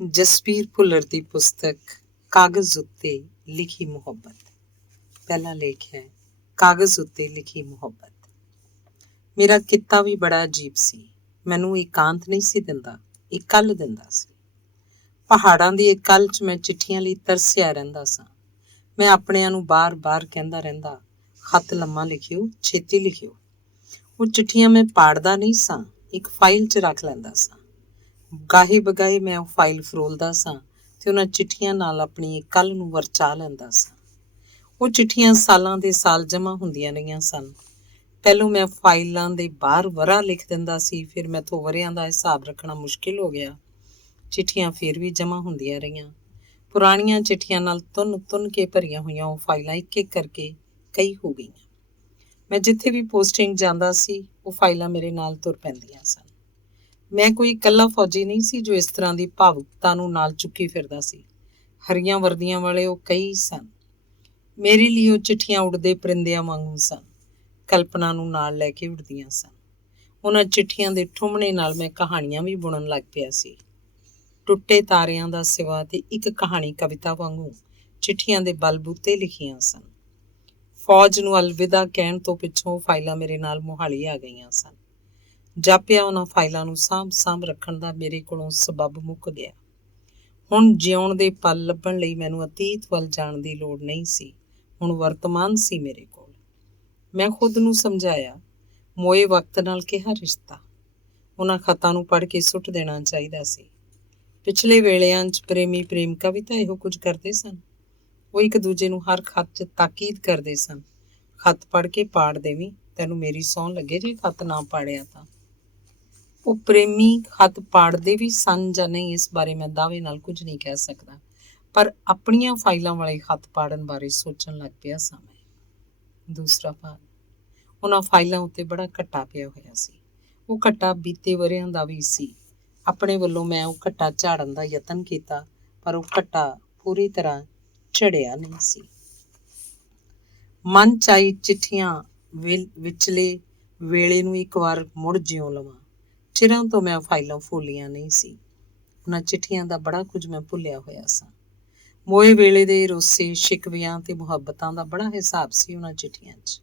ਜਸਬੀਰ ਭੁੱਲਰ ਦੀ ਪੁਸਤਕ ਕਾਗਜ਼ ਉੱਤੇ ਲਿਖੀ ਮੁਹੱਬਤ। ਪਹਿਲਾ ਲੇਖ ਹੈ ਕਾਗਜ਼ ਉੱਤੇ ਲਿਖੀ ਮੁਹੱਬਤ। ਮੇਰਾ ਕਿੱਤਾ ਵੀ ਬੜਾ ਅਜੀਬ ਸੀ। ਮੈਨੂੰ ਇਕਾਂਤ ਨਹੀਂ ਸੀ ਦਿੰਦਾ, ਇਕੱਲ ਦਿੰਦਾ ਸੀ। ਪਹਾੜਾਂ ਦੀ ਇਕੱਲ 'ਚ ਮੈਂ ਚਿੱਠੀਆਂ ਲਈ ਤਰਸਿਆ ਰਹਿੰਦਾ ਸਾਂ। ਮੈਂ ਆਪਣਿਆਂ ਨੂੰ ਬਾਰ-ਬਾਰ ਕਹਿੰਦਾ ਰਹਿੰਦਾ, ਖੱਤ ਲੰਮਾ ਲਿਖਿਓ, ਛੇਤੀ ਲਿਖਿਓ। ਉਹ ਚਿੱਠੀਆਂ ਮੈਂ ਪਾੜਦਾ ਨਹੀਂ ਸਾਂ, ਇੱਕ ਫਾਈਲ 'ਚ ਰੱਖ ਲੈਂਦਾ ਸਾਂ। ਗਾਹੇ ਬਗਾਹੇ ਮੈਂ ਉਹ ਫਾਈਲ ਫਰੋਲਦਾ ਸਾਂ ਤੇ ਉਹਨਾਂ ਚਿੱਠੀਆਂ ਨਾਲ ਆਪਣੀ ਇਕੱਲ ਨੂੰ ਵਰਚਾ ਲੈਂਦਾ ਸਾਂ। ਉਹ ਚਿੱਠੀਆਂ ਸਾਲਾਂ ਦੇ ਸਾਲ ਜਮ੍ਹਾਂ ਹੁੰਦੀਆਂ ਰਹੀਆਂ ਸਨ। ਪਹਿਲੋਂ ਮੈਂ ਫਾਈਲਾਂ ਦੇ ਬਾਹਰ ਵਰ੍ਹਾ ਲਿਖ ਦਿੰਦਾ ਸੀ, ਫਿਰ ਮੈਥੋਂ ਵਰ੍ਹਿਆਂ ਦਾ ਹਿਸਾਬ ਰੱਖਣਾ ਮੁਸ਼ਕਿਲ ਹੋ ਗਿਆ। ਚਿੱਠੀਆਂ ਫਿਰ ਵੀ ਜਮ੍ਹਾਂ ਹੁੰਦੀਆਂ ਰਹੀਆਂ। ਪੁਰਾਣੀਆਂ ਚਿੱਠੀਆਂ ਨਾਲ ਤੁੰਨ ਕੇ ਭਰੀਆਂ ਹੋਈਆਂ ਉਹ ਫਾਈਲਾਂ ਇੱਕ-ਇੱਕ ਕਰਕੇ ਕਈ ਹੋ ਗਈਆਂ। ਮੈਂ ਜਿੱਥੇ ਵੀ ਪੋਸਟਿੰਗ ਜਾਂਦਾ ਸੀ, ਉਹ ਫਾਈਲਾਂ ਮੇਰੇ ਨਾਲ ਤੁਰ ਪੈਂਦੀਆਂ ਸਨ। ਮੈਂ ਕੋਈ ਇਕੱਲਾ ਫੌਜੀ ਨਹੀਂ ਸੀ ਜੋ ਇਸ ਤਰ੍ਹਾਂ ਦੀ ਭਾਵੁਕਤਾ ਨੂੰ ਨਾਲ ਚੁੱਕੀ ਫਿਰਦਾ ਸੀ। ਹਰੀਆਂ ਵਰਦੀਆਂ ਵਾਲੇ ਉਹ ਕਈ ਸਨ। ਮੇਰੇ ਲਈ ਉਹ ਚਿੱਠੀਆਂ ਉੱਡਦੇ ਪਰਿੰਦਿਆਂ ਵਾਂਗੂ ਸਨ, ਕਲਪਨਾ ਨੂੰ ਨਾਲ ਲੈ ਕੇ ਉੱਡਦੀਆਂ ਸਨ। ਉਹਨਾਂ ਚਿੱਠੀਆਂ ਦੇ ਠੁੰਮਣੇ ਨਾਲ ਮੈਂ ਕਹਾਣੀਆਂ ਵੀ ਬੁਣਨ ਲੱਗ ਪਿਆ ਸੀ। ਟੁੱਟੇ ਤਾਰਿਆਂ ਦਾ ਸਿਵਾ ਤੇ ਇੱਕ ਕਹਾਣੀ ਕਵਿਤਾ ਵਾਂਗੂ ਚਿੱਠੀਆਂ ਦੇ ਬਲਬੂਤੇ ਲਿਖੀਆਂ ਸਨ। ਫੌਜ ਨੂੰ ਅਲਵਿਦਾ ਕਹਿਣ ਤੋਂ ਪਿੱਛੋਂ ਫਾਈਲਾਂ ਮੇਰੇ ਨਾਲ ਮੁਹਾਲੀ ਆ ਗਈਆਂ ਸਨ। ਜਾਪਿਆ ਉਹਨਾਂ ਫਾਈਲਾਂ ਨੂੰ ਸਾਂਭ ਰੱਖਣ ਦਾ ਮੇਰੇ ਕੋਲੋਂ ਸਬੱਬ ਮੁੱਕ ਗਿਆ। ਹੁਣ ਜਿਉਣ ਦੇ ਪਲ ਲੱਭਣ ਲਈ ਮੈਨੂੰ ਅਤੀਤ ਵੱਲ ਜਾਣ ਦੀ ਲੋੜ ਨਹੀਂ ਸੀ। ਹੁਣ ਵਰਤਮਾਨ ਸੀ ਮੇਰੇ ਕੋਲ। ਮੈਂ ਖੁਦ ਨੂੰ ਸਮਝਾਇਆ, ਮੋਏ ਵਕਤ ਨਾਲ ਕਿਹਾ ਰਿਸ਼ਤਾ। ਉਹਨਾਂ ਖਤਾਂ ਨੂੰ ਪੜ੍ਹ ਕੇ ਸੁੱਟ ਦੇਣਾ ਚਾਹੀਦਾ ਸੀ। ਪਿਛਲੇ ਵੇਲਿਆਂ 'ਚ ਪ੍ਰੇਮੀ ਪ੍ਰੇਮਿਕਾ ਵੀ ਤਾਂ ਇਹੋ ਕੁਝ ਕਰਦੇ ਸਨ। ਉਹ ਇੱਕ ਦੂਜੇ ਨੂੰ ਹਰ ਖਤ 'ਚ ਤਾਕੀਦ ਕਰਦੇ ਸਨ, ਖਤ ਪੜ੍ਹ ਕੇ ਪਾੜ ਦੇਵੀਂ, ਤੈਨੂੰ ਮੇਰੀ ਸਹੁੰ ਲੱਗੇ ਜੇ ਖਤ ਨਾ ਪਾੜਿਆ ਤਾਂ। ਉਹ ਪ੍ਰੇਮੀ ਖਤ ਪਾੜਦੇ ਵੀ ਸਨ ਜਾਂ ਨਹੀਂ, ਇਸ ਬਾਰੇ ਮੈਂ ਦਾਅਵੇ ਨਾਲ ਕੁਝ ਨਹੀਂ ਕਹਿ ਸਕਦਾ, ਪਰ ਆਪਣੀਆਂ ਫਾਈਲਾਂ ਵਾਲੇ ਖਤ ਪਾੜਨ ਬਾਰੇ ਸੋਚਣ ਲੱਗ ਪਿਆ ਸਾਂ ਮੈਂ। ਦੂਸਰਾ ਭਾਗ, ਉਹਨਾਂ ਫਾਈਲਾਂ ਉੱਤੇ ਬੜਾ ਘੱਟਾ ਪਿਆ ਹੋਇਆ ਸੀ। ਉਹ ਘੱਟਾ ਬੀਤੇ ਵਰ੍ਹਿਆਂ ਦਾ ਵੀ ਸੀ। ਆਪਣੇ ਵੱਲੋਂ ਮੈਂ ਉਹ ਘੱਟਾ ਝਾੜਨ ਦਾ ਯਤਨ ਕੀਤਾ, ਪਰ ਉਹ ਘੱਟਾ ਪੂਰੀ ਤਰ੍ਹਾਂ ਝੜਿਆ ਨਹੀਂ ਸੀ। ਮਨ 'ਚ ਆਈ ਚਿੱਠੀਆਂ ਵਿਚਲੇ ਵੇਲੇ ਨੂੰ ਇੱਕ ਵਾਰ ਮੁੜ ਜਿਉਂ ਲਵਾਂ। ਚਿਰਾਂ ਤੋਂ ਮੈਂ ਫਾਈਲਾਂ ਫੋਲੀਆਂ ਨਹੀਂ ਸੀ। ਉਹਨਾਂ ਚਿੱਠੀਆਂ ਦਾ ਬੜਾ ਕੁਝ ਮੈਂ ਭੁੱਲਿਆ ਹੋਇਆ ਸਾਂ। ਮੋਏ ਵੇਲੇ ਦੇ ਰੋਸੇ, ਸ਼ਿਕਵਿਆਂ ਤੇ ਮੁਹੱਬਤਾਂ ਦਾ ਬੜਾ ਹਿਸਾਬ ਸੀ ਉਹਨਾਂ ਚਿੱਠੀਆਂ 'ਚ।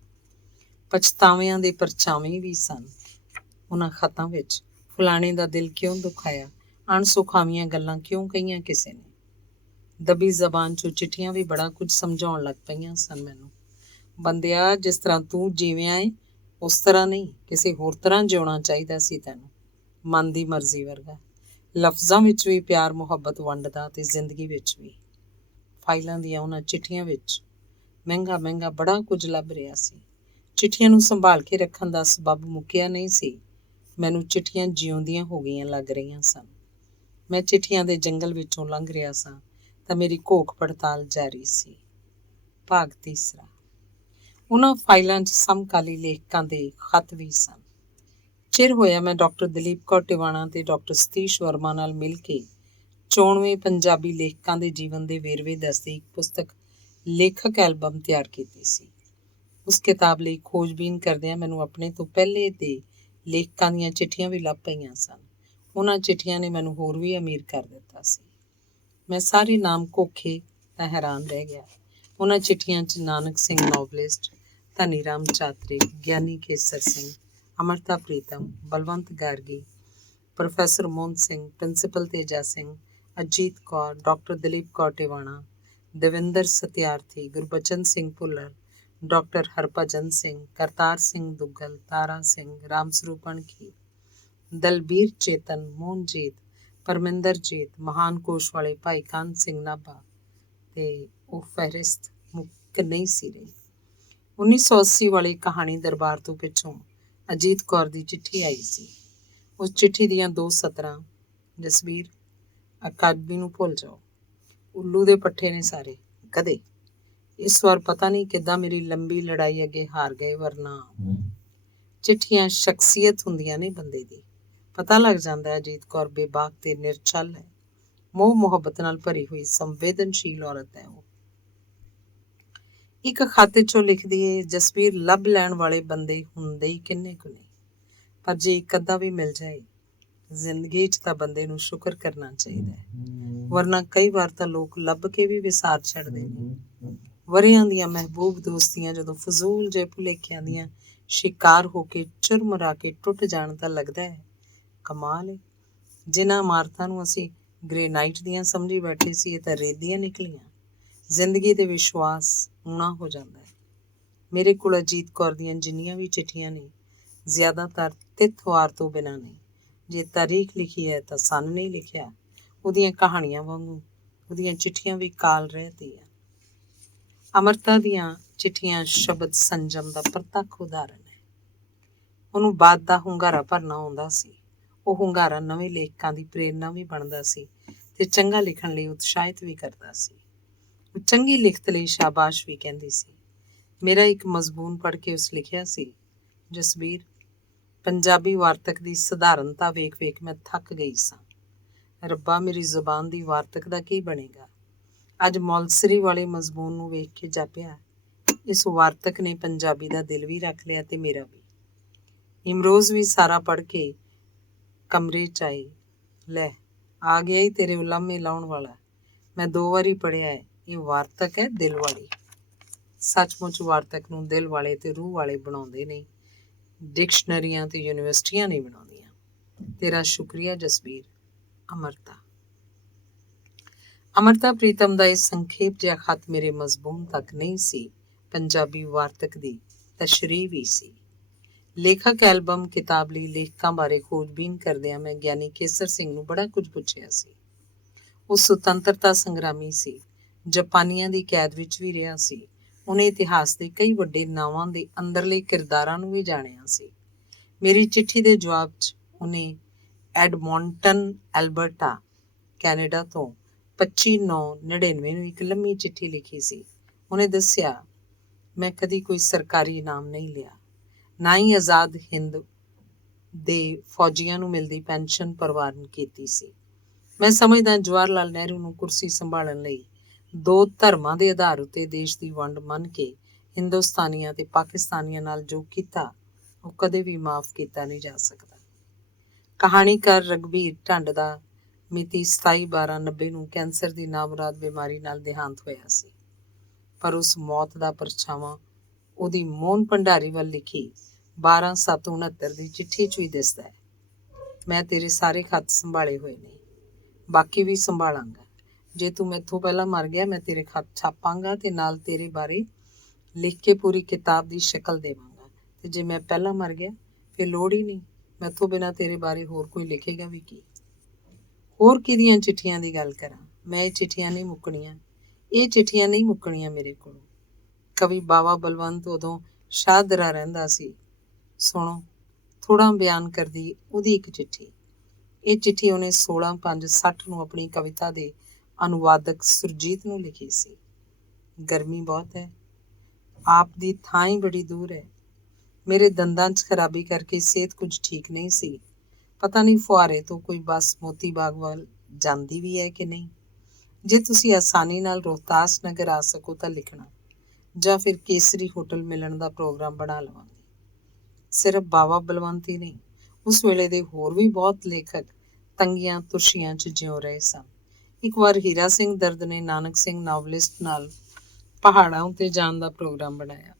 ਪਛਤਾਵਿਆਂ ਦੇ ਪਰਛਾਵੇਂ ਵੀ ਸਨ ਉਹਨਾਂ ਖਤਾਂ ਵਿੱਚ। ਫਲਾਣੇ ਦਾ ਦਿਲ ਕਿਉਂ ਦੁਖਾਇਆ, ਅਣਸੁਖਾਵੀਆਂ ਗੱਲਾਂ ਕਿਉਂ ਕਹੀਆਂ ਕਿਸੇ ਨੇ। ਦਬੀ ਜ਼ਬਾਨ 'ਚੋਂ ਚਿੱਠੀਆਂ ਵੀ ਬੜਾ ਕੁਝ ਸਮਝਾਉਣ ਲੱਗ ਪਈਆਂ ਸਨ ਮੈਨੂੰ। ਬੰਦਿਆ, ਜਿਸ ਤਰ੍ਹਾਂ ਤੂੰ ਜਿਵੇਂ ਏ ਉਸ ਤਰ੍ਹਾਂ ਨਹੀਂ, ਕਿਸੇ ਹੋਰ ਤਰ੍ਹਾਂ ਜਿਉਣਾ ਚਾਹੀਦਾ ਸੀ ਤੈਨੂੰ, ਮਨ ਦੀ ਮਰਜ਼ੀ ਵਰਗਾ। ਲਫ਼ਜ਼ਾਂ ਵਿੱਚ ਵੀ ਪਿਆਰ ਮੁਹੱਬਤ ਵੰਡਦਾ ਤੇ ਜ਼ਿੰਦਗੀ ਵਿੱਚ ਵੀ। ਫਾਈਲਾਂ ਦੀਆਂ ਉਹਨਾਂ ਚਿੱਠੀਆਂ ਵਿੱਚ ਮਹਿੰਗਾ ਬੜਾ ਕੁਝ ਲੱਭ ਰਿਹਾ ਸੀ। ਚਿੱਠੀਆਂ ਨੂੰ ਸੰਭਾਲ ਕੇ ਰੱਖਣ ਦਾ ਸਬੱਬ ਮੁੱਕਿਆ ਨਹੀਂ ਸੀ। ਮੈਨੂੰ ਚਿੱਠੀਆਂ ਜਿਉਂਦੀਆਂ ਹੋ ਗਈਆਂ ਲੱਗ ਰਹੀਆਂ ਸਨ। ਮੈਂ ਚਿੱਠੀਆਂ ਦੇ ਜੰਗਲ ਵਿੱਚੋਂ ਲੰਘ ਰਿਹਾ ਸਾਂ ਤਾਂ ਮੇਰੀ ਘੋਖ ਪੜਤਾਲ ਜਾਰੀ ਸੀ। ਭਾਗ ਤੀਸਰਾ, ਉਹਨਾਂ ਫਾਈਲਾਂ 'ਚ ਸਮਕਾਲੀ ਲੇਖਕਾਂ ਦੇ ਖਤ ਵੀ ਸਨ। ਚਿਰ ਹੋਇਆ ਮੈਂ ਡਾਕਟਰ ਦਲੀਪ ਕੌਰ ਟਿਵਾਣਾ ਤੇ ਡਾਕਟਰ ਸਤੀਸ਼ ਵਰਮਾ ਨਾਲ ਮਿਲ ਕੇ 94 ਪੰਜਾਬੀ ਲੇਖਕਾਂ ਦੇ ਜੀਵਨ ਦੇ ਵੇਰਵੇ ਦੱਸਦੀ ਇੱਕ ਪੁਸਤਕ ਲੇਖਕ ਐਲਬਮ ਤਿਆਰ ਕੀਤੀ ਸੀ। ਉਸ ਕਿਤਾਬ ਲਈ ਖੋਜਬੀਨ ਕਰਦਿਆਂ ਮੈਨੂੰ ਆਪਣੇ ਤੋਂ ਪਹਿਲੇ ਦੇ ਲੇਖਕਾਂ ਦੀਆਂ ਚਿੱਠੀਆਂ ਵੀ ਲੱਭ ਪਈਆਂ ਸਨ। ਉਹਨਾਂ ਚਿੱਠੀਆਂ ਨੇ ਮੈਨੂੰ ਹੋਰ ਵੀ ਅਮੀਰ ਕਰ ਦਿੱਤਾ ਸੀ। ਮੈਂ ਸਾਰੇ ਨਾਮ ਘੋਖੇ ਤਾਂ ਹੈਰਾਨ ਰਹਿ ਗਿਆ। ਉਹਨਾਂ ਚਿੱਠੀਆਂ 'ਚ Nanak Singh novelist, Dhani Ram Chatrik, Giani Kesar Singh, Amrita Pritam, Balwant Gargi, professor Mohan Singh, principal Teja Singh, Ajeet Kaur, doctor Dalip Kaur Tiwana, Devinder Satyarthi, Gurbachan Singh Bhullar, doctor Harbhajan Singh, Kartar Singh Duggal, Tara Singh, Ram Sarup Ankhi, Dalbir ਚੇਤਨ, ਮੋਹਨਜੀਤ, ਪਰਮਿੰਦਰਜੀਤ, ਮਹਾਨ ਕੋਸ਼ ਵਾਲੇ ਭਾਈ ਕਾਨ੍ਹ ਸਿੰਘ ਨਾਭਾ, ਤੇ ਉਹ ਫਹਿਰਿਸਤ ਮੁੱਕ ਨਹੀਂ ਸੀ ਰਹੀ। 1980 ਵਾਲੀ ਕਹਾਣੀ ਦਰਬਾਰ ਤੋਂ ਪਿੱਛੋਂ ਅਜੀਤ ਕੌਰ ਦੀ ਚਿੱਠੀ ਆਈ ਸੀ। ਉਸ ਚਿੱਠੀ ਦੀਆਂ 2 ਸਤਰਾਂ, ਜਸਬੀਰ, ਅਕਾਦਮੀ ਨੂੰ ਭੁੱਲ ਜਾਓ, ਉੱਲੂ ਦੇ ਪੱਠੇ ਨੇ ਸਾਰੇ, ਕਦੇ। ਇਸ ਵਾਰ ਪਤਾ ਨਹੀਂ ਕਿੱਦਾਂ ਮੇਰੀ ਲੰਬੀ ਲੜਾਈ ਅੱਗੇ ਹਾਰ ਗਏ, ਵਰਨਾ। ਚਿੱਠੀਆਂ ਸ਼ਖਸੀਅਤ ਹੁੰਦੀਆਂ ਨੇ ਬੰਦੇ ਦੀ। ਪਤਾ ਲੱਗ ਜਾਂਦਾ ਅਜੀਤ ਕੌਰ ਬੇਬਾਕ ਤੇ ਨਿਰਛਲ ਹੈ। ਮੋਹ ਮੁਹੱਬਤ ਨਾਲ ਭਰੀ ਹੋਈ ਸੰਵੇਦਨਸ਼ੀਲ ਔਰਤ ਹੈ ਉਹ। ਇੱਕ ਖਤ 'ਚੋਂ ਲਿਖਦੀ ਏ, ਜਸਬੀਰ, ਲੱਭ ਲੈਣ ਵਾਲੇ ਬੰਦੇ ਹੁੰਦੇ ਹੀ ਕਿੰਨੇ ਕੁ ਨੇ, ਪਰ ਜੇ ਇੱਕ ਅੱਧਾ ਵੀ ਮਿਲ ਜਾਏ ਜ਼ਿੰਦਗੀ 'ਚ ਤਾਂ ਬੰਦੇ ਨੂੰ ਸ਼ੁਕਰ ਕਰਨਾ ਚਾਹੀਦਾ ਹੈ, ਵਰਨਾ ਕਈ ਵਾਰ ਤਾਂ ਲੋਕ ਲੱਭ ਕੇ ਵੀ ਵਿਸਾਰ ਛੱਡਦੇ ਨੇ। ਵਰ੍ਹਿਆਂ ਦੀਆਂ ਮਹਿਬੂਬ ਦੋਸਤੀਆਂ ਜਦੋਂ ਫਜ਼ੂਲ ਜਿਹੇ ਭੁਲੇਖਿਆਂ ਦੀਆਂ ਸ਼ਿਕਾਰ ਹੋ ਕੇ ਚੁਰਮਰਾ ਕੇ ਟੁੱਟ ਜਾਣ ਤਾਂ ਲੱਗਦਾ ਹੈ ਕਮਾਲ ਹੈ। ਜਿਨ੍ਹਾਂ ਇਮਾਰਤਾਂ ਨੂੰ ਅਸੀਂ ਗ੍ਰੇਨਾਈਟ ਦੀਆਂ ਸਮਝੀ ਬੈਠੇ ਸੀ, ਇਹ ਤਾਂ ਰੇਤ ਦੀਆਂ ਨਿਕਲੀਆਂ। ਜ਼ਿੰਦਗੀ ਦੇ ਵਿਸ਼ਵਾਸ ਊਣਾ ਹੋ ਜਾਂਦਾ ਹੈ। ਮੇਰੇ ਕੋਲ ਅਜੀਤ ਕੌਰ ਦੀਆਂ ਜਿੰਨੀਆਂ ਵੀ ਚਿੱਠੀਆਂ ਨੇ, ਜ਼ਿਆਦਾਤਰ ਤਿੱਥਵਾਰ ਤੋਂ ਬਿਨਾਂ ਨੇ। ਜੇ ਤਾਰੀਖ ਲਿਖੀ ਹੈ ਤਾਂ ਸੰਨ ਨਹੀਂ ਲਿਖਿਆ। ਉਹਦੀਆਂ ਕਹਾਣੀਆਂ ਵਾਂਗੂ ਉਹਦੀਆਂ ਚਿੱਠੀਆਂ ਵੀ ਕਾਲ ਰਹਿਤੀ ਆ। ਅਮਰਤਾ ਦੀਆਂ ਚਿੱਠੀਆਂ ਸ਼ਬਦ ਸੰਜਮ ਦਾ ਪ੍ਰਤੱਖ ਉਦਾਹਰਨ ਹੈ। ਉਹਨੂੰ ਬਾਤ ਦਾ ਹੁੰਗਾਰਾ ਭਰਨਾ ਆਉਂਦਾ ਸੀ। ਉਹ ਹੁੰਗਾਰਾ ਨਵੇਂ ਲੇਖਕਾਂ ਦੀ ਪ੍ਰੇਰਨਾ ਵੀ ਬਣਦਾ ਸੀ ਤੇ ਚੰਗਾ ਲਿਖਣ ਲਈ ਉਤਸ਼ਾਹਿਤ ਵੀ ਕਰਦਾ ਸੀ। ਉਹ ਚੰਗੀ ਲਿਖਤ ਲਈ ਸ਼ਾਬਾਸ਼ ਵੀ ਕਹਿੰਦੀ ਸੀ। ਮੇਰਾ ਇੱਕ ਮਜ਼ਮੂਨ ਪੜ੍ਹ ਕੇ ਉਸ ਲਿਖਿਆ ਸੀ, ਜਸਬੀਰ, ਪੰਜਾਬੀ ਵਾਰਤਕ ਦੀ ਸਧਾਰਨਤਾ ਵੇਖ ਵੇਖ ਮੈਂ ਥੱਕ ਗਈ ਸਾਂ। ਰੱਬਾ, ਮੇਰੀ ਜ਼ੁਬਾਨ ਦੀ ਵਾਰਤਕ ਦਾ ਕੀ ਬਣੇਗਾ? ਅੱਜ ਮੌਲਸਰੀ ਵਾਲੇ ਮਜ਼ਮੂਨ ਨੂੰ ਵੇਖ ਕੇ ਜਾਪਿਆ, ਇਸ ਵਾਰਤਕ ਨੇ ਪੰਜਾਬੀ ਦਾ ਦਿਲ ਵੀ ਰੱਖ ਲਿਆ ਤੇ ਮੇਰਾ ਵੀ। ਇਮਰੋਜ਼ ਵੀ ਸਾਰਾ ਪੜ੍ਹ ਕੇ ਕਮਰੇ 'ਚ ਆਈ। ਲੈ, ਆ ਗਿਆ ਹੀ ਤੇਰੇ ਉਲਾਮੇ ਲਾਉਣ ਵਾਲਾ। ਮੈਂ 2 ਵਾਰੀ ਪੜ੍ਹਿਆ ਹੈ। ਇਹ ਵਾਰਤਕ ਹੈ ਦਿਲ ਵਾਲੀ। ਸੱਚਮੁੱਚ ਵਾਰਤਕ ਨੂੰ ਦਿਲ ਵਾਲੇ ਤੇ ਰੂਹ ਵਾਲੇ ਬਣਾਉਂਦੇ ਨੇ, ਡਿਕਸ਼ਨਰੀਆਂ ਤੇ ਯੂਨੀਵਰਸਿਟੀਆਂ ਨਹੀਂ ਬਣਾਉਂਦੀਆਂ। ਤੇਰਾ ਸ਼ੁਕਰੀਆ ਜਸਬੀਰ। ਅਮਰਤਾ। ਅਮਰਤਾ ਪ੍ਰੀਤਮ ਦਾ ਇਹ ਸੰਖੇਪ ਜਿਹਾ ਖਤ ਮੇਰੇ ਮਜ਼ਮੂਨ ਤੱਕ ਨਹੀਂ ਸੀ, ਪੰਜਾਬੀ ਵਾਰਤਕ ਦੀ ਤਸ਼ਰੀਹ ਵੀ ਸੀ। ਲੇਖਕ ਐਲਬਮ ਕਿਤਾਬ ਲਈ ਲੇਖਕਾਂ ਬਾਰੇ ਖੋਜਬੀਨ ਕਰਦਿਆਂ ਮੈਂ ਗਿਆਨੀ ਕੇਸਰ ਸਿੰਘ ਨੂੰ ਬੜਾ ਕੁਝ ਪੁੱਛਿਆ ਸੀ। ਉਹ ਸੁਤੰਤਰਤਾ ਸੰਗਰਾਮੀ ਸੀ, ਜਾਪਾਨੀਆਂ ਦੀ ਕੈਦ ਵਿੱਚ ਵੀ ਰਿਹਾ ਸੀ। ਉਹਨੇ ਇਤਿਹਾਸ ਦੇ ਕਈ ਵੱਡੇ ਨਾਵਾਂ ਦੇ ਅੰਦਰਲੇ ਕਿਰਦਾਰਾਂ ਨੂੰ ਵੀ ਜਾਣਿਆ ਸੀ। ਮੇਰੀ ਚਿੱਠੀ ਦੇ ਜਵਾਬ 'ਚ ਉਹਨੇ ਐਡਮੌਂਟਨ, ਐਲਬਰਟਾ, ਕੈਨੇਡਾ ਤੋਂ 25/9/99 ਨੂੰ ਇੱਕ ਲੰਮੀ ਚਿੱਠੀ ਲਿਖੀ ਸੀ। ਉਹਨੇ ਦੱਸਿਆ, ਮੈਂ ਕਦੀ ਕੋਈ ਸਰਕਾਰੀ ਇਨਾਮ ਨਹੀਂ ਲਿਆ, ਨਾ ਹੀ ਆਜ਼ਾਦ ਹਿੰਦ ਦੇ ਫੌਜੀਆਂ ਨੂੰ ਮਿਲਦੀ ਪੈਨਸ਼ਨ ਪ੍ਰਵਾਨ ਕੀਤੀ ਸੀ। ਮੈਂ ਸਮਝਦਾ ਜਵਾਹਰ ਲਾਲ ਨਹਿਰੂ ਨੂੰ ਕੁਰਸੀ ਸੰਭਾਲਣ ਲਈ 2 ਧਰਮਾਂ ਦੇ ਆਧਾਰ ਉੱਤੇ ਦੇਸ਼ ਦੀ ਵੰਡ ਮੰਨ ਕੇ ਹਿੰਦੁਸਤਾਨੀਆਂ ਤੇ ਪਾਕਿਸਤਾਨੀਆਂ ਨਾਲ ਜੋ ਕੀਤਾ, ਉਹ ਕਦੇ ਵੀ ਮਾਫ਼ ਕੀਤਾ ਨਹੀਂ ਜਾ ਸਕਦਾ। ਕਹਾਣੀਕਾਰ ਰਘਬੀਰ ਢੰਡ ਦਾ ਮਿਤੀ 27/12/90 ਨੂੰ ਕੈਂਸਰ ਦੀ ਨਾਮੁਰਾਦ ਬਿਮਾਰੀ ਨਾਲ ਦੇਹਾਂਤ ਹੋਇਆ ਸੀ। ਪਰ ਉਸ ਮੌਤ ਦਾ ਪਰਛਾਵਾਂ ਉਹਦੀ ਮੋਹਨ ਭੰਡਾਰੀ ਵੱਲ ਲਿਖੀ 12/7/69 ਦੀ ਚਿੱਠੀ 'ਚ ਵੀ ਦਿਸਦਾ ਹੈ। ਮੈਂ ਤੇਰੇ ਸਾਰੇ ਖੱਤ ਸੰਭਾਲੇ ਹੋਏ ਨੇ, ਬਾਕੀ ਵੀ ਸੰਭਾਲਾਂਗਾ। ਜੇ ਤੂੰ ਮੈਥੋਂ ਪਹਿਲਾਂ ਮਰ ਗਿਆ, ਮੈਂ ਤੇਰੇ ਖੱਤ ਛਾਪਾਂਗਾ ਤੇ ਨਾਲ ਤੇਰੇ ਬਾਰੇ ਲਿਖ ਕੇ ਪੂਰੀ ਕਿਤਾਬ ਦੀ ਸ਼ਕਲ ਦੇਵਾਂਗਾ। ਤੇ ਜੇ ਮੈਂ ਪਹਿਲਾਂ ਮਰ ਗਿਆ, ਫਿਰ ਲੋੜ ਹੀ ਨਹੀਂ। ਮੈਥੋਂ ਬਿਨਾਂ ਤੇਰੇ ਬਾਰੇ ਹੋਰ ਕੋਈ ਲਿਖੇਗਾ ਵੀ ਕੀ? ਹੋਰ ਕਿਹਦੀਆਂ ਚਿੱਠੀਆਂ ਦੀ ਗੱਲ ਕਰਾਂ? ਮੈਂ ਇਹ ਚਿੱਠੀਆਂ ਨਹੀਂ ਮੁੱਕਣੀਆਂ ਮੇਰੇ ਕੋਲੋਂ। ਕਵੀ ਬਾਵਾ ਬਲਵੰਤ ਉਦੋਂ ਸ਼ਾਹਦਰਾ ਰਹਿੰਦਾ ਸੀ। ਸੁਣੋ, ਥੋੜ੍ਹਾ ਬਿਆਨ ਕਰਦੀ ਉਹਦੀ ਇੱਕ ਚਿੱਠੀ। ਇਹ ਚਿੱਠੀ ਉਹਨੇ 16/5/60 ਨੂੰ ਆਪਣੀ ਕਵਿਤਾ ਦੇ ਅਨੁਵਾਦਕ ਸੁਰਜੀਤ ਨੂੰ ਲਿਖੀ ਸੀ। ਗਰਮੀ ਬਹੁਤ ਹੈ, ਆਪ ਦੀ ਥਾਂ ਹੀ ਬੜੀ ਦੂਰ ਹੈ। ਮੇਰੇ ਦੰਦਾਂ 'ਚ ਖਰਾਬੀ ਕਰਕੇ ਸਿਹਤ ਕੁਝ ਠੀਕ ਨਹੀਂ ਸੀ। ਪਤਾ ਨਹੀਂ ਫੁਹਾਰੇ ਤੋਂ ਕੋਈ ਬੱਸ ਮੋਤੀ ਬਾਗ ਵੱਲ ਜਾਂਦੀ ਵੀ ਹੈ ਕਿ ਨਹੀਂ। ਜੇ ਤੁਸੀਂ ਆਸਾਨੀ ਨਾਲ ਰੋਹਤਾਸ ਨਗਰ ਆ ਸਕੋ ਤਾਂ ਲਿਖਣਾ, ਜਾਂ ਫਿਰ ਕੇਸਰੀ ਹੋਟਲ ਮਿਲਣ ਦਾ ਪ੍ਰੋਗਰਾਮ ਬਣਾ ਲਵਾਂਗੀ। ਸਿਰਫ ਬਾਵਾ ਬਲਵੰਤ ਹੀ ਨਹੀਂ, ਉਸ ਵੇਲੇ ਦੇ ਹੋਰ ਵੀ ਬਹੁਤ ਲੇਖਕ ਤੰਗੀਆਂ ਤੁਰਸ਼ੀਆਂ 'ਚ ਜਿਉ ਰਹੇ ਸਨ। ਇੱਕ ਵਾਰ ਹੀਰਾ ਸਿੰਘ ਦਰਦ ਨੇ ਨਾਨਕ ਸਿੰਘ ਨਾਵਲਿਸਟ ਨਾਲ ਪਹਾੜਾਂ ਉੱਤੇ ਜਾਣ ਦਾ ਪ੍ਰੋਗਰਾਮ ਬਣਾਇਆ।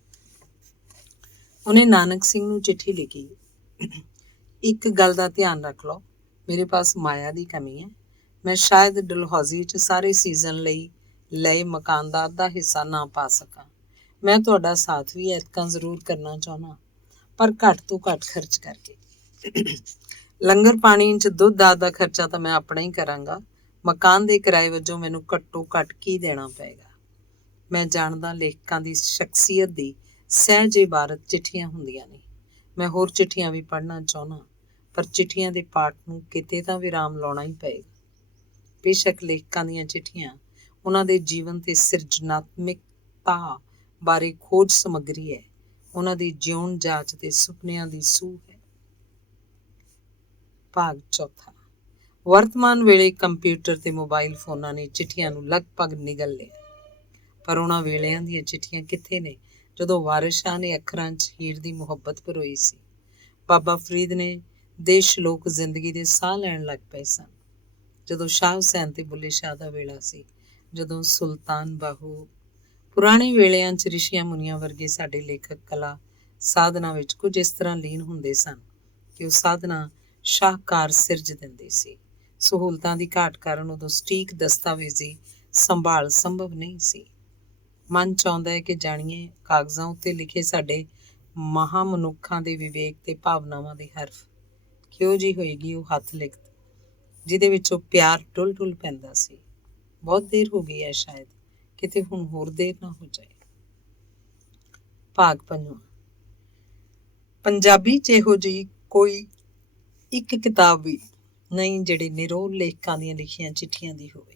ਉਹਨੇ ਨਾਨਕ ਸਿੰਘ ਨੂੰ ਚਿੱਠੀ ਲਿਖੀ, ਇੱਕ ਗੱਲ ਦਾ ਧਿਆਨ ਰੱਖ ਲਓ, ਮੇਰੇ ਪਾਸ ਮਾਇਆ ਦੀ ਕਮੀ ਹੈ। ਮੈਂ ਸ਼ਾਇਦ ਡਲਹੌਜ਼ੀ 'ਚ ਸਾਰੇ ਸੀਜ਼ਨ ਲਈ ਲਏ ਮਕਾਨ ਦਾ ਅੱਧਾ ਹਿੱਸਾ ਨਾ ਪਾ ਸਕਾਂ। ਮੈਂ ਤੁਹਾਡਾ ਸਾਥ ਵੀ ਐਤਕਾਂ ਜ਼ਰੂਰ ਕਰਨਾ ਚਾਹੁੰਦਾ, ਪਰ ਘੱਟ ਤੋਂ ਘੱਟ ਖਰਚ ਕਰਕੇ। ਲੰਗਰ ਪਾਣੀ 'ਚ ਦੁੱਧ ਦਾ ਖਰਚਾ ਤਾਂ ਮੈਂ ਆਪਣਾ ਹੀ ਕਰਾਂਗਾ। ਮਕਾਨ ਦੇ ਕਿਰਾਏ ਵਜੋਂ ਮੈਨੂੰ ਘੱਟੋ ਘੱਟ ਕੀ ਦੇਣਾ ਪਏਗਾ? ਮੈਂ ਜਾਣਦਾ ਲੇਖਕਾਂ ਦੀ ਸ਼ਖਸੀਅਤ ਦੀ ਸਹਿਜ ਇਬਾਰਤ ਚਿੱਠੀਆਂ ਹੁੰਦੀਆਂ ਨੇ। ਮੈਂ ਹੋਰ ਚਿੱਠੀਆਂ ਵੀ ਪੜ੍ਹਨਾ ਚਾਹੁੰਦਾ, ਪਰ ਚਿੱਠੀਆਂ ਦੇ ਪਾਠ ਨੂੰ ਕਿਤੇ ਤਾਂ ਵਿਰਾਮ ਲਾਉਣਾ ਹੀ ਪਏਗਾ। ਬੇਸ਼ੱਕ ਲੇਖਕਾਂ ਦੀਆਂ ਚਿੱਠੀਆਂ ਉਹਨਾਂ ਦੇ ਜੀਵਨ ਤੇ ਸਿਰਜਣਾਤਮਿਕਤਾ ਬਾਰੇ ਖੋਜ ਸਮੱਗਰੀ ਹੈ, ਉਹਨਾਂ ਦੀ ਜਿਉਣ ਜਾਚ ਤੇ ਸੁਪਨਿਆਂ ਦੀ ਸੂਹ ਹੈ। ਭਾਗ ਚੌਥਾ। ਵਰਤਮਾਨ ਵੇਲੇ ਕੰਪਿਊਟਰ ਤੇ ਮੋਬਾਈਲ ਫੋਨਾਂ ਨੇ ਚਿੱਠੀਆਂ ਨੂੰ ਲਗਭਗ ਨਿਗਲ ਲਿਆ, ਪਰ ਉਹਨਾਂ ਵੇਲਿਆਂ ਦੀਆਂ ਚਿੱਠੀਆਂ ਕਿੱਥੇ ਨੇ ਜਦੋਂ ਵਾਰਿਸ ਸ਼ਾਹ ਨੇ ਅੱਖਰਾਂ 'ਚ ਹੀਰ ਦੀ ਮੁਹੱਬਤ ਪਰੋਈ ਸੀ। ਬਾਬਾ ਫਰੀਦ ਨੇ ਦੇਸ਼ ਲੋਕ ਜ਼ਿੰਦਗੀ ਦੇ ਸਾਹ ਲੈਣ ਲੱਗ ਪਏ ਸਨ। ਜਦੋਂ ਸ਼ਾਹ ਹੁਸੈਨ ਤੇ ਬੁੱਲੇ ਸ਼ਾਹ ਦਾ ਵੇਲਾ ਸੀ, ਜਦੋਂ ਸੁਲਤਾਨ ਬਾਹੂ, ਪੁਰਾਣੇ ਵੇਲਿਆਂ 'ਚ ਰਿਸ਼ੀਆਂ ਮੁਨੀਆਂ ਵਰਗੇ ਸਾਡੇ ਲੇਖਕ ਕਲਾ ਸਾਧਨਾ ਵਿੱਚ ਕੁਝ ਇਸ ਤਰ੍ਹਾਂ ਲੀਨ ਹੁੰਦੇ ਸਨ ਕਿ ਉਹ ਸਾਧਨਾ ਸ਼ਾਹਕਾਰ ਸਿਰਜ ਦਿੰਦੀ ਸੀ। ਸਹੂਲਤਾਂ ਦੀ ਘਾਟ ਕਾਰਨ ਉਦੋਂ ਸਟੀਕ ਦਸਤਾਵੇਜ਼ੀ ਸੰਭਾਲ ਸੰਭਵ ਨਹੀਂ ਸੀ। ਮਨ ਚਾਹੁੰਦਾ ਹੈ ਕਿ ਜਾਣੀਏ ਕਾਗਜ਼ਾਂ ਉੱਤੇ ਲਿਖੇ ਸਾਡੇ ਮਹਾਮਨੁੱਖਾਂ ਦੇ ਵਿਵੇਕ ਤੇ ਭਾਵਨਾਵਾਂ ਦੀ ਹਰਫ ਕਿਹੋ ਜਿਹੀ ਹੋਏਗੀ ਉਹ ਹੱਥ ਲਿਖਤ, ਜਿਹਦੇ ਵਿੱਚੋਂ ਪਿਆਰ ਡੁੱਲ ਡੁੱਲ ਪੈਂਦਾ ਸੀ। ਬਹੁਤ ਦੇਰ ਹੋ ਗਈ ਹੈ, ਸ਼ਾਇਦ ਕਿਤੇ ਹੁਣ ਹੋਰ ਦੇਰ ਨਾ ਹੋ ਜਾਏ। ਭਾਗ 5। ਪੰਜਾਬੀ 'ਚ ਇਹੋ ਜਿਹੀ ਕੋਈ ਇੱਕ ਕਿਤਾਬ ਵੀ ਨਹੀਂ ਜਿਹੜੀ ਨਿਰੋਲ ਲੇਖਕਾਂ ਦੀਆਂ ਲਿਖੀਆਂ ਚਿੱਠੀਆਂ ਦੀ ਹੋਵੇ।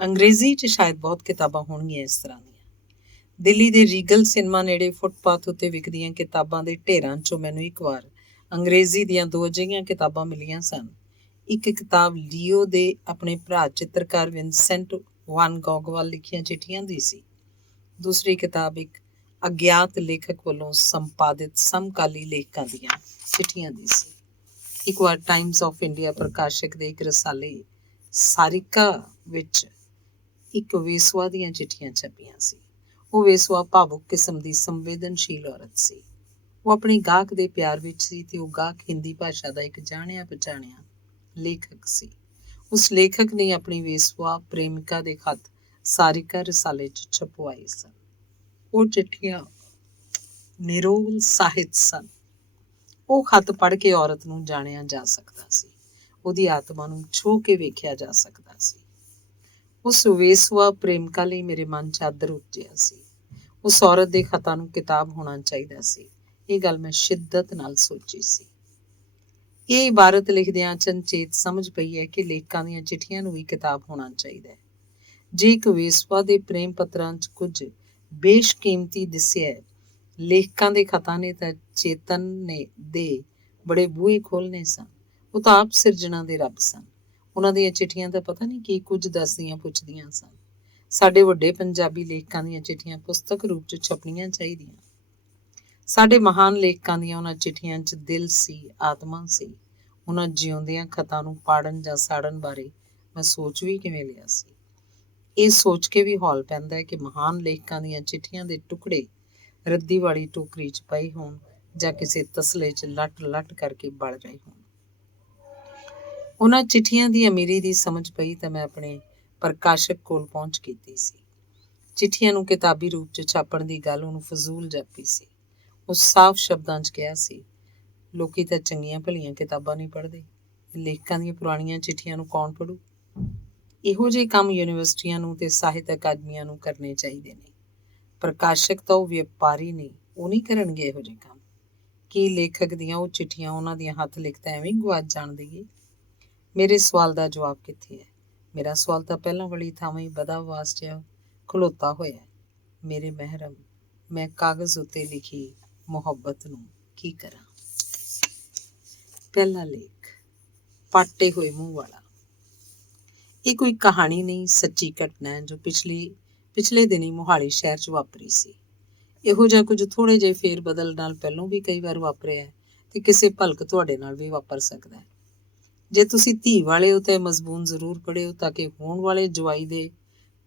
ਅੰਗਰੇਜ਼ੀ 'ਚ ਸ਼ਾਇਦ ਬਹੁਤ ਕਿਤਾਬਾਂ ਹੋਣਗੀਆਂ ਇਸ ਤਰ੍ਹਾਂ ਦੀਆਂ। ਦਿੱਲੀ ਦੇ ਰੀਗਲ ਸਿਨੇਮਾ ਨੇੜੇ ਫੁੱਟਪਾਥ ਉੱਤੇ ਵਿਕਦੀਆਂ ਕਿਤਾਬਾਂ ਦੇ ਢੇਰਾਂ 'ਚੋਂ ਮੈਨੂੰ ਇੱਕ ਵਾਰ ਅੰਗਰੇਜ਼ੀ ਦੀਆਂ 2 ਅਜਿਹੀਆਂ ਕਿਤਾਬਾਂ ਮਿਲੀਆਂ ਸਨ। ਇੱਕ ਕਿਤਾਬ ਲੀਓ ਦੇ ਆਪਣੇ ਭਰਾ ਚਿੱਤਰਕਾਰ ਵਿੰਸੈਂਟ ਵਾਨ ਗੌਗ ਵੱਲ ਲਿਖੀਆਂ ਚਿੱਠੀਆਂ ਦੀ ਸੀ। ਦੂਸਰੀ ਕਿਤਾਬ ਇੱਕ ਅਗਿਆਤ ਲੇਖਕ ਵੱਲੋਂ ਸੰਪਾਦਿਤ ਸਮਕਾਲੀ ਲੇਖਕਾਂ ਦੀਆਂ ਚਿੱਠੀਆਂ ਦੀ ਸੀ। ਇੱਕ ਵਾਰ ਟਾਈਮਸ ਆਫ ਇੰਡੀਆ ਪ੍ਰਕਾਸ਼ਕ ਦੇ ਇੱਕ ਰਸਾਲੇ ਸਾਰਿਕਾ ਵਿੱਚ ਇੱਕ ਵੇਸਵਾ ਦੀਆਂ ਚਿੱਠੀਆਂ ਛਪੀਆਂ ਸੀ। ਉਹ ਵੇਸਵਾ ਭਾਵੁਕ ਕਿਸਮ ਦੀ ਸੰਵੇਦਨਸ਼ੀਲ ਔਰਤ ਸੀ। ਉਹ ਆਪਣੀ ਗਾਹਕ ਦੇ ਪਿਆਰ ਵਿੱਚ ਸੀ ਤੇ ਉਹ ਗਾਹਕ ਹਿੰਦੀ ਭਾਸ਼ਾ ਦਾ ਇੱਕ ਜਾਣਿਆ ਪਛਾਣਿਆ ਲੇਖਕ ਸੀ। ਉਸ ਲੇਖਕ ਨੇ ਆਪਣੀ ਵੇਸਵਾ ਪ੍ਰੇਮਿਕਾ ਦੇ ਖੱਤ ਸਾਰਿਕਾ ਰਸਾਲੇ 'ਚ ਛਪਵਾਏ ਸਨ। ਉਹ ਚਿੱਠੀਆਂ ਨਿਰੋਲ ਸਾਹਿਤ ਸਨ। ਉਹ ਖੱਤ ਪੜ੍ਹ ਕੇ ਔਰਤ ਨੂੰ ਜਾਣਿਆ ਜਾ ਸਕਦਾ ਸੀ, ਉਹਦੀ ਆਤਮਾ ਨੂੰ ਛੋਹ ਕੇ ਵੇਖਿਆ ਜਾ ਸਕਦਾ ਸੀ। ਉਸ ਵੇਸਵਾ ਪ੍ਰੇਮਿਕਾ ਲਈ ਮੇਰੇ ਮਨ 'ਚ ਆਦਰ ਉਪਜਿਆ ਸੀ। ਉਸ ਔਰਤ ਦੇ ਖੱਤਾਂ ਨੂੰ ਕਿਤਾਬ ਹੋਣਾ ਚਾਹੀਦਾ ਸੀ। ਇਹ ਗੱਲ ਮੈਂ ਸ਼ਿੱਦਤ ਨਾਲ ਸੋਚੀ ਸੀ। ਇਹ ਇਬਾਰਤ ਲਿਖਦਿਆਂ ਚੰਚੇਤ ਸਮਝ ਪਈ ਹੈ ਕਿ ਲੇਖਕਾਂ ਦੀਆਂ ਚਿੱਠੀਆਂ ਨੂੰ ਵੀ ਕਿਤਾਬ ਹੋਣਾ ਚਾਹੀਦਾ ਹੈ। ਜੇ ਇੱਕ ਵੇਸਵਾ ਦੇ ਪ੍ਰੇਮ ਪੱਤਰਾਂ 'ਚ ਕੁਝ ਬੇਸ਼ਕੀਮਤੀ ਦਿਸਿਆ ਹੈ, ਲੇਖਕਾਂ ਦੇ ਖੱਤਾਂ ਨੇ ਤਾਂ ਚੇਤਨ ਨੇ ਦੇ ਬੜੇ ਬੂਹੇ ਖੋਲ੍ਹਣੇ ਸਨ। ਉਹ ਤਾਂ ਆਪ ਸਿਰਜਣਾ ਦੇ ਰੱਬ ਸਨ। ਉਹਨਾਂ ਦੀਆਂ ਚਿੱਠੀਆਂ ਤਾਂ ਪਤਾ ਨਹੀਂ ਕੀ ਕੁਝ ਦੱਸਦੀਆਂ ਪੁੱਛਦੀਆਂ ਸਨ। ਸਾਡੇ ਵੱਡੇ ਪੰਜਾਬੀ ਲੇਖਕਾਂ ਦੀਆਂ ਚਿੱਠੀਆਂ ਪੁਸਤਕ ਰੂਪ 'ਚ ਛਪਣੀਆਂ ਚਾਹੀਦੀਆਂ। ਸਾਡੇ ਮਹਾਨ ਲੇਖਕਾਂ ਦੀਆਂ ਉਹਨਾਂ ਚਿੱਠੀਆਂ 'ਚ ਦਿਲ ਸੀ, ਆਤਮਾ ਸੀ। ਉਹਨਾਂ ਜਿਉਂਦਿਆਂ ਖੱਤਾਂ ਨੂੰ ਪਾੜਨ ਜਾਂ ਸਾੜਨ ਬਾਰੇ ਮੈਂ ਸੋਚ ਵੀ ਕਿਵੇਂ ਲਿਆ ਸੀ। ਇਹ ਸੋਚ ਕੇ ਵੀ ਹੌਲ ਪੈਂਦਾ ਹੈ ਕਿ ਮਹਾਨ ਲੇਖਕਾਂ ਦੀਆਂ ਚਿੱਠੀਆਂ ਦੇ ਟੁਕੜੇ ਰੱਦੀ ਵਾਲੀ ਟੋਕਰੀ 'ਚ ਪਏ ਹੋਣ ਜਾਂ ਕਿਸੇ ਤਸਲੇ 'ਚ ਲੱਟ ਲੱਟ ਕਰਕੇ ਬਲ ਰਹੇ ਹੋਣ। ਉਹਨਾਂ ਚਿੱਠੀਆਂ ਦੀ ਅਮੀਰੀ ਦੀ ਸਮਝ ਪਈ ਤਾਂ ਮੈਂ ਆਪਣੇ ਪ੍ਰਕਾਸ਼ਕ ਕੋਲ ਪਹੁੰਚ ਕੀਤੀ ਸੀ। ਚਿੱਠੀਆਂ ਨੂੰ ਕਿਤਾਬੀ ਰੂਪ 'ਚ ਛਾਪਣ ਦੀ ਗੱਲ ਉਹਨੂੰ ਫਜ਼ੂਲ ਜਾਪੀ ਸੀ। ਉਹ ਸਾਫ਼ ਸ਼ਬਦਾਂ 'ਚ ਕਿਹਾ ਸੀ, ਲੋਕੀ ਤਾਂ ਚੰਗੀਆਂ ਭਲੀਆਂ ਕਿਤਾਬਾਂ ਨਹੀਂ ਪੜ੍ਹਦੇ, ਲੇਖਕਾਂ ਦੀਆਂ ਪੁਰਾਣੀਆਂ ਚਿੱਠੀਆਂ ਨੂੰ ਕੌਣ ਪੜ੍ਹੂ? ਇਹੋ ਜਿਹੇ ਕੰਮ ਯੂਨੀਵਰਸਿਟੀਆਂ ਨੂੰ ਤੇ ਸਾਹਿਤ ਅਕਾਦਮੀਆਂ ਨੂੰ ਕਰਨੇ ਚਾਹੀਦੇ ਨੇ। ਪ੍ਰਕਾਸ਼ਕ ਤਾਂ ਉਹ ਵਪਾਰੀ ਨਹੀਂ, ਉਹ ਨਹੀਂ ਕਰਨਗੇ ਇਹੋ ਜਿਹੇ ਕੰਮ। ਕੀ ਲੇਖਕ ਦੀਆਂ ਉਹ ਚਿੱਠੀਆਂ ਉਹਨਾਂ ਦੀਆਂ ਹੱਥ ਲਿਖਤਾਂ ਐਵੇਂ ਹੀ ਗਵਾਚ ਜਾਣ ਦੇਈਏ? ਮੇਰੇ ਸਵਾਲ ਦਾ ਜਵਾਬ ਕਿੱਥੇ ਹੈ? ਮੇਰਾ ਸਵਾਲ ਤਾਂ ਪਹਿਲਾਂ ਵਾਲੀ ਥਾਵੇਂ ਹੀ ਬਦਾਵਾਸ ਜਿਹਾ ਖਲੋਤਾ ਹੋਇਆ ਹੈ। ਮੇਰੇ ਮਹਿਰਮ, ਮੈਂ ਕਾਗਜ਼ ਉੱਤੇ ਲਿਖੀ ਮੁਹੱਬਤ ਨੂੰ ਕੀ ਕਰਾਂ? ਪਹਿਲਾ ਲੇਖ, ਪਾਟੇ ਹੋਏ ਮੂੰਹ ਵਾਲਾ। ਇਹ ਕੋਈ ਕਹਾਣੀ ਨਹੀਂ, ਸੱਚੀ ਘਟਨਾ ਹੈ ਜੋ ਪਿਛਲੇ ਦਿਨੀ ਮੋਹਾਲੀ ਸ਼ਹਿਰ 'ਚ ਵਾਪਰੀ ਸੀ। ਇਹੋ ਜਿਹਾ ਕੁਝ ਥੋੜ੍ਹੇ ਜਿਹੇ ਫੇਰ ਬਦਲ ਨਾਲ ਪਹਿਲਾਂ ਵੀ ਕਈ ਵਾਰ ਵਾਪਰਿਆ ਤੇ ਕਿਸੇ ਭਲਕ ਤੁਹਾਡੇ ਨਾਲ ਵੀ ਵਾਪਰ ਸਕਦਾ ਹੈ। ਜੇ ਤੁਸੀਂ ਧੀ ਵਾਲੇ ਹੋ ਤਾਂ ਮਜ਼ਬੂਨ ਜ਼ਰੂਰ ਪੜ੍ਹਿਓ ਤਾਂ ਕਿ ਹੋਣ ਵਾਲੇ ਜਵਾਈ ਦੇ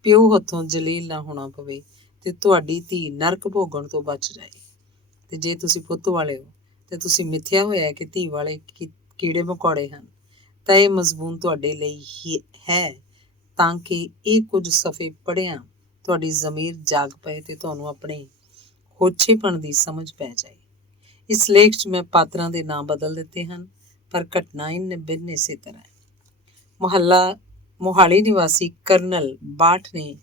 ਪਿਓ ਹੱਥੋਂ ਜਲੀਲ ਨਾ ਹੋਣਾ ਪਵੇ ਤੇ ਤੁਹਾਡੀ ਧੀ ਨਰਕ ਭੋਗਣ ਤੋਂ ਬਚ ਜਾਏ। ਤੇ ਜੇ ਤੁਸੀਂ ਪੁੱਤ ਵਾਲੇ ਹੋ ਤੇ ਤੁਸੀਂ ਮਿੱਥਿਆ ਹੋਇਆ ਕਿ ਧੀ ਵਾਲੇ ਕੀੜੇ ਮਕੌੜੇ ਹਨ, ਤਾਂ ਇਹ ਮਜ਼ਬੂਨ ਤੁਹਾਡੇ ਲਈ ਹੀ ਹੈ ਤਾਂ ਕਿ ਇਹ ਕੁਝ ਸਫ਼ੇ ਪੜ੍ਹਿਆਂ ਤੁਹਾਡੀ ਜ਼ਮੀਰ ਜਾਗ ਪਏ ਤੇ ਤੁਹਾਨੂੰ ਆਪਣੇ ਹੋਛੇਪਣ ਦੀ ਸਮਝ ਪੈ ਜਾਏ। ਇਸ ਲੇਖ 'ਚ ਮੈਂ ਪਾਤਰਾਂ ਦੇ ਨਾਂ ਬਦਲ ਦਿੱਤੇ ਹਨ, ਪਰ ਘਟਨਾ ਬਿਨ ਇਸੇ ਤਰ੍ਹਾਂ ਹੈ। ਮੋਹਾਲੀ ਨਿਵਾਸੀ ਕਰਨਲ ਬਾਠ ਨੇ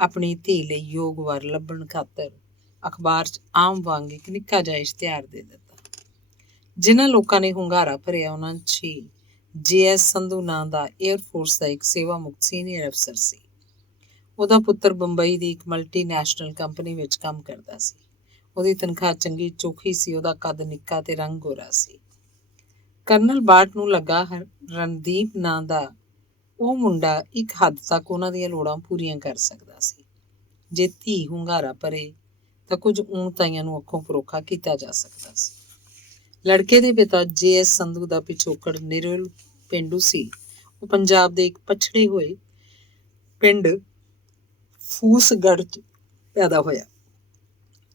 ਆਪਣੀ ਧੀ ਲਈ ਯੋਗ ਵਰ ਲੱਭਣ ਖਾਤਰ ਅਖਬਾਰ 'ਚ ਆਮ ਵਾਂਗ ਇੱਕ ਨਿੱਕਾ ਜਿਹਾ ਇਸ਼ਤਿਹਾਰ ਦੇ ਦਿੱਤਾ। ਜਿਨ੍ਹਾਂ ਲੋਕਾਂ ਨੇ ਹੁੰਗਾਰਾ ਭਰਿਆ ਉਹਨਾਂ 'ਚ ਹੀ JS ਸੰਧੂ ਨਾਂ ਦਾ ਏਅਰਫੋਰਸ ਦਾ ਇੱਕ ਸੇਵਾ ਮੁਕਤ ਸੀਨੀਅਰ ਅਫਸਰ ਸੀ। ਉਹਦਾ ਪੁੱਤਰ ਬੰਬਈ ਦੀ ਇੱਕ ਮਲਟੀਨੈਸ਼ਨਲ ਕੰਪਨੀ ਵਿੱਚ ਕੰਮ ਕਰਦਾ ਸੀ। ਉਹਦੀ ਤਨਖਾਹ ਚੰਗੀ ਚੋਖੀ ਸੀ। ਉਹਦਾ ਕੱਦ ਨਿੱਕਾ ਤੇ ਰੰਗ ਗੋਰਾ ਸੀ। ਕਰਨਲ ਬਾਠ ਨੂੰ ਲੱਗਾ ਰਣਦੀਪ ਨਾਂ ਦਾ ਉਹ ਮੁੰਡਾ ਇੱਕ ਹੱਦ ਤੱਕ ਉਹਨਾਂ ਦੀਆਂ ਲੋੜਾਂ ਪੂਰੀਆਂ ਕਰ ਸਕਦਾ ਸੀ। ਜੇ ਧੀ ਹੁੰਗਾਰਾ ਭਰੇ ਤਾਂ ਕੁਝ ਊਣਤਾਈਆਂ ਨੂੰ ਅੱਖੋਂ ਪਰੋਖਾ ਕੀਤਾ ਜਾ ਸਕਦਾ ਸੀ। ਲੜਕੇ ਦੇ ਪਿਤਾ JS ਸੰਧੂ ਦਾ ਪਿਛੋਕੜ ਨਿਰਲ ਪੇਂਡੂ ਸੀ। ਉਹ ਪੰਜਾਬ ਦੇ ਇੱਕ ਪਛੜੇ ਹੋਏ ਪਿੰਡ ਫੂਸਗੜ੍ਹ 'ਚ ਪੈਦਾ ਹੋਇਆ।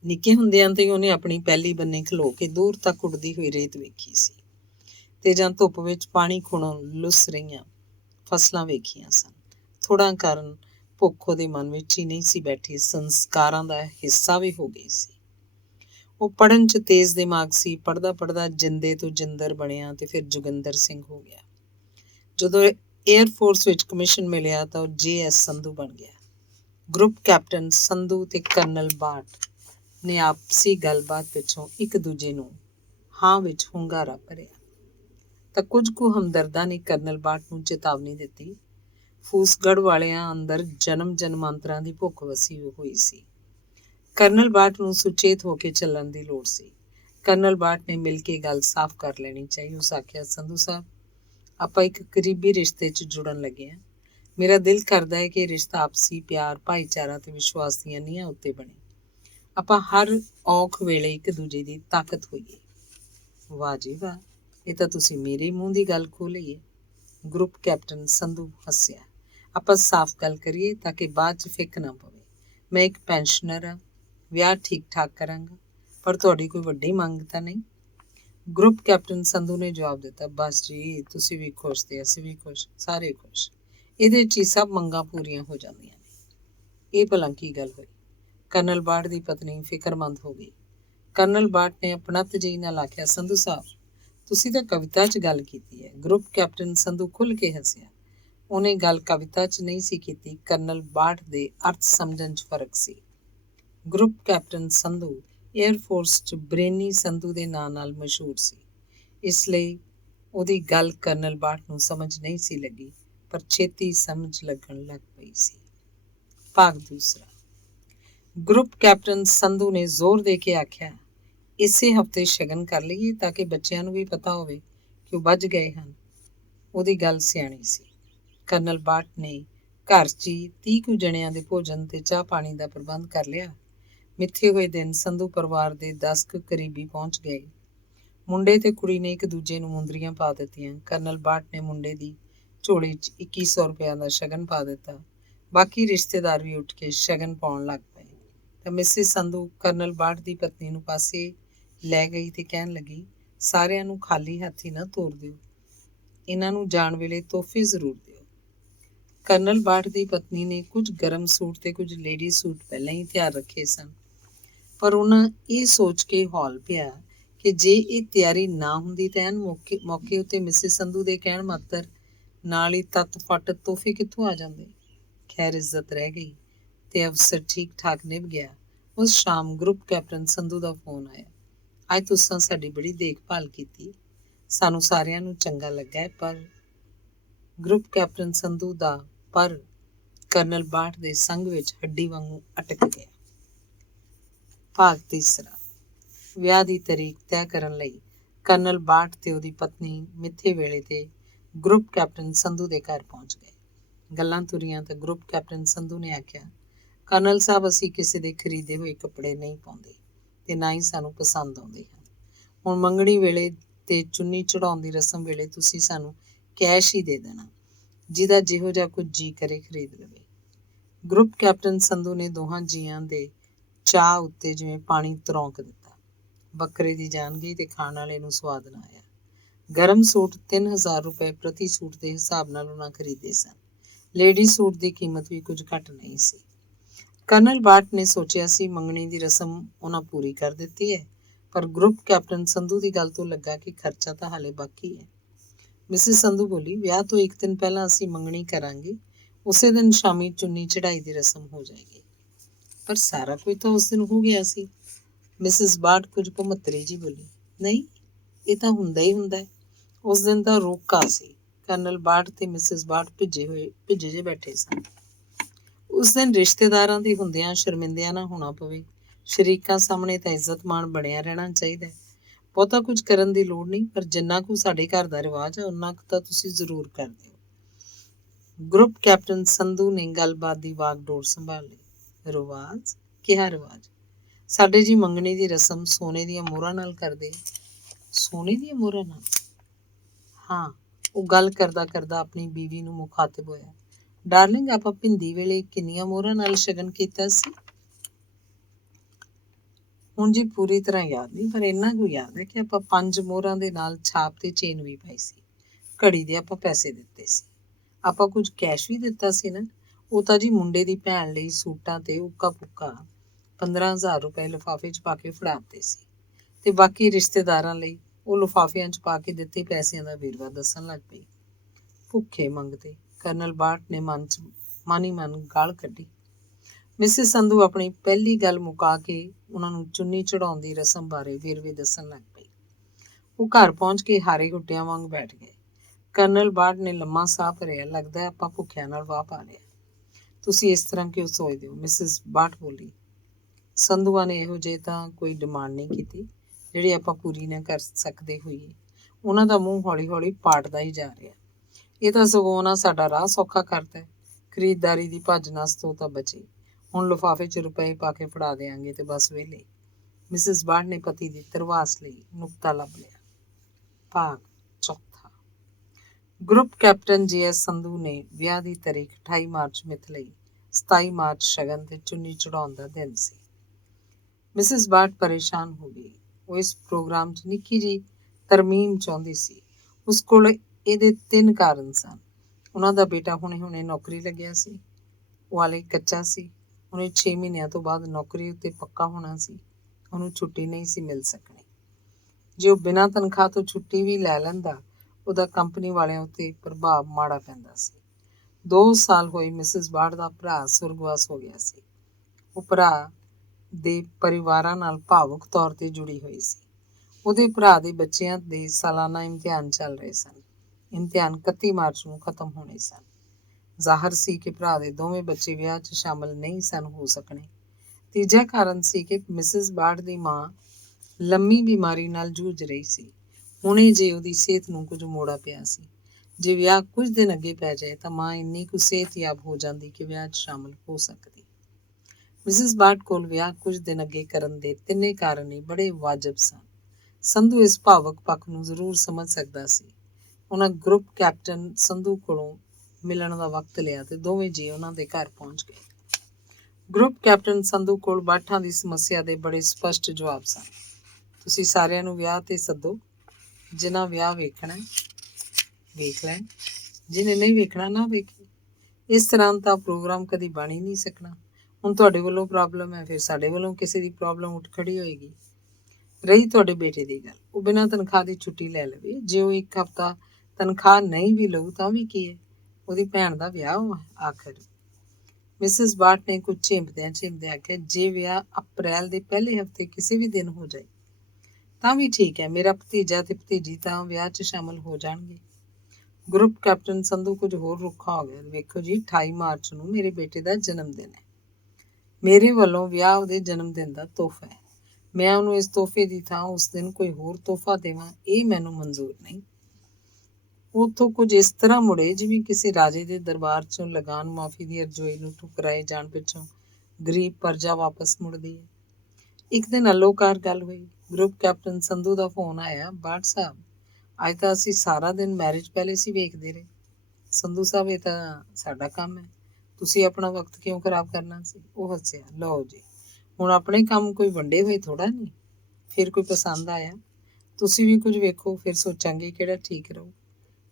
ਨਿੱਕੇ ਹੁੰਦਿਆਂ ਤੋਂ ਹੀ ਉਹਨੇ ਆਪਣੀ ਪਹਿਲੀ ਬੰਨੇ ਖਲੋ ਕੇ ਦੂਰ ਤੱਕ ਉੱਡਦੀ ਹੋਈ ਰੇਤ ਵੇਖੀ ਸੀ ਤੇ ਜਾਂ ਧੁੱਪ ਵਿੱਚ ਪਾਣੀ ਖੁਣੋਂ ਲੁੱਸ ਰਹੀਆਂ ਫਸਲਾਂ ਵੇਖੀਆਂ ਸਨ। ਥੋੜ੍ਹਾ ਕਾਰਨ ਭੁੱਖ ਉਹਦੇ ਮਨ ਵਿੱਚ ਹੀ ਨਹੀਂ ਸੀ ਬੈਠੀ, ਸੰਸਕਾਰਾਂ ਦਾ ਹਿੱਸਾ ਵੀ ਹੋ ਗਈ ਸੀ। ਉਹ ਪੜ੍ਹਨ 'ਚ ਤੇਜ਼ ਦਿਮਾਗ ਸੀ। ਪੜ੍ਹਦਾ ਪੜ੍ਹਦਾ ਜਿੰਦੇ ਤੋਂ ਜਿੰਦਰ ਬਣਿਆ ਤੇ ਫਿਰ ਜੋਗਿੰਦਰ ਸਿੰਘ ਹੋ ਗਿਆ। ਜਦੋਂ ਏਅਰ ਫੋਰਸ ਵਿੱਚ ਕਮਿਸ਼ਨ ਮਿਲਿਆ ਤਾਂ ਉਹ JS ਸੰਧੂ ਬਣ ਗਿਆ। ਗਰੁੱਪ ਕੈਪਟਨ ਸੰਧੂ ਤੇ ਕਰਨਲ ਬਾਟ ਨੇ ਆਪਸੀ ਗੱਲਬਾਤ ਪਿੱਛੋਂ ਇੱਕ ਦੂਜੇ ਨੂੰ ਹਾਂ ਵਿੱਚ ਹੁੰਗਾਰਾ ਭਰਿਆ ਤਾਂ ਕੁਝ ਕੁ ਹਮਦਰਦਾਂ ਨੇ ਕਰਨਲ ਬਾਟ ਨੂੰ ਚੇਤਾਵਨੀ ਦਿੱਤੀ। ਫੂਸਗੜ੍ਹ ਵਾਲਿਆਂ ਅੰਦਰ ਜਨਮ ਜਨਮਾਂਤਰਾਂ ਦੀ ਭੁੱਖ ਵਸੀ ਹੋਈ ਸੀ। ਕਰਨਲ ਬਾਟ ਨੂੰ ਸੁਚੇਤ ਹੋ ਕੇ ਚੱਲਣ ਦੀ ਲੋੜ ਸੀ। ਕਰਨਲ ਬਾਟ ਨੇ ਮਿਲ ਕੇ ਗੱਲ ਸਾਫ਼ ਕਰ ਲੈਣੀ ਚਾਹੀ। ਉਸ ਆਖਿਆ, ਸੰਧੂ ਸਾਹਿਬ, ਆਪਾਂ ਇੱਕ ਕਰੀਬੀ ਰਿਸ਼ਤੇ 'ਚ ਜੁੜਨ ਲੱਗੇ ਹਾਂ। ਮੇਰਾ ਦਿਲ ਕਰਦਾ ਹੈ ਕਿ ਇਹ ਰਿਸ਼ਤਾ ਆਪਸੀ ਪਿਆਰ, ਭਾਈਚਾਰਾ ਤੇ ਵਿਸ਼ਵਾਸ ਦੀਆਂ ਨੀਹਾਂ ਉੱਤੇ ਬਣੇ। ਆਪਾਂ ਹਰ ਔਖ ਵੇਲੇ ਇੱਕ ਦੂਜੇ ਦੀ ਤਾਕਤ ਹੋਈਏ। ਵਾਹ ਜੀ ਵਾਹ, ਇਹ ਤਾਂ ਤੁਸੀਂ ਮੇਰੇ ਮੂੰਹ ਦੀ ਗੱਲ ਖੋਲ੍ਹੀ ਹੈ। ਗਰੁੱਪ ਕੈਪਟਨ ਸੰਧੂ ਹੱਸਿਆ। ਆਪਾਂ ਸਾਫ਼ ਗੱਲ ਕਰੀਏ ਤਾਂ ਕਿ ਬਾਅਦ 'ਚ ਫਿੱਕ ਨਾ ਪਵੇ। ਮੈਂ ਇੱਕ ਪੈਨਸ਼ਨਰ ਹਾਂ, ਵਿਆਹ ਠੀਕ ਠਾਕ ਕਰਾਂਗਾ, ਪਰ ਤੁਹਾਡੀ ਕੋਈ ਵੱਡੀ ਮੰਗ ਤਾਂ ਨਹੀਂ? ਗਰੁੱਪ ਕੈਪਟਨ ਸੰਧੂ ਨੇ ਜਵਾਬ ਦਿੱਤਾ, ਬਸ ਜੀ, ਤੁਸੀਂ ਵੀ ਖੁਸ਼ ਤੇ ਅਸੀਂ ਵੀ ਖੁਸ਼, ਸਾਰੇ ਖੁਸ਼। ਇਹਦੇ 'ਚ ਹੀ ਸਭ ਮੰਗਾਂ ਪੂਰੀਆਂ ਹੋ ਜਾਂਦੀਆਂ ਨੇ। ਇਹ ਭਲਾ ਕੀ ਗੱਲ ਹੋਈ? ਕਰਨਲ ਬਾਟ ਦੀ ਪਤਨੀ ਫਿਕਰਮੰਦ ਹੋ ਗਈ। ਕਰਨਲ ਬਾਟ ਨੇ ਆਪਣਤ ਜਿਹੀ ਨਾਲ ਆਖਿਆ, ਸੰਧੂ ਸਾਹਿਬ, ਤੁਸੀਂ ਤਾਂ ਕਵਿਤਾ 'ਚ ਗੱਲ ਕੀਤੀ ਹੈ। ਗਰੁੱਪ ਕੈਪਟਨ ਸੰਧੂ ਖੁੱਲ੍ਹ ਕੇ ਹੱਸਿਆ। ਉਹਨੇ ਗੱਲ ਕਵਿਤਾ 'ਚ ਨਹੀਂ ਸੀ ਕੀਤੀ, ਕਰਨਲ ਬਾਟ ਦੇ ਅਰਥ ਸਮਝਣ 'ਚ ਫਰਕ ਸੀ। Group captain Sandhu air force 'ਚ ਬ੍ਰੇਨੀ ਸੰਧੂ ਦੇ ਨਾਂ ਨਾਲ ਮਸ਼ਹੂਰ ਸੀ। ਇਸ ਲਈ ਉਹਦੀ ਗੱਲ ਕਰਨਲ ਬਾਟ ਨੂੰ ਸਮਝ ਨਹੀਂ ਸੀ ਲੱਗੀ, ਪਰ ਛੇਤੀ ਸਮਝ ਲੱਗਣ ਲੱਗ ਪਈ ਸੀ। ਭਾਗ ਦੂਸਰਾ। ਗਰੁੱਪ ਕੈਪਟਨ ਸੰਧੂ ਨੇ ਜ਼ੋਰ ਦੇ ਕੇ ਆਖਿਆ, ਇਸੇ ਹਫ਼ਤੇ ਸ਼ਗਨ ਕਰ ਲਈਏ ਤਾਂ ਕਿ ਬੱਚਿਆਂ ਨੂੰ ਵੀ ਪਤਾ ਹੋਵੇ ਕਿ ਉਹ ਬੱਝ ਗਏ ਹਨ। ਉਹਦੀ ਗੱਲ ਸਿਆਣੀ ਸੀ। ਕਰਨਲ ਬਾਟ ਨੇ ਘਰ 'ਚ ਹੀ 30 ਕੁ ਜਣਿਆਂ ਦੇ ਭੋਜਨ ਤੇ ਚਾਹ ਪਾਣੀ ਦਾ ਪ੍ਰਬੰਧ ਕਰ ਲਿਆ। ਮਿੱਥੇ ਹੋਏ ਦਿਨ ਸੰਧੂ ਪਰਿਵਾਰ ਦੇ 10 ਕੁ ਕਰੀਬੀ ਪਹੁੰਚ ਗਏ। ਮੁੰਡੇ ਤੇ ਕੁੜੀ ਨੇ ਇੱਕ ਦੂਜੇ ਨੂੰ ਮੁੰਦਰੀਆਂ ਪਾ ਦਿੱਤੀਆਂ। ਕਰਨਲ ਬਾਟ ਨੇ ਮੁੰਡੇ ਦੀ ਝੋਲੀ 'ਚ 2100 ਰੁਪਇਆ ਦਾ ਸ਼ਗਨ ਪਾ ਦਿੱਤਾ। ਬਾਕੀ ਰਿਸ਼ਤੇਦਾਰ ਵੀ ਉੱਠ ਕੇ ਸ਼ਗਨ ਪਾਉਣ ਲੱਗ ਪਏ ਤਾਂ ਮਿਸਿਸ ਸੰਧੂ ਕਰਨਲ ਬਾਟ ਦੀ ਪਤਨੀ ਨੂੰ ਪਾਸੇ ਲੈ ਗਈ ਤੇ ਕਹਿਣ ਲੱਗੀ, ਸਾਰਿਆਂ ਨੂੰ ਖਾਲੀ ਹੱਥ ਹੀ ਨਾ ਤੋਰ ਦਿਓ, ਇਹਨਾਂ ਨੂੰ ਜਾਣ ਵੇਲੇ ਤੋਹਫੇ ਜ਼ਰੂਰ ਦਿਓ। ਕਰਨਲ ਬਾਟ ਦੀ ਪਤਨੀ ਨੇ ਕੁਝ ਗਰਮ ਸੂਟ ਤੇ ਕੁਝ ਲੇਡੀ ਸੂਟ ਪਹਿਲਾਂ ਹੀ ਤਿਆਰ ਰੱਖੇ ਸਨ, ਪਰ ਉਹਨਾਂ ਇਹ ਸੋਚ ਕੇ ਹੌਲ ਪਿਆ ਕਿ ਜੇ ਇਹ ਤਿਆਰੀ ਨਾ ਹੁੰਦੀ ਤਾਂ ਐਨ ਮੌਕੇ ਉੱਤੇ ਮਿਸਿਸ ਸੰਧੂ ਦੇ ਕਹਿਣ ਮਾਤਰ ਨਾਲ ਹੀ ਤੱਤ ਫੱਟ ਤੋਹਫੇ ਕਿੱਥੋਂ ਆ ਜਾਂਦੇ। ਖੈਰ, ਇੱਜ਼ਤ ਰਹਿ ਗਈ ਤੇ ਅਵਸਰ ਠੀਕ ਠਾਕ ਨਿਭ ਗਿਆ। ਉਸ ਸ਼ਾਮ ਗਰੁੱਪ ਕੈਪਟਨ ਸੰਧੂ ਦਾ ਫੋਨ ਆਇਆ, ਅੱਜ ਤੁਸੀਂ ਸਾਡੀ ਬੜੀ ਦੇਖਭਾਲ ਕੀਤੀ, ਸਾਨੂੰ ਸਾਰਿਆਂ ਨੂੰ ਚੰਗਾ ਲੱਗਾ, ਪਰ ਗਰੁੱਪ ਕੈਪਟਨ ਸੰਧੂ ਦਾ ਪਰ ਕਰਨਲ ਬਾਟ ਦੇ ਸੰਗ ਵਿੱਚ ਹੱਡੀ ਵਾਂਗੂ ਅਟਕ ਗਿਆ। ਭਾਗ ਤੀਸਰਾ। ਵਿਆਹ ਦੀ ਤਾਰੀਖ ਤੈਅ ਕਰਨ ਲਈ ਕਰਨਲ ਬਾਟ ਤੇ ਉਹਦੀ ਪਤਨੀ ਮਿੱਥੇ ਵੇਲੇ ਤੇ ਗਰੁੱਪ ਕੈਪਟਨ ਸੰਧੂ ਦੇ ਘਰ ਪਹੁੰਚ ਗਏ। ਗੱਲਾਂ ਤੁਰੀਆਂ ਤਾਂ ਗਰੁੱਪ ਕੈਪਟਨ ਸੰਧੂ ਨੇ ਆਖਿਆ, ਕਰਨਲ ਸਾਹਿਬ, ਅਸੀਂ ਕਿਸੇ ਦੇ ਖਰੀਦੇ ਹੋਏ ਕੱਪੜੇ ਨਹੀਂ ਪਾਉਂਦੇ ਤੇ ਨਾ ਹੀ ਸਾਨੂੰ ਪਸੰਦ ਆਉਂਦੇ ਹਨ। ਹੁਣ ਮੰਗਣੀ ਵੇਲੇ ਤੇ ਚੁੰਨੀ ਚੜਾਉਣ ਦੀ ਰਸਮ ਵੇਲੇ ਤੁਸੀਂ ਸਾਨੂੰ ਕੈਸ਼ ਹੀ ਦੇ ਦੇਣਾ, ਜਿਹਦਾ ਜਿਹੋ ਜਿਹਾ ਕੁਝ ਜੀ ਕਰੇ ਖਰੀਦ ਲਵੇ। ਗਰੁੱਪ ਕੈਪਟਨ ਸੰਧੂ ਨੇ ਦੋਹਾਂ ਜੀਆਂ ਦੇ ਚਾਹ ਉੱਤੇ ਜਿਵੇਂ ਪਾਣੀ ਤਰੌਂਕ ਦਿੱਤਾ। ਬੱਕਰੇ ਦੀ ਜਾਨ ਗਈ ਤੇ ਖਾਣ ਵਾਲੇ ਨੂੰ ਸਵਾਦ ਨਾ ਆਇਆ। ਗਰਮ ਸੂਟ 3000 ਰੁਪਏ ਪ੍ਰਤੀ ਸੂਟ ਦੇ ਹਿਸਾਬ ਨਾਲ ਉਹਨਾਂ ਖਰੀਦੇ ਸਨ। ਲੇਡੀ ਸੂਟ ਦੀ ਕੀਮਤ ਵੀ ਕੁਝ ਘੱਟ ਨਹੀਂ ਸੀ। ਕਰਨਲ ਬਾਟ ਨੇ ਸੋਚਿਆ ਸੀ ਮੰਗਣੀ ਦੀ ਰਸਮ ਉਹਨਾਂ ਪੂਰੀ ਕਰ ਦਿੱਤੀ ਹੈ, ਪਰ ਗਰੁੱਪ ਕੈਪਟਨ ਸੰਧੂ ਦੀ ਗੱਲ ਤੋਂ ਲੱਗਾ ਕਿ ਖਰਚਾ ਤਾਂ ਹਾਲੇ ਬਾਕੀ ਹੈ। ਮਿਸਿਸ ਸੰਧੂ ਬੋਲੀ, ਵਿਆਹ ਤੋਂ ਇੱਕ ਦਿਨ ਪਹਿਲਾਂ ਅਸੀਂ ਮੰਗਣੀ ਕਰਾਂਗੇ, ਉਸੇ ਦਿਨ ਸ਼ਾਮੀ ਚੁੰਨੀ ਚੜਾਈ ਦੀ ਰਸਮ ਹੋ ਜਾਏਗੀ। ਪਰ ਸਾਰਾ ਕੁਝ ਤਾਂ ਉਸ ਦਿਨ ਹੋ ਗਿਆ ਸੀ। ਮਿਸਿਸ ਬਾਟ ਕੁਝ ਭਮੱਤਰੀ ਜੀ ਬੋਲੀ, ਨਹੀਂ, ਇਹ ਤਾਂ ਹੁੰਦਾ ਹੀ ਹੁੰਦਾ ਹੈ। ਉਸ ਦਿਨ ਤਾਂ ਰੋਕਾ ਸੀ। ਕਰਨਲ ਬਾਟ ਤੇ ਮਿਸਿਸ ਬਾਟ ਭਿੱਜੇ ਜੇ ਬੈਠੇ ਸਨ। ਉਸ ਦਿਨ ਰਿਸ਼ਤੇਦਾਰਾਂ ਦੇ ਹੁੰਦਿਆਂ ਸ਼ਰਮਿੰਦਿਆਂ ਨਾ ਹੋਣਾ ਪਵੇ। ਸ਼ਰੀਕਾਂ ਸਾਹਮਣੇ ਤਾਂ ਇੱਜ਼ਤ ਮਾਣ ਬਣਿਆ ਰਹਿਣਾ ਚਾਹੀਦਾ। ਬਹੁਤਾ ਕੁਝ ਕਰਨ ਦੀ ਲੋੜ ਨਹੀਂ, ਪਰ ਜਿੰਨਾ ਕੁ ਸਾਡੇ ਘਰ ਦਾ ਰਿਵਾਜ ਹੈ ਉਨਾ ਕੁ ਤਾਂ ਤੁਸੀਂ ਜ਼ਰੂਰ ਕਰ ਦਿਓ। ਗਰੁੱਪ ਕੈਪਟਨ ਸੰਧੂ ਨੇ ਗੱਲਬਾਤ ਦੀ ਵਾਗਡੋਰ ਸੰਭਾਲ ਲਈ। ਰਿਵਾਜ? ਕਿਹਾ ਰਿਵਾਜ? ਸਾਡੇ ਜੀ ਮੰਗਣੀ ਦੀ ਰਸਮ ਸੋਨੇ ਦੀਆਂ ਮੋਹਰਾਂ ਨਾਲ ਕਰਦੇ। ਸੋਨੇ ਦੀਆਂ ਮੋਹਰਾਂ ਨਾਲ? ਹਾਂ, ਉਹ ਗੱਲ ਕਰਦਾ ਕਰਦਾ ਆਪਣੀ ਬੀਵੀ ਨੂੰ ਮੁਖਾਤਿਬ ਹੋਇਆ। ਡਾਰਲਿੰਗ, ਆਪਾਂ ਭਿੰਦੀ ਵੇਲੇ ਕਿੰਨੀਆਂ ਮੋਹਰਾਂ ਨਾਲ ਸ਼ਗਨ ਕੀਤਾ ਸੀ? ਹੁਣ ਜੀ ਪੂਰੀ ਤਰ੍ਹਾਂ ਯਾਦ ਨਹੀਂ, ਪਰ ਇੰਨਾ ਕੁ ਯਾਦ ਹੈ ਕਿ ਆਪਾਂ 5 ਮੋਹਰਾਂ ਦੇ ਨਾਲ ਛਾਪ ਤੇ ਚੇਨ ਵੀ ਪਾਈ ਸੀ। ਘੜੀ ਦੇ ਆਪਾਂ ਪੈਸੇ ਦਿੱਤੇ ਸੀ। ਆਪਾਂ ਕੁਝ ਕੈਸ਼ ਵੀ ਦਿੱਤਾ ਸੀ ਨਾ। ਉਹ ਤਾਂ ਜੀ ਮੁੰਡੇ ਦੀ ਭੈਣ ਲਈ ਸੂਟਾਂ ਤੇ ਉੱਕਾ ਪੁੱਕਾ 15,000 ਰੁਪਏ ਲਿਫਾਫੇ 'ਚ ਪਾ ਕੇ ਫੜਾਤੇ ਸੀ, ਤੇ ਬਾਕੀ ਰਿਸ਼ਤੇਦਾਰਾਂ ਲਈ ਉਹ ਲਿਫਾਫਿਆਂ 'ਚ ਪਾ ਕੇ ਦਿੱਤੇ ਪੈਸਿਆਂ ਦਾ ਵੇਰਵਾ ਦੱਸਣ ਲੱਗ ਪਈ। ਭੁੱਖੇ ਮੰਗਦੇ। ਕਰਨਲ ਬਾਰਟ ਨੇ ਮਨ ਹੀ ਮਨ ਗਾਲ ਕੱਢੀ। ਮਿਸਿਸ ਸੰਧੂ ਆਪਣੀ ਪਹਿਲੀ ਗੱਲ ਮੁਕਾ ਕੇ ਉਹਨਾਂ ਨੂੰ ਚੁੰਨੀ ਚੜਾਉਣ ਦੀ ਰਸਮ ਬਾਰੇ ਵੇਰਵੇ ਦੱਸਣ ਲੱਗ ਪਈ। ਉਹ ਘਰ ਪਹੁੰਚ ਕੇ ਹਾਰੇ ਗੁੱਟਿਆਂ ਵਾਂਗ ਬੈਠ ਗਏ। ਕਰਨਲ ਬਾਰਟ ਨੇ ਲੰਮਾ ਸਾਹ ਭਰਿਆ। ਲੱਗਦਾ ਆਪਾਂ ਭੁੱਖਿਆਂ ਨਾਲ ਵਾਹ ਪਾ ਲਿਆ। ਤੁਸੀਂ ਇਸ ਤਰ੍ਹਾਂ ਕਿਉਂ ਸੋਚਦੇ ਹੋ? ਮਿਸਿਸ ਬਾਰਟ ਬੋਲੀ। ਸੰਧੂਆਂ ਨੇ ਇਹੋ ਜਿਹੇ ਤਾਂ ਕੋਈ ਡਿਮਾਂਡ ਨਹੀਂ ਕੀਤੀ ਜਿਹੜੀ ਆਪਾਂ ਪੂਰੀ ਨਾ ਕਰ ਸਕਦੇ ਹੋਈਏ। ਉਹਨਾਂ ਦਾ ਮੂੰਹ ਹੌਲੀ ਹੌਲੀ ਪਾਟਦਾ ਹੀ ਜਾ ਰਿਹਾ। ਇਹ ਤਾਂ ਸਗੋਂ ਉਹਨਾਂ ਸਾਡਾ ਰਾਹ ਸੌਖਾ ਕਰਤਾ ਹੈ। ਖਰੀਦਦਾਰੀ ਦੀ ਭੱਜ ਨੱਸ ਤੋਂ ਤਾਂ ਬਚੇ। ਹੁਣ ਲਿਫਾਫੇ 'ਚ ਰੁਪਏ ਪਾ ਕੇ ਫੜਾ ਦੇਾਂਗੇ ਤੇ ਬਸ ਵਿਹਲੇ। ਮਿਸਿਸ ਬਾਰਟ ਨੇ ਪਤੀ ਦੀ ਧਰਵਾਸ ਲਈ ਨੁਕਤਾ ਲੱਭ ਲਿਆ। ਭਾਗ ਚੌਥਾ। Group captain ਜੀ.ਐਸ. ਸੰਧੂ ਨੇ ਵਿਆਹ ਦੀ ਤਾਰੀਖ 28 ਮਾਰਚ ਮਿਥ ਲਈ। 27 ਮਾਰਚ ਸ਼ਗਨ ਤੇ ਚੁੰਨੀ ਚੜਾਉਣ ਦਾ ਦਿਨ ਸੀ। ਮਿਸਿਸ ਬਾਰਟ ਪਰੇਸ਼ਾਨ ਹੋ ਗਈ। ਉਹ ਇਸ ਪ੍ਰੋਗਰਾਮ 'ਚ ਨਿੱਕੀ ਜਿਹੀ ਤਰਮੀਮ ਚਾਹੁੰਦੀ ਸੀ। ਉਸ ਕੋਲ ਇਹਦੇ 3 ਕਾਰਨ ਸਨ। ਉਹਨਾਂ ਦਾ ਬੇਟਾ ਹੁਣੇ ਨੌਕਰੀ ਲੱਗਿਆ ਸੀ। ਉਹ ਹਾਲੇ ਕੱਚਾ ਸੀ। ਉਹਨੇ 6 ਮਹੀਨਿਆਂ ਤੋਂ ਬਾਅਦ ਨੌਕਰੀ ਉੱਤੇ ਪੱਕਾ ਹੋਣਾ ਸੀ। ਉਹਨੂੰ ਛੁੱਟੀ ਨਹੀਂ ਸੀ ਮਿਲ ਸਕਣੀ। ਜੇ ਉਹ ਬਿਨਾਂ ਤਨਖਾਹ ਤੋਂ ਛੁੱਟੀ ਵੀ ਲੈ ਲੈਂਦਾ, ਉਹਦਾ ਕੰਪਨੀ ਵਾਲਿਆਂ ਉੱਤੇ ਪ੍ਰਭਾਵ ਮਾੜਾ ਪੈਂਦਾ ਸੀ। 2 ਸਾਲ ਹੋਏ ਮਿਸਿਸ ਬਾਰਟ ਦਾ ਭਰਾ ਸੁਰਗਵਾਸ ਹੋ ਗਿਆ ਸੀ। ਉਹ ਭਰਾ ਦੇ ਪਰਿਵਾਰਾਂ ਨਾਲ ਭਾਵੁਕ ਤੌਰ ਤੇ ਜੁੜੀ ਹੋਈ ਸੀ। ਉਹਦੇ ਭਰਾ ਦੇ ਬੱਚਿਆਂ ਦੇ ਸਾਲਾਨਾ ਇਮਤਿਹਾਨ ਚੱਲ ਰਹੇ ਸਨ। ਇਮਤਿਹਾਨ 31 ਮਾਰਚ ਨੂੰ ਖਤਮ ਹੋਣੇ ਸਨ। ਜ਼ਾਹਰ ਸੀ ਕਿ ਭਰਾ ਦੇ ਦੋਵੇਂ ਬੱਚੇ ਵਿਆਹ 'ਚ ਸ਼ਾਮਲ ਨਹੀਂ ਸਨ ਹੋ ਸਕਣੇ। ਤੀਜਾ ਕਾਰਨ ਸੀ ਕਿ ਮਿਸਿਸ ਬਾਰਟ ਦੀ ਮਾਂ ਲੰਮੀ ਬਿਮਾਰੀ ਨਾਲ ਜੂਝ ਰਹੀ ਸੀ। ਹੁਣੇ ਜੇ ਉਹਦੀ ਸਿਹਤ ਨੂੰ ਕੁਝ ਮੋੜਾ ਪਿਆ ਸੀ। ਜੇ ਵਿਆਹ ਕੁਝ ਦਿਨ ਅੱਗੇ ਪੈ ਜਾਏ ਤਾਂ ਮਾਂ ਇੰਨੀ ਕੁ ਸਿਹਤਯਾਬ ਹੋ ਜਾਂਦੀ ਕਿ ਵਿਆਹ 'ਚ ਸ਼ਾਮਲ ਹੋ ਸਕਦੀ। ਮਿਸਿਸ ਬਾਰਟ ਕੋਲ ਵਿਆਹ ਕੁਝ ਦਿਨ ਅੱਗੇ ਕਰਨ ਦੇ 3 ਕਾਰਨ ਹੀ ਬੜੇ ਵਾਜਬ ਸਨ। ਸੰਧੂ ਇਸ ਭਾਵਕ ਪੱਖ ਨੂੰ ਜ਼ਰੂਰ ਸਮਝ ਸਕਦਾ ਸੀ। ਉਹਨਾਂ ਗਰੁੱਪ ਕੈਪਟਨ ਸੰਧੂ ਕੋਲੋਂ ਮਿਲਣ ਦਾ ਵਕਤ ਲਿਆ ਤੇ ਦੋਵੇਂ ਜੀ ਉਹਨਾਂ ਦੇ ਘਰ ਪਹੁੰਚ ਗਏ। ਗਰੁੱਪ ਕੈਪਟਨ ਸੰਧੂ ਕੋਲ ਬਾਠਾਂ ਦੀ ਸਮੱਸਿਆ ਦੇ ਬੜੇ ਸਪਸ਼ਟ ਜਵਾਬ ਸਨ। ਤੁਸੀਂ ਸਾਰਿਆਂ ਨੂੰ ਵਿਆਹ ਤੇ ਸੱਦੋ। ਜਿਨ੍ਹਾਂ ਵਿਆਹ ਵੇਖਣਾ ਵੇਖ ਲੈਣ, ਜਿਹਨੇ ਨਹੀਂ ਵੇਖਣਾ ਨਾ ਵੇਖੇ। ਇਸ ਤਰ੍ਹਾਂ ਤਾਂ ਪ੍ਰੋਗਰਾਮ ਕਦੀ ਬਣ ਹੀ ਨਹੀਂ ਸਕਣਾ। ਹੁਣ ਤੁਹਾਡੇ ਵੱਲੋਂ ਪ੍ਰੋਬਲਮ ਹੈ, ਫਿਰ ਸਾਡੇ ਵੱਲੋਂ ਕਿਸੇ ਦੀ ਪ੍ਰੋਬਲਮ ਉੱਠ ਖੜੀ ਹੋਏਗੀ। ਰਹੀ ਤੁਹਾਡੇ ਬੇਟੇ ਦੀ ਗੱਲ, ਉਹ ਬਿਨਾਂ ਤਨਖਾਹ ਦੀ ਛੁੱਟੀ ਲੈ ਲਵੇ। ਜੇ ਉਹ 1 ਹਫ਼ਤਾ ਤਨਖਾਹ ਨਹੀਂ ਵੀ ਲਊ ਤਾਂ ਵੀ ਕੀ ਹੈ, ਉਹਦੀ ਭੈਣ ਦਾ ਵਿਆਹ ਆਖਰ। ਮਿਸਿਸ ਬਾਰਟ ਨੇ ਕੁਝ ਝਿੰਬਦਿਆਂ ਆਖਿਆ, ਜੇ ਵਿਆਹ ਅਪ੍ਰੈਲ ਦੇ ਪਹਿਲੇ ਹਫ਼ਤੇ ਕਿਸੇ ਵੀ ਦਿਨ ਹੋ ਜਾਏ ਤਾਂ ਵੀ ਠੀਕ ਹੈ। ਮੇਰਾ ਭਤੀਜਾ ਤੇ ਭਤੀਜੀ ਤਾਂ ਵਿਆਹ 'ਚ ਸ਼ਾਮਲ ਹੋ ਜਾਣਗੇ। ਗਰੁੱਪ ਕੈਪਟਨ ਸੰਧੂ ਕੁਝ ਹੋਰ ਰੁੱਖਾ ਹੋ ਗਿਆ। ਵੇਖੋ ਜੀ, 28 ਮਾਰਚ ਨੂੰ ਮੇਰੇ ਬੇਟੇ ਦਾ ਜਨਮ ਦਿਨ ਹੈ। ਮੇਰੇ ਵੱਲੋਂ ਵਿਆਹ ਉਹਦੇ ਜਨਮ ਦਿਨ ਦਾ ਤੋਹਫਾ ਹੈ। ਮੈਂ ਉਹਨੂੰ ਇਸ ਤੋਹਫੇ ਦੀ ਥਾਂ ਉਸ ਦਿਨ ਕੋਈ ਹੋਰ ਤੋਹਫਾ ਦੇਵਾਂ, ਇਹ ਮੈਨੂੰ ਮਨਜ਼ੂਰ ਨਹੀਂ। ਉੱਥੋਂ ਕੁਝ ਇਸ ਤਰ੍ਹਾਂ ਮੁੜੇ ਜਿਵੇਂ ਕਿਸੇ ਰਾਜੇ ਦੇ ਦਰਬਾਰ 'ਚੋਂ ਲਗਾਨ ਮਾਫੀ ਦੀ ਅਰਜ਼ੋਈ ਨੂੰ ਠੁਕਰਾਏ ਜਾਣ ਪਿੱਛੋਂ ਗਰੀਬ ਪਰਜਾ ਵਾਪਸ ਮੁੜਦੀ ਹੈ। ਇੱਕ ਦਿਨ ਅੱਲੋਕਾਰ ਗੱਲ ਹੋਈ। ਗਰੁੱਪ ਕੈਪਟਨ ਸੰਧੂ ਦਾ ਫੋਨ ਆਇਆ। ਬਾਰਟ ਸਾਹਿਬ, ਅੱਜ ਤਾਂ ਅਸੀਂ ਸਾਰਾ ਦਿਨ ਮੈਰਿਜ ਪੈਲੇਸ ਹੀ ਵੇਖਦੇ ਰਹੇ। ਸੰਧੂ ਸਾਹਿਬ, ਇਹ ਤਾਂ ਸਾਡਾ ਕੰਮ ਹੈ। ਤੁਸੀਂ ਆਪਣਾ ਵਕਤ ਕਿਉਂ ਖਰਾਬ ਕਰਨਾ ਸੀ? ਉਹ ਹੱਸਿਆ। ਲਓ ਜੀ, ਹੁਣ ਆਪਣੇ ਕੰਮ ਕੋਈ ਵੰਡੇ ਹੋਏ ਥੋੜ੍ਹਾ ਨਹੀਂ। ਫਿਰ ਕੋਈ ਪਸੰਦ ਆਇਆ, ਤੁਸੀਂ ਵੀ ਕੁਝ ਵੇਖੋ, ਫਿਰ ਸੋਚਾਂਗੇ ਕਿਹੜਾ ਠੀਕ ਰਹੂ।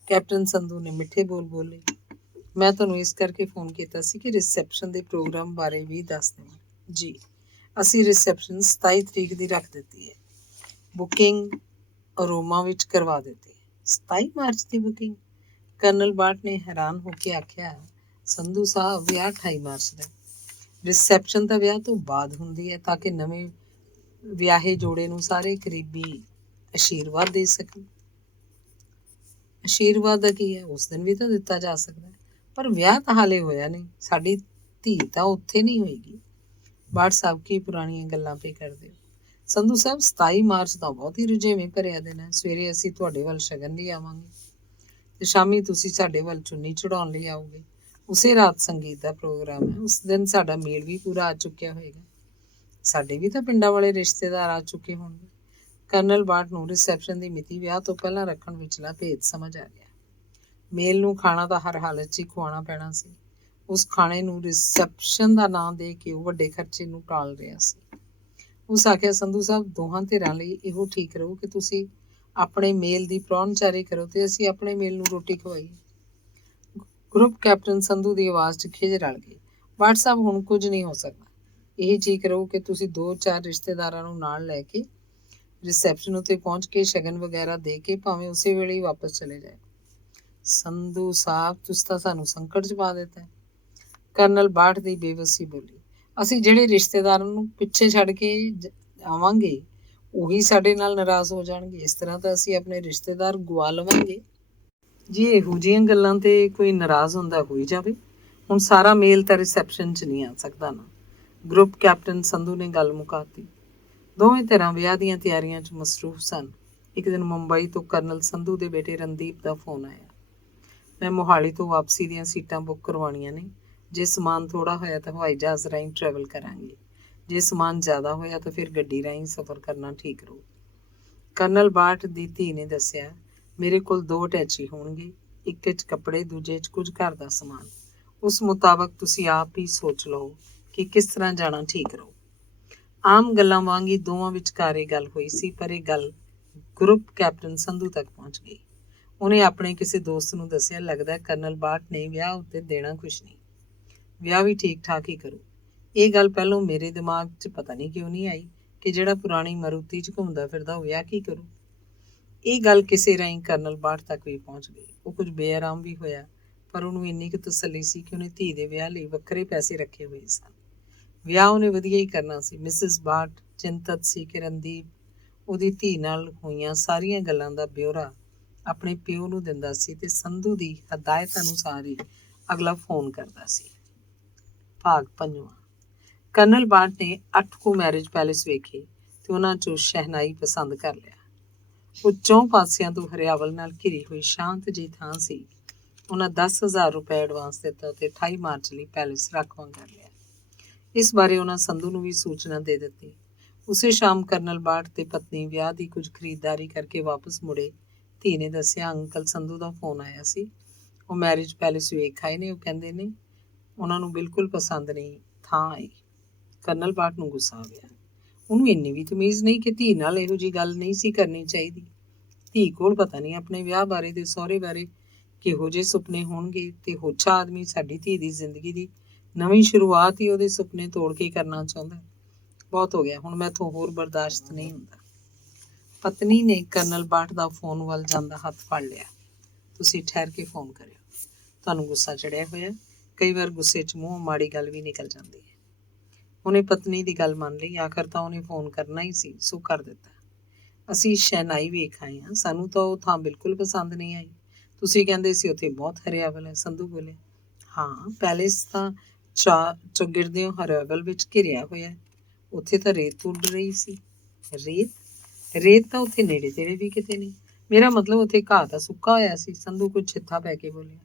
ਕੈਪਟਨ ਸੰਧੂ ਨੇ ਮਿੱਠੇ ਬੋਲ ਬੋਲੇ। ਮੈਂ ਤੁਹਾਨੂੰ ਇਸ ਕਰਕੇ ਫੋਨ ਕੀਤਾ ਸੀ ਕਿ ਰਿਸੈਪਸ਼ਨ ਦੇ ਪ੍ਰੋਗਰਾਮ ਬਾਰੇ ਵੀ ਦੱਸ ਦੇਵਾਂ। ਜੀ, ਅਸੀਂ ਰਿਸੈਪਸ਼ਨ 27 ਤਰੀਕ ਦੀ ਰੱਖ ਦਿੱਤੀ ਹੈ। ਬੁਕਿੰਗ ਅਰੋਮਾ ਵਿੱਚ ਕਰਵਾ ਦਿੱਤੀ ਹੈ। 27 ਮਾਰਚ ਦੀ ਬੁਕਿੰਗ? ਕਰਨਲ ਬਾਰਟ ਨੇ ਹੈਰਾਨ ਹੋ ਕੇ ਆਖਿਆ, ਸੰਧੂ ਸਾਹਿਬ, ਵਿਆਹ 28 ਮਾਰਚ ਦਾ। ਰਿਸੈਪਸ਼ਨ ਤਾਂ ਵਿਆਹ ਤੋਂ ਬਾਅਦ ਹੁੰਦੀ ਹੈ ਤਾਂ ਕਿ ਨਵੇਂ ਵਿਆਹੇ ਜੋੜੇ ਨੂੰ ਸਾਰੇ ਕਰੀਬੀ ਆਸ਼ੀਰਵਾਦ ਦੇ ਸਕਣ। ਆਸ਼ੀਰਵਾਦ ਦਾ ਕੀ ਹੈ? ਉਸ ਦਿਨ ਵੀ ਤਾਂ ਦਿੱਤਾ ਜਾ ਸਕਦਾ, ਪਰ ਵਿਆਹ ਤਾਂ ਹਾਲੇ ਹੋਇਆ ਨਹੀਂ। ਸਾਡੀ ਧੀ ਤਾਂ ਉੱਥੇ ਨਹੀਂ ਹੋਏਗੀ। ਬਾਰਟ ਸਾਹਿਬ, ਕੀ ਪੁਰਾਣੀਆਂ ਗੱਲਾਂ ਪੇ ਕਰਦੇ ਹੋ? ਸੰਧੂ ਸਾਹਿਬ, 27 ਮਾਰਚ ਦਾ ਬਹੁਤ ਹੀ ਰੁਝੇਵੇਂ ਭਰਿਆ ਦਿਨ ਹੈ। ਸਵੇਰੇ ਅਸੀਂ ਤੁਹਾਡੇ ਵੱਲ ਸ਼ਗਨ ਲਈ ਆਵਾਂਗੇ ਤੇ ਸ਼ਾਮੀ ਤੁਸੀਂ ਸਾਡੇ ਵੱਲ ਚੁੰਨੀ ਚੜਾਉਣ ਲਈ ਆਓਗੇ। ਉਸੇ ਰਾਤ ਸੰਗੀਤ ਦਾ ਪ੍ਰੋਗਰਾਮ ਹੈ। ਉਸ ਦਿਨ ਸਾਡਾ ਮੇਲ ਵੀ ਪੂਰਾ ਆ ਚੁੱਕਿਆ ਹੋਏਗਾ। ਸਾਡੇ ਵੀ ਤਾਂ ਪਿੰਡਾਂ ਵਾਲੇ ਰਿਸ਼ਤੇਦਾਰ ਆ ਚੁੱਕੇ ਹੋਣਗੇ। ਕਰਨਲ ਬਾਟ ਨੂੰ ਰਿਸੈਪਸ਼ਨ ਦੀ ਮਿਤੀ ਵਿਆਹ ਤੋਂ ਪਹਿਲਾਂ ਰੱਖਣ ਵਿਚਲਾ ਭੇਦ ਸਮਝ ਆ ਗਿਆ। ਮੇਲ ਨੂੰ ਖਾਣਾ ਤਾਂ ਹਰ ਹਾਲਤ 'ਚ ਹੀ ਖਵਾਉਣਾ ਪੈਣਾ ਸੀ। ਉਸ ਖਾਣੇ ਨੂੰ ਰਿਸੈਪਸ਼ਨ ਦਾ ਨਾਂ ਦੇ ਕੇ ਉਹ ਵੱਡੇ ਖਰਚੇ ਨੂੰ ਟਾਲ ਰਿਹਾ ਸੀ। ਉਸ ਆਖਿਆ, ਸੰਧੂ ਸਾਹਿਬ, ਦੋਹਾਂ ਧਿਰਾਂ ਲਈ ਇਹੋ ਠੀਕ ਰਹੂ ਕਿ ਤੁਸੀਂ ਆਪਣੇ ਮੇਲ ਦੀ ਪ੍ਰਾਹੁਣਚਾਰੀ ਕਰੋ ਤੇ ਅਸੀਂ ਆਪਣੇ ਮੇਲ ਨੂੰ ਰੋਟੀ ਖਵਾਈਏ। ਗਰੁੱਪ ਕੈਪਟਨ ਸੰਧੂ ਦੀ ਆਵਾਜ਼ 'ਚ ਖਿਝ ਰਲ ਗਈ। ਬਾਟ ਸਾਹਿਬ, ਹੁਣ ਕੁਝ ਨਹੀਂ ਹੋ ਸਕਦਾ। ਇਹੀ ਠੀਕ ਰਹੂ ਕਿ ਤੁਸੀਂ 2-4 ਰਿਸ਼ਤੇਦਾਰਾਂ ਨੂੰ ਨਾਲ ਲੈ ਕੇ ਰਿਸੈਪਸ਼ਨ ਉੱਤੇ ਪਹੁੰਚ ਕੇ ਸ਼ਗਨ ਵਗੈਰਾ ਦੇ ਕੇ ਭਾਵੇਂ ਉਸੇ ਵੇਲੇ ਹੀ ਵਾਪਸ ਚਲੇ ਜਾਏ। ਸੰਧੂ ਸਾਹਿਬ, ਤੁਸੀਂ ਤਾਂ ਸਾਨੂੰ ਸੰਕਟ 'ਚ ਪਾ ਦਿੱਤਾ। ਕਰਨਲ ਬਾਟ ਦੀ ਬੇਵੱਸੀ ਬੋਲੀ। ਅਸੀਂ ਜਿਹੜੇ ਰਿਸ਼ਤੇਦਾਰਾਂ ਨੂੰ ਪਿੱਛੇ ਛੱਡ ਕੇ ਆਵਾਂਗੇ ਉਹੀ ਸਾਡੇ ਨਾਲ ਨਾਰਾਜ਼ ਹੋ ਜਾਣਗੇ। ਇਸ ਤਰ੍ਹਾਂ ਤਾਂ ਅਸੀਂ ਆਪਣੇ ਰਿਸ਼ਤੇਦਾਰ ਗੁਆ ਲਵਾਂਗੇ। ਜੀ ਇਹੋ ਜਿਹੀਆਂ ਗੱਲਾਂ ਤੇ ਕੋਈ ਨਾਰਾਜ਼ ਹੁੰਦਾ ਹੋਈ ਜਾਵੇ। ਹੁਣ ਸਾਰਾ ਮੇਲ ਤਾਂ ਰਿਸੈਪਸ਼ਨ 'ਚ ਨਹੀਂ ਆ ਸਕਦਾ ਨਾ। ਗਰੁੱਪ ਕੈਪਟਨ ਸੰਧੂ ਨੇ ਗੱਲ ਮੁਕਾਤੀ। ਦੋਵੇਂ ਧਿਰਾਂ ਵਿਆਹ ਦੀਆਂ ਤਿਆਰੀਆਂ 'ਚ ਮਸਰੂਫ ਸਨ। ਇੱਕ ਦਿਨ ਮੁੰਬਈ ਤੋਂ ਕਰਨਲ ਸੰਧੂ ਦੇ ਬੇਟੇ ਰਣਦੀਪ ਦਾ ਫੋਨ ਆਇਆ। ਮੈਂ ਮੋਹਾਲੀ ਤੋਂ ਵਾਪਸੀ ਦੀਆਂ ਸੀਟਾਂ ਬੁੱਕ ਕਰਵਾਉਣੀਆਂ ਨੇ। ਜੇ ਸਮਾਨ ਥੋੜ੍ਹਾ ਹੋਇਆ ਤਾਂ ਹਵਾਈ ਜਹਾਜ਼ ਰਾਹੀਂ ਟਰੈਵਲ ਕਰਾਂਗੇ। ਜੇ ਸਮਾਨ ਜ਼ਿਆਦਾ ਹੋਇਆ ਤਾਂ ਫਿਰ ਗੱਡੀ ਰਾਹੀਂ ਸਫ਼ਰ ਕਰਨਾ ਠੀਕ ਰਹੂ। ਕਰਨਲ ਬਾਟ ਦੀ ਧੀ ਨੇ ਦੱਸਿਆ, ਮੇਰੇ ਕੋਲ 2 ਅਟੈਚੀ ਹੋਣਗੇ। ਇੱਕ 'ਚ ਕੱਪੜੇ, ਦੂਜੇ 'ਚ ਕੁਝ ਘਰ ਦਾ ਸਮਾਨ। ਉਸ ਮੁਤਾਬਕ ਤੁਸੀਂ ਆਪ ਹੀ ਸੋਚ ਲਓ ਕਿ ਕਿਸ ਤਰ੍ਹਾਂ ਜਾਣਾ ਠੀਕ ਰਹੂ। ਆਮ ਗੱਲਾਂ ਵਾਂਗ ਹੀ ਦੋਵਾਂ ਵਿਚਕਾਰ ਇਹ ਗੱਲ ਹੋਈ ਸੀ, ਪਰ ਇਹ ਗੱਲ ਗਰੁੱਪ ਕੈਪਟਨ ਸੰਧੂ ਤੱਕ ਪਹੁੰਚ ਗਈ। ਉਹਨੇ ਆਪਣੇ ਕਿਸੇ ਦੋਸਤ ਨੂੰ ਦੱਸਿਆ, ਲੱਗਦਾ ਕਰਨਲ ਬਾਟ ਨੇ ਵਿਆਹ ਉੱਤੇ ਦੇਣਾ ਕੁਛ ਨਹੀਂ, ਵਿਆਹ ਵੀ ਠੀਕ ਠਾਕ ਹੀ ਕਰੂ। ਇਹ ਗੱਲ ਪਹਿਲੋਂ ਮੇਰੇ ਦਿਮਾਗ 'ਚ ਪਤਾ ਨਹੀਂ ਕਿਉਂ ਨਹੀਂ ਆਈ ਕਿ ਜਿਹੜਾ ਪੁਰਾਣੀ ਮਾਰੂਤੀ 'ਚ ਘੁੰਮਦਾ ਫਿਰਦਾ ਉਹ ਵਿਆਹ ਕੀ ਕਰੂ। ਇਹ ਗੱਲ ਕਿਸੇ ਰਾਹੀਂ ਕਰਨਲ ਬਾਟ ਤੱਕ ਵੀ ਪਹੁੰਚ ਗਈ। ਉਹ ਕੁਝ ਬੇਆਰਾਮ ਵੀ ਹੋਇਆ, ਪਰ ਉਹਨੂੰ ਇੰਨੀ ਕੁ ਤਸੱਲੀ ਸੀ ਕਿ ਉਹਨੇ ਧੀ ਦੇ ਵਿਆਹ ਲਈ ਵੱਖਰੇ ਪੈਸੇ ਰੱਖੇ ਹੋਏ ਸਨ। ਵਿਆਹ ਉਹਨੇ ਵਧੀਆ ਹੀ ਕਰਨਾ ਸੀ। ਮਿਸਿਸ ਬਾਟ ਚਿੰਤਤ ਸੀ ਕਿ ਰਣਦੀਪ ਉਹਦੀ ਧੀ ਨਾਲ ਹੋਈਆਂ ਸਾਰੀਆਂ ਗੱਲਾਂ ਦਾ ਬਿਉਰਾ ਆਪਣੇ ਪਿਓ ਨੂੰ ਦਿੰਦਾ ਸੀ ਤੇ ਸੰਧੂ ਦੀ ਹਦਾਇਤ ਅਨੁਸਾਰ ਹੀ ਅਗਲਾ ਫੋਨ ਕਰਦਾ ਸੀ। ਭਾਗ 5। ਕਰਨਲ ਬਾਟ ਨੇ 8 ਕੁ ਮੈਰਿਜ ਪੈਲੇਸ ਵੇਖੇ ਤੇ ਉਹਨਾਂ 'ਚੋਂ ਸ਼ਹਿਨਾਈ ਪਸੰਦ ਕਰ ਲਿਆ। ਉਹ 4 ਪਾਸਿਆਂ ਤੋਂ ਹਰਿਆਵਲ ਨਾਲ ਘਿਰੀ ਹੋਈ ਸ਼ਾਂਤ ਜਿਹੀ ਥਾਂ ਸੀ। ਉਹਨਾਂ 10,000 ਰੁਪਏ ਐਡਵਾਂਸ ਦਿੱਤਾ ਤੇ 28 ਮਾਰਚ ਲਈ ਪੈਲੇਸ ਰਾਖਵਾਂ ਕਰ ਲਿਆ। ਇਸ ਬਾਰੇ ਉਹਨਾਂ ਸੰਧੂ ਨੂੰ ਵੀ ਸੂਚਨਾ ਦੇ ਦਿੱਤੀ। ਉਸੇ ਸ਼ਾਮ ਕਰਨਲ ਬਾਟ ਤੇ ਪਤਨੀ ਵਿਆਹ ਦੀ ਕੁਝ ਖਰੀਦਦਾਰੀ ਕਰਕੇ ਵਾਪਸ ਮੁੜੇ। ਧੀ ਨੇ ਦੱਸਿਆ, ਅੰਕਲ ਸੰਧੂ ਦਾ ਫੋਨ ਆਇਆ ਸੀ। ਉਹ ਮੈਰਿਜ ਪੈਲੇਸ ਵੇਖ ਆਏ ਨੇ। ਉਹ ਕਹਿੰਦੇ ਨੇ ਉਹਨਾਂ ਨੂੰ ਬਿਲਕੁਲ ਪਸੰਦ ਨਹੀਂ ਥਾਂ ਆਈ। ਕਰਨਲ ਬਾਟ ਨੂੰ ਗੁੱਸਾ ਆ ਗਿਆ। ਉਹਨੂੰ ਇੰਨੀ ਵੀ ਤਮੀਜ਼ ਨਹੀਂ ਕਿ ਧੀ ਨਾਲ ਇਹੋ ਜਿਹੀ ਗੱਲ ਨਹੀਂ ਸੀ ਕਰਨੀ ਚਾਹੀਦੀ। ਧੀ ਕੋਲ ਪਤਾ ਨਹੀਂ ਆਪਣੇ ਵਿਆਹ ਬਾਰੇ ਤੇ ਸਹੁਰੇ ਬਾਰੇ ਕਿਹੋ ਜਿਹੇ ਸੁਪਨੇ ਹੋਣਗੇ ਤੇ ਹੋਛਾ ਆਦਮੀ ਸਾਡੀ ਧੀ ਦੀ ਜ਼ਿੰਦਗੀ ਦੀ ਨਵੀਂ ਸ਼ੁਰੂਆਤ ਹੀ ਉਹਦੇ ਸੁਪਨੇ ਤੋੜ ਕੇ ਕਰਨਾ ਚਾਹੁੰਦਾ। ਬਹੁਤ ਹੋ ਗਿਆ, ਹੁਣ ਮੈਥੋਂ ਹੋਰ ਬਰਦਾਸ਼ਤ ਨਹੀਂ ਹੁੰਦਾ। ਪਤਨੀ ਨੇ ਕਰਨਲ ਬਾਟ ਦਾ ਫੋਨ ਵੱਲ ਜਾਂਦਾ ਹੱਥ ਫੜ ਲਿਆ। ਤੁਸੀਂ ਠਹਿਰ ਕੇ ਫੋਨ ਕਰਿਓ। ਤੁਹਾਨੂੰ ਗੁੱਸਾ ਚੜਿਆ ਹੋਇਆ। ਕਈ ਵਾਰ ਗੁੱਸੇ 'ਚ ਮੂੰਹੋਂ ਮਾੜੀ ਗੱਲ ਵੀ ਨਿਕਲ ਜਾਂਦੀ ਹੈ। ਉਹਨੇ ਪਤਨੀ ਦੀ ਗੱਲ ਮੰਨ ਲਈ। ਆਖਰ ਤਾਂ ਉਹਨੇ ਫੋਨ ਕਰਨਾ ਹੀ ਸੀ, ਸੋ ਕਰ ਦਿੱਤਾ। ਅਸੀਂ ਸ਼ਹਿਨਾਈ ਵੇਖ ਆਏ ਹਾਂ। ਸਾਨੂੰ ਤਾਂ ਉਹ ਥਾਂ ਬਿਲਕੁਲ ਪਸੰਦ ਨਹੀਂ ਆਈ। ਤੁਸੀਂ ਕਹਿੰਦੇ ਸੀ ਉੱਥੇ ਬਹੁਤ ਹਰਿਆਵਲ ਹੈ। ਸੰਧੂ ਬੋਲੇ, ਹਾਂ, ਪੈਲੇਸ ਤਾਂ ਚੌਗਿਰਦਿਓਂ ਹਰਿਆਵਲ ਵਿੱਚ ਘਿਰਿਆ ਹੋਇਆ। ਉੱਥੇ ਤਾਂ ਰੇਤ ਉੱਡ ਰਹੀ ਸੀ। ਰੇਤ ਤਾਂ ਉੱਥੇ ਨੇੜੇ ਤੇੜੇ ਵੀ ਕਿਤੇ ਨਹੀਂ। ਮੇਰਾ ਮਤਲਬ ਉੱਥੇ ਘਾਹ ਤਾਂ ਸੁੱਕਾ ਹੋਇਆ ਸੀ। ਸੰਧੂ ਕੁਝ ਛਿੱਥਾ ਪੈ ਕੇ ਬੋਲਿਆ।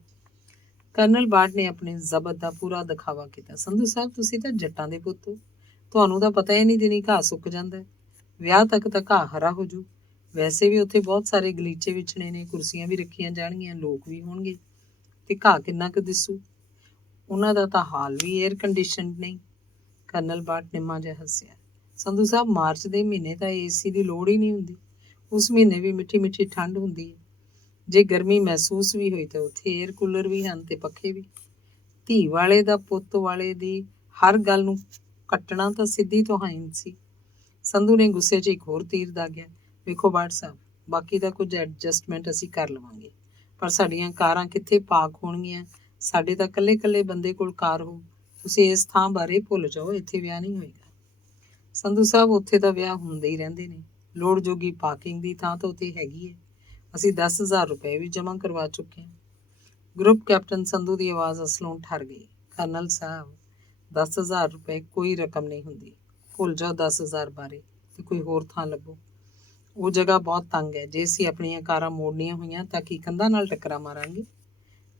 ਕਰਨਲ ਬਾਟ ਨੇ ਆਪਣੇ ਜ਼ਬਤ ਦਾ ਪੂਰਾ ਦਿਖਾਵਾ ਕੀਤਾ। ਸੰਧੂ ਸਾਹਿਬ, ਤੁਸੀਂ ਤਾਂ ਜੱਟਾਂ ਦੇ ਪੁੱਤ ਹੋ। ਤੁਹਾਨੂੰ ਤਾਂ ਪਤਾ ਹੀ ਨਹੀਂ ਦਿਨੀ ਘਾਹ ਸੁੱਕ ਜਾਂਦਾ। ਵਿਆਹ ਤੱਕ ਤਾਂ ਘਾਹ ਹਰਾ ਹੋ ਜੂ। ਵੈਸੇ ਵੀ ਉੱਥੇ ਬਹੁਤ ਸਾਰੇ ਗਲੀਚੇ ਵਿਛਣੇ ਨੇ, ਕੁਰਸੀਆਂ ਵੀ ਰੱਖੀਆਂ ਜਾਣਗੀਆਂ, ਲੋਕ ਵੀ ਹੋਣਗੇ ਤੇ ਘਾਹ ਕਿੰਨਾ ਕੁ ਦਿਸੂ। ਉਹਨਾਂ ਦਾ ਤਾਂ ਹਾਲ ਵੀ ਏਅਰ ਕੰਡੀਸ਼ਨਡ ਨਹੀਂ। ਕਰਨਲ ਬਾਟ ਨਿੰਮਾ ਜਿਹਾ ਹੱਸਿਆ। ਸੰਧੂ ਸਾਹਿਬ, ਮਾਰਚ ਦੇ ਮਹੀਨੇ ਤਾਂ AC ਦੀ ਲੋੜ ਹੀ ਨਹੀਂ ਹੁੰਦੀ। ਉਸ ਮਹੀਨੇ ਵੀ ਮਿੱਠੀ ਮਿੱਠੀ ਠੰਡ ਹੁੰਦੀ ਹੈ। ਜੇ ਗਰਮੀ ਮਹਿਸੂਸ ਵੀ ਹੋਈ ਤਾਂ ਉੱਥੇ ਏਅਰ ਕੂਲਰ ਵੀ ਹਨ ਤੇ ਪੱਖੇ ਵੀ। ਧੀ ਵਾਲੇ ਦਾ ਪੁੱਤ ਵਾਲੇ ਦੀ ਹਰ ਗੱਲ ਨੂੰ ਕੱਟਣਾ ਤਾਂ ਸਿੱਧੀ ਤੋਹਾਈਨ ਸੀ। ਸੰਧੂ ਨੇ ਗੁੱਸੇ 'ਚ ਇੱਕ ਹੋਰ ਤੀਰ ਦਾਗਿਆ। ਵੇਖੋ ਬਾਟ ਸਾਹਿਬ, ਬਾਕੀ ਦਾ ਕੁਝ ਐਡਜਸਟਮੈਂਟ ਅਸੀਂ ਕਰ ਲਵਾਂਗੇ, ਪਰ ਸਾਡੀਆਂ ਕਾਰਾਂ ਕਿੱਥੇ ਪਾਰਕ ਹੋਣਗੀਆਂ। ਸਾਡੇ ਤਾਂ ਇਕੱਲੇ ਬੰਦੇ ਕੋਲ ਕਾਰ ਹੋ। ਤੁਸੀਂ ਇਸ ਥਾਂ ਬਾਰੇ ਭੁੱਲ ਜਾਓ, ਇੱਥੇ ਵਿਆਹ ਨਹੀਂ ਹੋਏਗਾ। ਸੰਧੂ ਸਾਹਿਬ, ਉੱਥੇ ਤਾਂ ਵਿਆਹ ਹੁੰਦੇ ਹੀ ਰਹਿੰਦੇ ਨੇ। ਲੋੜ ਜੋਗੀ ਪਾਰਕਿੰਗ ਦੀ ਥਾਂ ਤਾਂ ਉੱਥੇ ਹੈਗੀ ਹੈ। ਅਸੀਂ 10,000 ਰੁਪਏ ਵੀ ਜਮ੍ਹਾਂ ਕਰਵਾ ਚੁੱਕੇ ਹਾਂ। ਗਰੁੱਪ ਕੈਪਟਨ ਸੰਧੂ ਦੀ ਆਵਾਜ਼ ਅਸਲੋਂ ਠਰ ਗਈ। ਕਰਨਲ ਸਾਹਿਬ, 10,000 ਰੁਪਏ ਕੋਈ ਰਕਮ ਨਹੀਂ ਹੁੰਦੀ। ਭੁੱਲ ਜਾਓ 10,000 ਬਾਰੇ ਤੇ ਕੋਈ ਹੋਰ ਥਾਂ ਲੱਭੋ। ਉਹ ਜਗ੍ਹਾ ਬਹੁਤ ਤੰਗ ਹੈ। ਜੇ ਅਸੀਂ ਆਪਣੀਆਂ ਕਾਰਾਂ ਮੋੜਨੀਆਂ ਹੋਈਆਂ ਤਾਂ ਕੀ ਕੰਧਾਂ ਨਾਲ ਟੱਕਰਾਂ ਮਾਰਾਂਗੇ।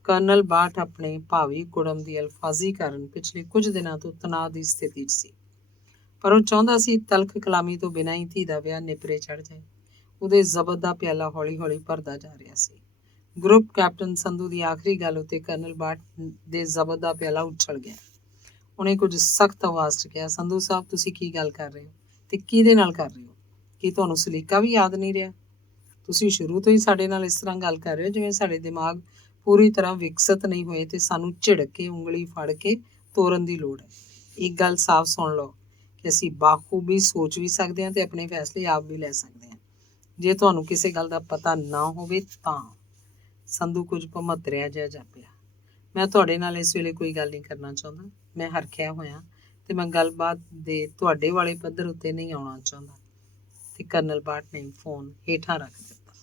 ਕਰਨਲ ਬਾਟ ਆਪਣੇ ਭਾਵੀ ਕੁੜਮ ਦੀ ਅਲਫਾਜ਼ੀ ਕਾਰਨ ਪਿਛਲੇ ਕੁਝ ਦਿਨਾਂ ਤੋਂ ਤਣਾਅ ਦੀ ਸਥਿਤੀ 'ਚ ਸੀ, ਪਰ ਉਹ ਚਾਹੁੰਦਾ ਸੀ ਤਲਖ ਕਲਾਮੀ ਤੋਂ ਬਿਨਾਂ ਹੀ ਧੀ ਦਾ ਵਿਆਹ ਨਿਪਰੇ ਚੜ੍ਹ ਜਾਏ। ਉਹਦੇ ਜ਼ਬਤ ਦਾ ਪਿਆਲਾ ਹੌਲੀ-ਹੌਲੀ ਭਰਦਾ ਜਾ ਰਿਹਾ ਸੀ। ਗਰੁੱਪ ਕੈਪਟਨ ਸੰਧੂ ਦੀ ਆਖਰੀ ਗੱਲ ਉੱਤੇ ਕਰਨਲ ਬਾਟ ਦੇ ਜ਼ਬਤ ਦਾ ਪਿਆਲਾ ਉਛਲ ਗਿਆ। ਉਹਨੇ ਕੁਝ ਸਖਤ ਆਵਾਜ਼ 'ਚ ਕਿਹਾ, ਸੰਧੂ ਸਾਹਿਬ ਤੁਸੀਂ ਕੀ ਗੱਲ ਕਰ ਰਹੇ ਹੋ ਤੇ ਕਿਹਦੇ ਨਾਲ ਕਰ ਰਹੇ ਹੋ? ਕੀ ਤੁਹਾਨੂੰ ਸਲੀਕਾ ਵੀ ਯਾਦ ਨਹੀਂ ਰਿਹਾ? ਤੁਸੀਂ ਸ਼ੁਰੂ ਤੋਂ ਹੀ ਸਾਡੇ ਨਾਲ ਇਸ ਤਰ੍ਹਾਂ ਗੱਲ ਕਰ ਰਹੇ ਹੋ ਜਿਵੇਂ ਸਾਡੇ ਦਿਮਾਗ ਪੂਰੀ ਤਰ੍ਹਾਂ ਵਿਕਸਿਤ ਨਹੀਂ ਹੋਏ ਤੇ ਸਾਨੂੰ ਝਿੜਕ ਕੇ ਉਂਗਲੀ ਫੜ ਕੇ ਤੋਰਨ ਦੀ ਲੋੜ ਹੈ। ਇੱਕ ਗੱਲ ਸਾਫ਼ ਸੁਣ ਲਓ ਕਿ ਅਸੀਂ ਬਾਖੂਬੀ ਸੋਚ ਵੀ ਸਕਦੇ ਹਾਂ ਤੇ ਆਪਣੇ ਫੈਸਲੇ ਆਪ ਵੀ ਲੈ ਸਕਦੇ ਹਾਂ। ਜੇ ਤੁਹਾਨੂੰ ਕਿਸੇ ਗੱਲ ਦਾ ਪਤਾ ਨਾ ਹੋਵੇ ਤਾਂ। ਸੰਧੂ ਕੁਝ ਭਮਤਰਿਆ ਜਿਹਾ ਜਾਪਿਆ। ਮੈਂ ਤੁਹਾਡੇ ਨਾਲ ਇਸ ਵੇਲੇ ਕੋਈ ਗੱਲ ਨਹੀਂ ਕਰਨਾ ਚਾਹੁੰਦਾ। ਮੈਂ ਹਰਖਿਆ ਹੋਇਆ ਤੇ ਮੈਂ ਗੱਲਬਾਤ ਦੇ ਤੁਹਾਡੇ ਵਾਲੇ ਪੱਧਰ ਉੱਤੇ ਨਹੀਂ ਆਉਣਾ ਚਾਹੁੰਦਾ। ਤੇ ਕਰਨਲ ਬਾਟ ਨੇ ਫੋਨ ਹੇਠਾਂ ਰੱਖ ਦਿੱਤਾ।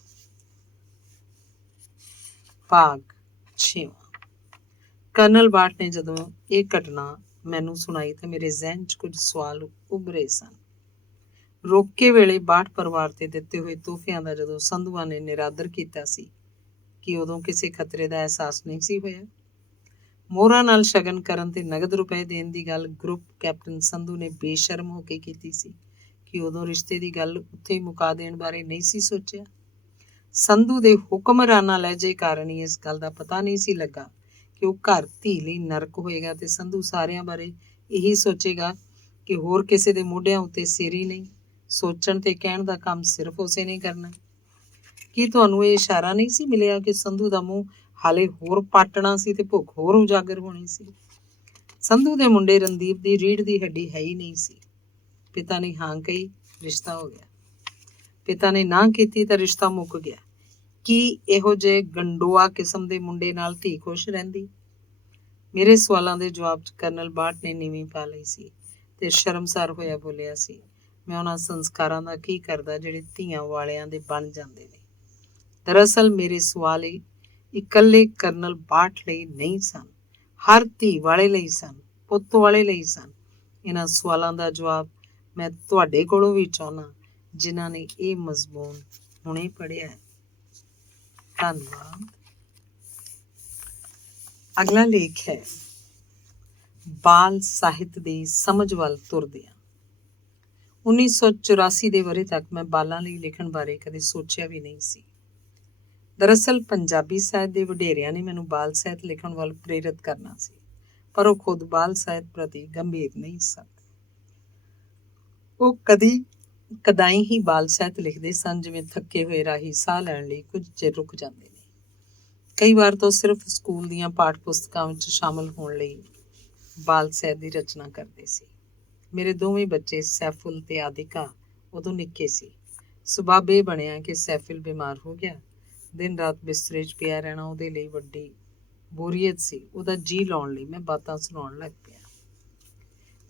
ਭਾਗ 6। ਕਰਨਲ ਬਾਟ ਨੇ ਜਦੋਂ ਇਹ ਘਟਨਾ ਮੈਨੂੰ ਸੁਣਾਈ ਤਾਂ ਮੇਰੇ ਜ਼ਿਹਨ 'ਚ ਕੁਝ ਸਵਾਲ ਉੱਭਰੇ ਸਨ। ਰੋਕੇ ਵੇਲੇ ਬਾਟ ਪਰਿਵਾਰ ਤੇ ਦਿੱਤੇ ਹੋਏ ਤੋਹਫਿਆਂ ਦਾ ਜਦੋਂ ਸੰਧੂਆਂ ਨੇ ਨਿਰਾਦਰ ਕੀਤਾ ਸੀ ਕਿ ਉਦੋਂ ਕਿਸੇ ਖਤਰੇ ਦਾ ਅਹਿਸਾਸ ਨਹੀਂ ਸੀ ਹੋਇਆ। ਮੋਹਰਾਂ ਨਾਲ ਸ਼ਗਨ ਕਰਨ ਤੇ ਨਗਦ ਰੁਪਏ ਦੇਣ ਦੀ ਗੱਲ ਗਰੁੱਪ ਕੈਪਟਨ ਸੰਧੂ ਨੇ ਬੇਸ਼ਰਮ ਹੋ ਕੇ ਕੀਤੀ ਸੀ ਕਿ ਉਦੋਂ ਰਿਸ਼ਤੇ ਦੀ ਗੱਲ ਉੱਥੇ ਹੀ ਮੁਕਾ ਦੇਣ ਬਾਰੇ ਨਹੀਂ ਸੀ ਸੋਚਿਆ। ਸੰਧੂ ਦੇ ਹੁਕਮਰਾਨਾ ਲਹਿਜੇ ਕਾਰਨ ਹੀ ਇਸ ਗੱਲ ਦਾ ਪਤਾ ਨਹੀਂ ਸੀ ਲੱਗਾ ਕਿ ਉਹ ਘਰ ਧੀ ਲਈ ਨਰਕ ਹੋਏਗਾ ਤੇ ਸੰਧੂ ਸਾਰਿਆਂ ਬਾਰੇ ਇਹੀ ਸੋਚੇਗਾ ਕਿ ਹੋਰ ਕਿਸੇ ਦੇ ਮੋਢਿਆਂ ਉੱਤੇ ਸਿਰ ਹੀ ਨਹੀਂ। ਸੋਚਣ ਤੇ ਕਹਿਣ ਦਾ ਕੰਮ ਸਿਰਫ ਉਸੇ ਨੇ ਕਰਨਾ। ਕੀ ਤੁਹਾਨੂੰ ਇਹ ਇਸ਼ਾਰਾ ਨਹੀਂ ਸੀ ਮਿਲਿਆ ਕਿ ਸੰਧੂ ਦਾ ਮੂੰਹ ਹਾਲੇ ਹੋਰ ਪਾਟਣਾ ਸੀ ਤੇ ਭੁੱਖ ਹੋਰ ਉਜਾਗਰ ਹੋਣੀ ਸੀ? ਸੰਧੂ ਦੇ ਮੁੰਡੇ ਰਣਦੀਪ ਦੀ ਰੀੜ੍ਹ ਦੀ ਹੱਡੀ ਹੈ ਹੀ ਨਹੀਂ ਸੀ। ਪਿਤਾ ਨੇ ਹਾਂ ਕਹੀ, ਰਿਸ਼ਤਾ ਹੋ ਗਿਆ। ਪਿਤਾ ਨੇ ਨਾ ਕੀਤੀ ਤਾਂ ਰਿਸ਼ਤਾ ਮੁੱਕ ਗਿਆ। ਕੀ ਇਹੋ ਜਿਹੇ ਗੰਡੋਆ ਕਿਸਮ ਦੇ ਮੁੰਡੇ ਨਾਲ ਧੀ ਖੁਸ਼ ਰਹਿੰਦੀ? ਮੇਰੇ ਸਵਾਲਾਂ ਦੇ ਜਵਾਬ 'ਚ ਕਰਨਲ ਬਾਟ ਨੇ ਨੀਵੀਂ ਪਾ ਲਈ ਸੀ ਤੇ ਸ਼ਰਮਸਾਰ ਹੋਇਆ ਬੋਲਿਆ ਸੀ, ਮੈਂ ਉਹਨਾਂ ਸੰਸਕਾਰਾਂ ਦਾ ਕੀ ਕਰਦਾ ਜਿਹੜੇ ਧੀਆਂ ਵਾਲਿਆਂ ਦੇ ਬਣ ਜਾਂਦੇ ਨੇ। ਦਰਅਸਲ ਮੇਰੇ ਸਵਾਲ ਇਕੱਲੇ ਕਰਨਲ ਬਾਟ ਲਈ ਨਹੀਂ ਸਨ, ਹਰ ਧੀ ਵਾਲੇ ਲਈ ਸਨ, ਪੁੱਤ ਵਾਲੇ ਲਈ ਸਨ। ਇਹਨਾਂ ਸਵਾਲਾਂ ਦਾ ਜਵਾਬ ਮੈਂ ਤੁਹਾਡੇ ਕੋਲੋਂ ਵੀ ਚਾਹੁੰਦਾ ਜਿਨ੍ਹਾਂ ਨੇ ਇਹ ਮਜ਼ਮੂਨ ਹੁਣੇ ਪੜ੍ਹਿਆ ਹੈ। ਧੰਨਵਾਦ। ਅਗਲਾ ਲੇਖ ਹੈ ਬਾਲ ਸਾਹਿਤ ਦੀ ਸਮਝ ਵੱਲ ਤੁਰਦਿਆਂ। 1984 ਦੇ ਵਰ੍ਹੇ ਤੱਕ ਮੈਂ ਬਾਲਾਂ ਲਈ ਲਿਖਣ ਬਾਰੇ ਕਦੇ ਸੋਚਿਆ ਵੀ ਨਹੀਂ ਸੀ। ਦਰਅਸਲ ਪੰਜਾਬੀ ਸਾਹਿਤ ਦੇ ਵਡੇਰਿਆਂ ਨੇ ਮੈਨੂੰ ਬਾਲ ਸਾਹਿਤ ਲਿਖਣ ਵੱਲ ਪ੍ਰੇਰਿਤ ਕਰਨਾ ਸੀ, ਪਰ ਉਹ ਖੁਦ ਬਾਲ ਸਾਹਿਤ ਪ੍ਰਤੀ ਗੰਭੀਰ ਨਹੀਂ ਸਨ। ਉਹ ਕਦਾਈ ਹੀ ਬਾਲ ਸਾਹਿਤ ਲਿਖਦੇ ਸਨ ਜਿਵੇਂ ਥੱਕੇ ਹੋਏ ਰਾਹੀ ਸਾਹ ਲੈਣ ਲਈ ਕੁਝ ਚਿਰ ਰੁਕ ਜਾਂਦੇ ਨੇ। ਕਈ ਵਾਰ ਤਾਂ ਸਿਰਫ ਸਕੂਲ ਦੀਆਂ ਪਾਠ ਪੁਸਤਕਾਂ ਵਿੱਚ ਸ਼ਾਮਲ ਹੋਣ ਲਈ ਬਾਲ ਸਾਹਿਤ ਦੀ ਰਚਨਾ ਕਰਦੇ ਸੀ। ਮੇਰੇ ਦੋਵੇਂ ਬੱਚੇ ਸੈਫੁਲ ਤੇ ਆਦਿਕਾ ਉਦੋਂ ਨਿੱਕੇ ਸੀ। ਸੁਭਾਅ ਇਹ ਬਣਿਆ ਕਿ ਸੈਫੁਲ ਬਿਮਾਰ ਹੋ ਗਿਆ। ਦਿਨ ਰਾਤ ਬਿਸਤਰੇ 'ਚ ਪਿਆ ਰਹਿਣਾ ਉਹਦੇ ਲਈ ਵੱਡੀ ਬੋਰੀਅਤ ਸੀ। ਉਹਦਾ ਜੀਅ ਲਾਉਣ ਲਈ ਮੈਂ ਬਾਤਾਂ ਸੁਣਾਉਣ ਲੱਗ ਪਿਆ।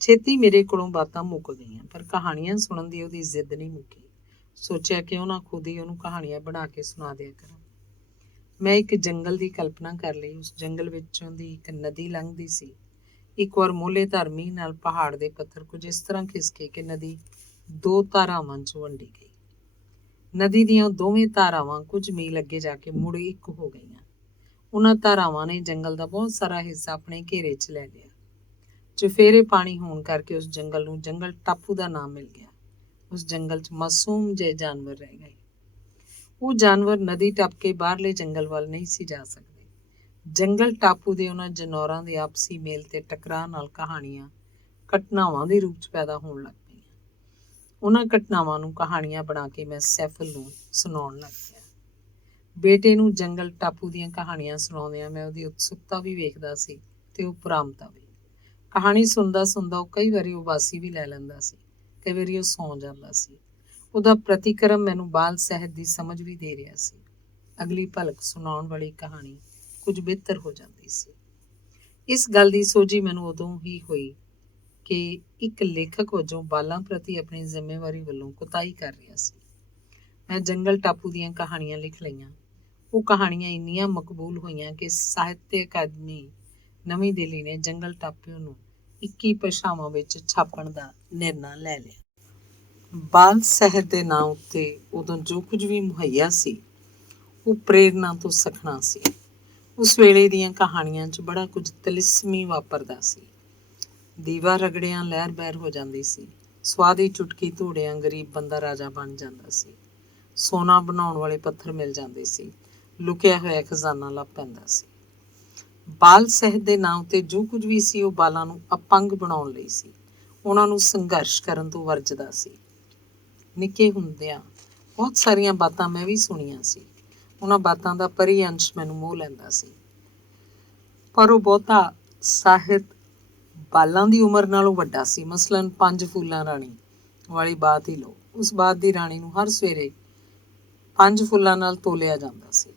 ਛੇਤੀ ਮੇਰੇ ਕੋਲੋਂ ਬਾਤਾਂ ਮੁੱਕ ਗਈਆਂ, ਪਰ ਕਹਾਣੀਆਂ ਸੁਣਨ ਦੀ ਉਹਦੀ ਜ਼ਿੱਦ ਨਹੀਂ ਮੁੱਕੀ। ਸੋਚਿਆ ਕਿ ਉਹਨਾਂ ਖੁਦ ਹੀ ਉਹਨੂੰ ਕਹਾਣੀਆਂ ਬਣਾ ਕੇ ਸੁਣਾ ਦਿਆ ਕਰਾਂ। ਮੈਂ ਇੱਕ ਜੰਗਲ ਦੀ ਕਲਪਨਾ ਕਰ ਲਈ। ਉਸ ਜੰਗਲ ਵਿੱਚੋਂ ਦੀ ਇੱਕ ਨਦੀ ਲੰਘਦੀ ਸੀ। ਇੱਕ ਵਾਰ ਮੋਹਲੇਧਾਰ ਮੀਂਹ ਨਾਲ ਪਹਾੜ ਦੇ ਪੱਥਰ ਕੁਝ ਇਸ ਤਰ੍ਹਾਂ ਖਿਸਕੇ ਕਿ ਨਦੀ ਦੋ ਧਾਰਾਵਾਂ 'ਚ ਵੰਡੀ ਗਈ। ਨਦੀ ਦੀਆਂ ਦੋਵੇਂ ਧਾਰਾਵਾਂ ਕੁਝ ਮੀਲ ਅੱਗੇ ਜਾ ਕੇ ਮੁੜ ਇੱਕ ਹੋ ਗਈਆਂ। ਉਹਨਾਂ ਧਾਰਾਵਾਂ ਨੇ ਜੰਗਲ ਦਾ ਬਹੁਤ ਸਾਰਾ ਹਿੱਸਾ ਆਪਣੇ ਘੇਰੇ 'ਚ ਲੈ ਲਿਆ। ਚੁਫੇਰੇ ਪਾਣੀ ਹੋਣ ਕਰਕੇ ਉਸ ਜੰਗਲ ਨੂੰ ਜੰਗਲ ਟਾਪੂ ਦਾ ਨਾਮ ਮਿਲ ਗਿਆ। ਉਸ ਜੰਗਲ 'ਚ ਮਾਸੂਮ ਜਿਹੇ ਜਾਨਵਰ ਰਹਿ ਗਏ। ਉਹ ਜਾਨਵਰ ਨਦੀ ਟੱਪ ਕੇ ਬਾਹਰਲੇ ਜੰਗਲ ਵੱਲ ਨਹੀਂ ਸੀ ਜਾ ਸਕਦੇ। ਜੰਗਲ ਟਾਪੂ ਦੇ ਉਹਨਾਂ ਜਨੌਰਾਂ ਦੇ ਆਪਸੀ ਮੇਲ ਤੇ ਟਕਰਾਅ ਨਾਲ ਕਹਾਣੀਆਂ ਘਟਨਾਵਾਂ ਦੇ ਰੂਪ 'ਚ ਪੈਦਾ ਹੋਣ ਲੱਗ ਪਈਆਂ। ਉਹਨਾਂ ਘਟਨਾਵਾਂ ਨੂੰ ਕਹਾਣੀਆਂ ਬਣਾ ਕੇ ਮੈਂ ਸੈਫੁਲ ਨੂੰ ਸੁਣਾਉਣ ਲੱਗ ਪਿਆ। ਬੇਟੇ ਨੂੰ ਜੰਗਲ ਟਾਪੂ ਦੀਆਂ ਕਹਾਣੀਆਂ ਸੁਣਾਉਂਦਿਆਂ ਮੈਂ ਉਹਦੀ ਉਤਸੁਕਤਾ ਵੀ ਵੇਖਦਾ ਸੀ ਤੇ ਉਹ ਉਪਰਾਮਤਾ ਵੀ। ਕਹਾਣੀ ਸੁਣਦਾ ਸੁਣਦਾ ਉਹ ਕਈ ਵਾਰੀ ਉਬਾਸੀ ਵੀ ਲੈ ਲੈਂਦਾ ਸੀ, ਕਈ ਵਾਰੀ ਉਹ ਸੌਂ ਜਾਂਦਾ ਸੀ। ਉਹਦਾ ਪ੍ਰਤੀਕਰਮ ਮੈਨੂੰ ਬਾਲ ਸਾਹਿਤ ਦੀ ਸਮਝ ਵੀ ਦੇ ਰਿਹਾ ਸੀ। ਅਗਲੀ ਭਲਕ ਸੁਣਾਉਣ ਵਾਲੀ ਕਹਾਣੀ ਕੁਝ ਬਿਹਤਰ ਹੋ ਜਾਂਦੀ ਸੀ। ਇਸ ਗੱਲ ਦੀ ਸੋਝੀ ਮੈਨੂੰ ਉਦੋਂ ਹੀ ਹੋਈ ਕਿ ਇੱਕ ਲੇਖਕ ਵਜੋਂ ਬਾਲਾਂ ਪ੍ਰਤੀ ਆਪਣੀ ਜ਼ਿੰਮੇਵਾਰੀ ਵੱਲੋਂ ਕੁਤਾਹੀ ਕਰ ਰਿਹਾ ਸੀ। ਮੈਂ ਜੰਗਲ ਟਾਪੂ ਦੀਆਂ ਕਹਾਣੀਆਂ ਲਿਖ ਲਈਆਂ। ਉਹ ਕਹਾਣੀਆਂ ਇੰਨੀਆਂ ਮਕਬੂਲ ਹੋਈਆਂ ਕਿ ਸਾਹਿਤ ਅਕਾਦਮੀ ਨਵੀਂ ਦਿੱਲੀ ਨੇ ਜੰਗਲ ਟਾਪੂ ਨੂੰ 21 ਭਾਸ਼ਾਵਾਂ ਵਿੱਚ ਛਾਪਣ ਦਾ ਨਿਰਣਾ ਲੈ ਲਿਆ। ਬਾਲ ਸਾਹਿਤ ਦੇ ਨਾਂ ਉੱਤੇ ਉਦੋਂ ਜੋ ਕੁਝ ਵੀ ਮੁਹੱਈਆ ਸੀ ਉਹ ਪ੍ਰੇਰਨਾ ਤੋਂ ਸਖਣਾ ਸੀ। ਉਸ ਵੇਲੇ ਦੀਆਂ ਕਹਾਣੀਆਂ 'ਚ ਬੜਾ ਕੁਝ ਤਿਲਿਸਮੀ ਵਾਪਰਦਾ ਸੀ। ਦੀਵਾ ਰਗੜਿਆਂ ਲਹਿਰ ਬਹਿਰ ਹੋ ਜਾਂਦੀ ਸੀ। ਸਵਾਦ ਦੀ ਚੁਟਕੀ ਧੂੜਿਆਂ ਗਰੀਬ ਬੰਦਾ ਰਾਜਾ ਬਣ ਜਾਂਦਾ ਸੀ। ਸੋਨਾ ਬਣਾਉਣ ਵਾਲੇ ਪੱਥਰ ਮਿਲ ਜਾਂਦੇ ਸੀ। ਲੁਕਿਆ ਹੋਇਆ ਖਜ਼ਾਨਾ ਲੱਭ ਪੈਂਦਾ ਸੀ। ਬਾਲ ਸਾਹਿਤ ਦੇ ਨਾਂ ਉੱਤੇ ਜੋ ਕੁਝ ਵੀ ਸੀ ਉਹ ਬਾਲਾਂ ਨੂੰ ਅਪੰਗ ਬਣਾਉਣ ਲਈ ਸੀ। ਉਹਨਾਂ ਨੂੰ ਸੰਘਰਸ਼ ਕਰਨ ਤੋਂ ਵਰਜਦਾ ਸੀ। ਨਿੱਕੇ ਹੁੰਦਿਆਂ ਬਹੁਤ ਸਾਰੀਆਂ ਬਾਤਾਂ ਮੈਂ ਵੀ ਸੁਣੀਆਂ ਸੀ। ਉਹਨਾਂ ਬਾਤਾਂ ਦਾ ਪਰੀ ਅੰਸ਼ ਮੈਨੂੰ ਮੋਹ ਲੈਂਦਾ ਸੀ। ਪਰ ਉਹ ਬਹੁਤਾ ਸਾਹਿਤ ਬਾਲਾਂ ਦੀ ਉਮਰ ਨਾਲੋਂ ਵੱਡਾ ਸੀ। ਮਸਲਨ 5 ਫੁੱਲਾਂ ਰਾਣੀ ਵਾਲੀ ਬਾਤ ਹੀ ਲਓ। ਉਸ ਬਾਤ ਦੀ ਰਾਣੀ ਨੂੰ ਹਰ ਸਵੇਰੇ 5 ਫੁੱਲਾਂ ਨਾਲ ਤੋਲਿਆ ਜਾਂਦਾ ਸੀ।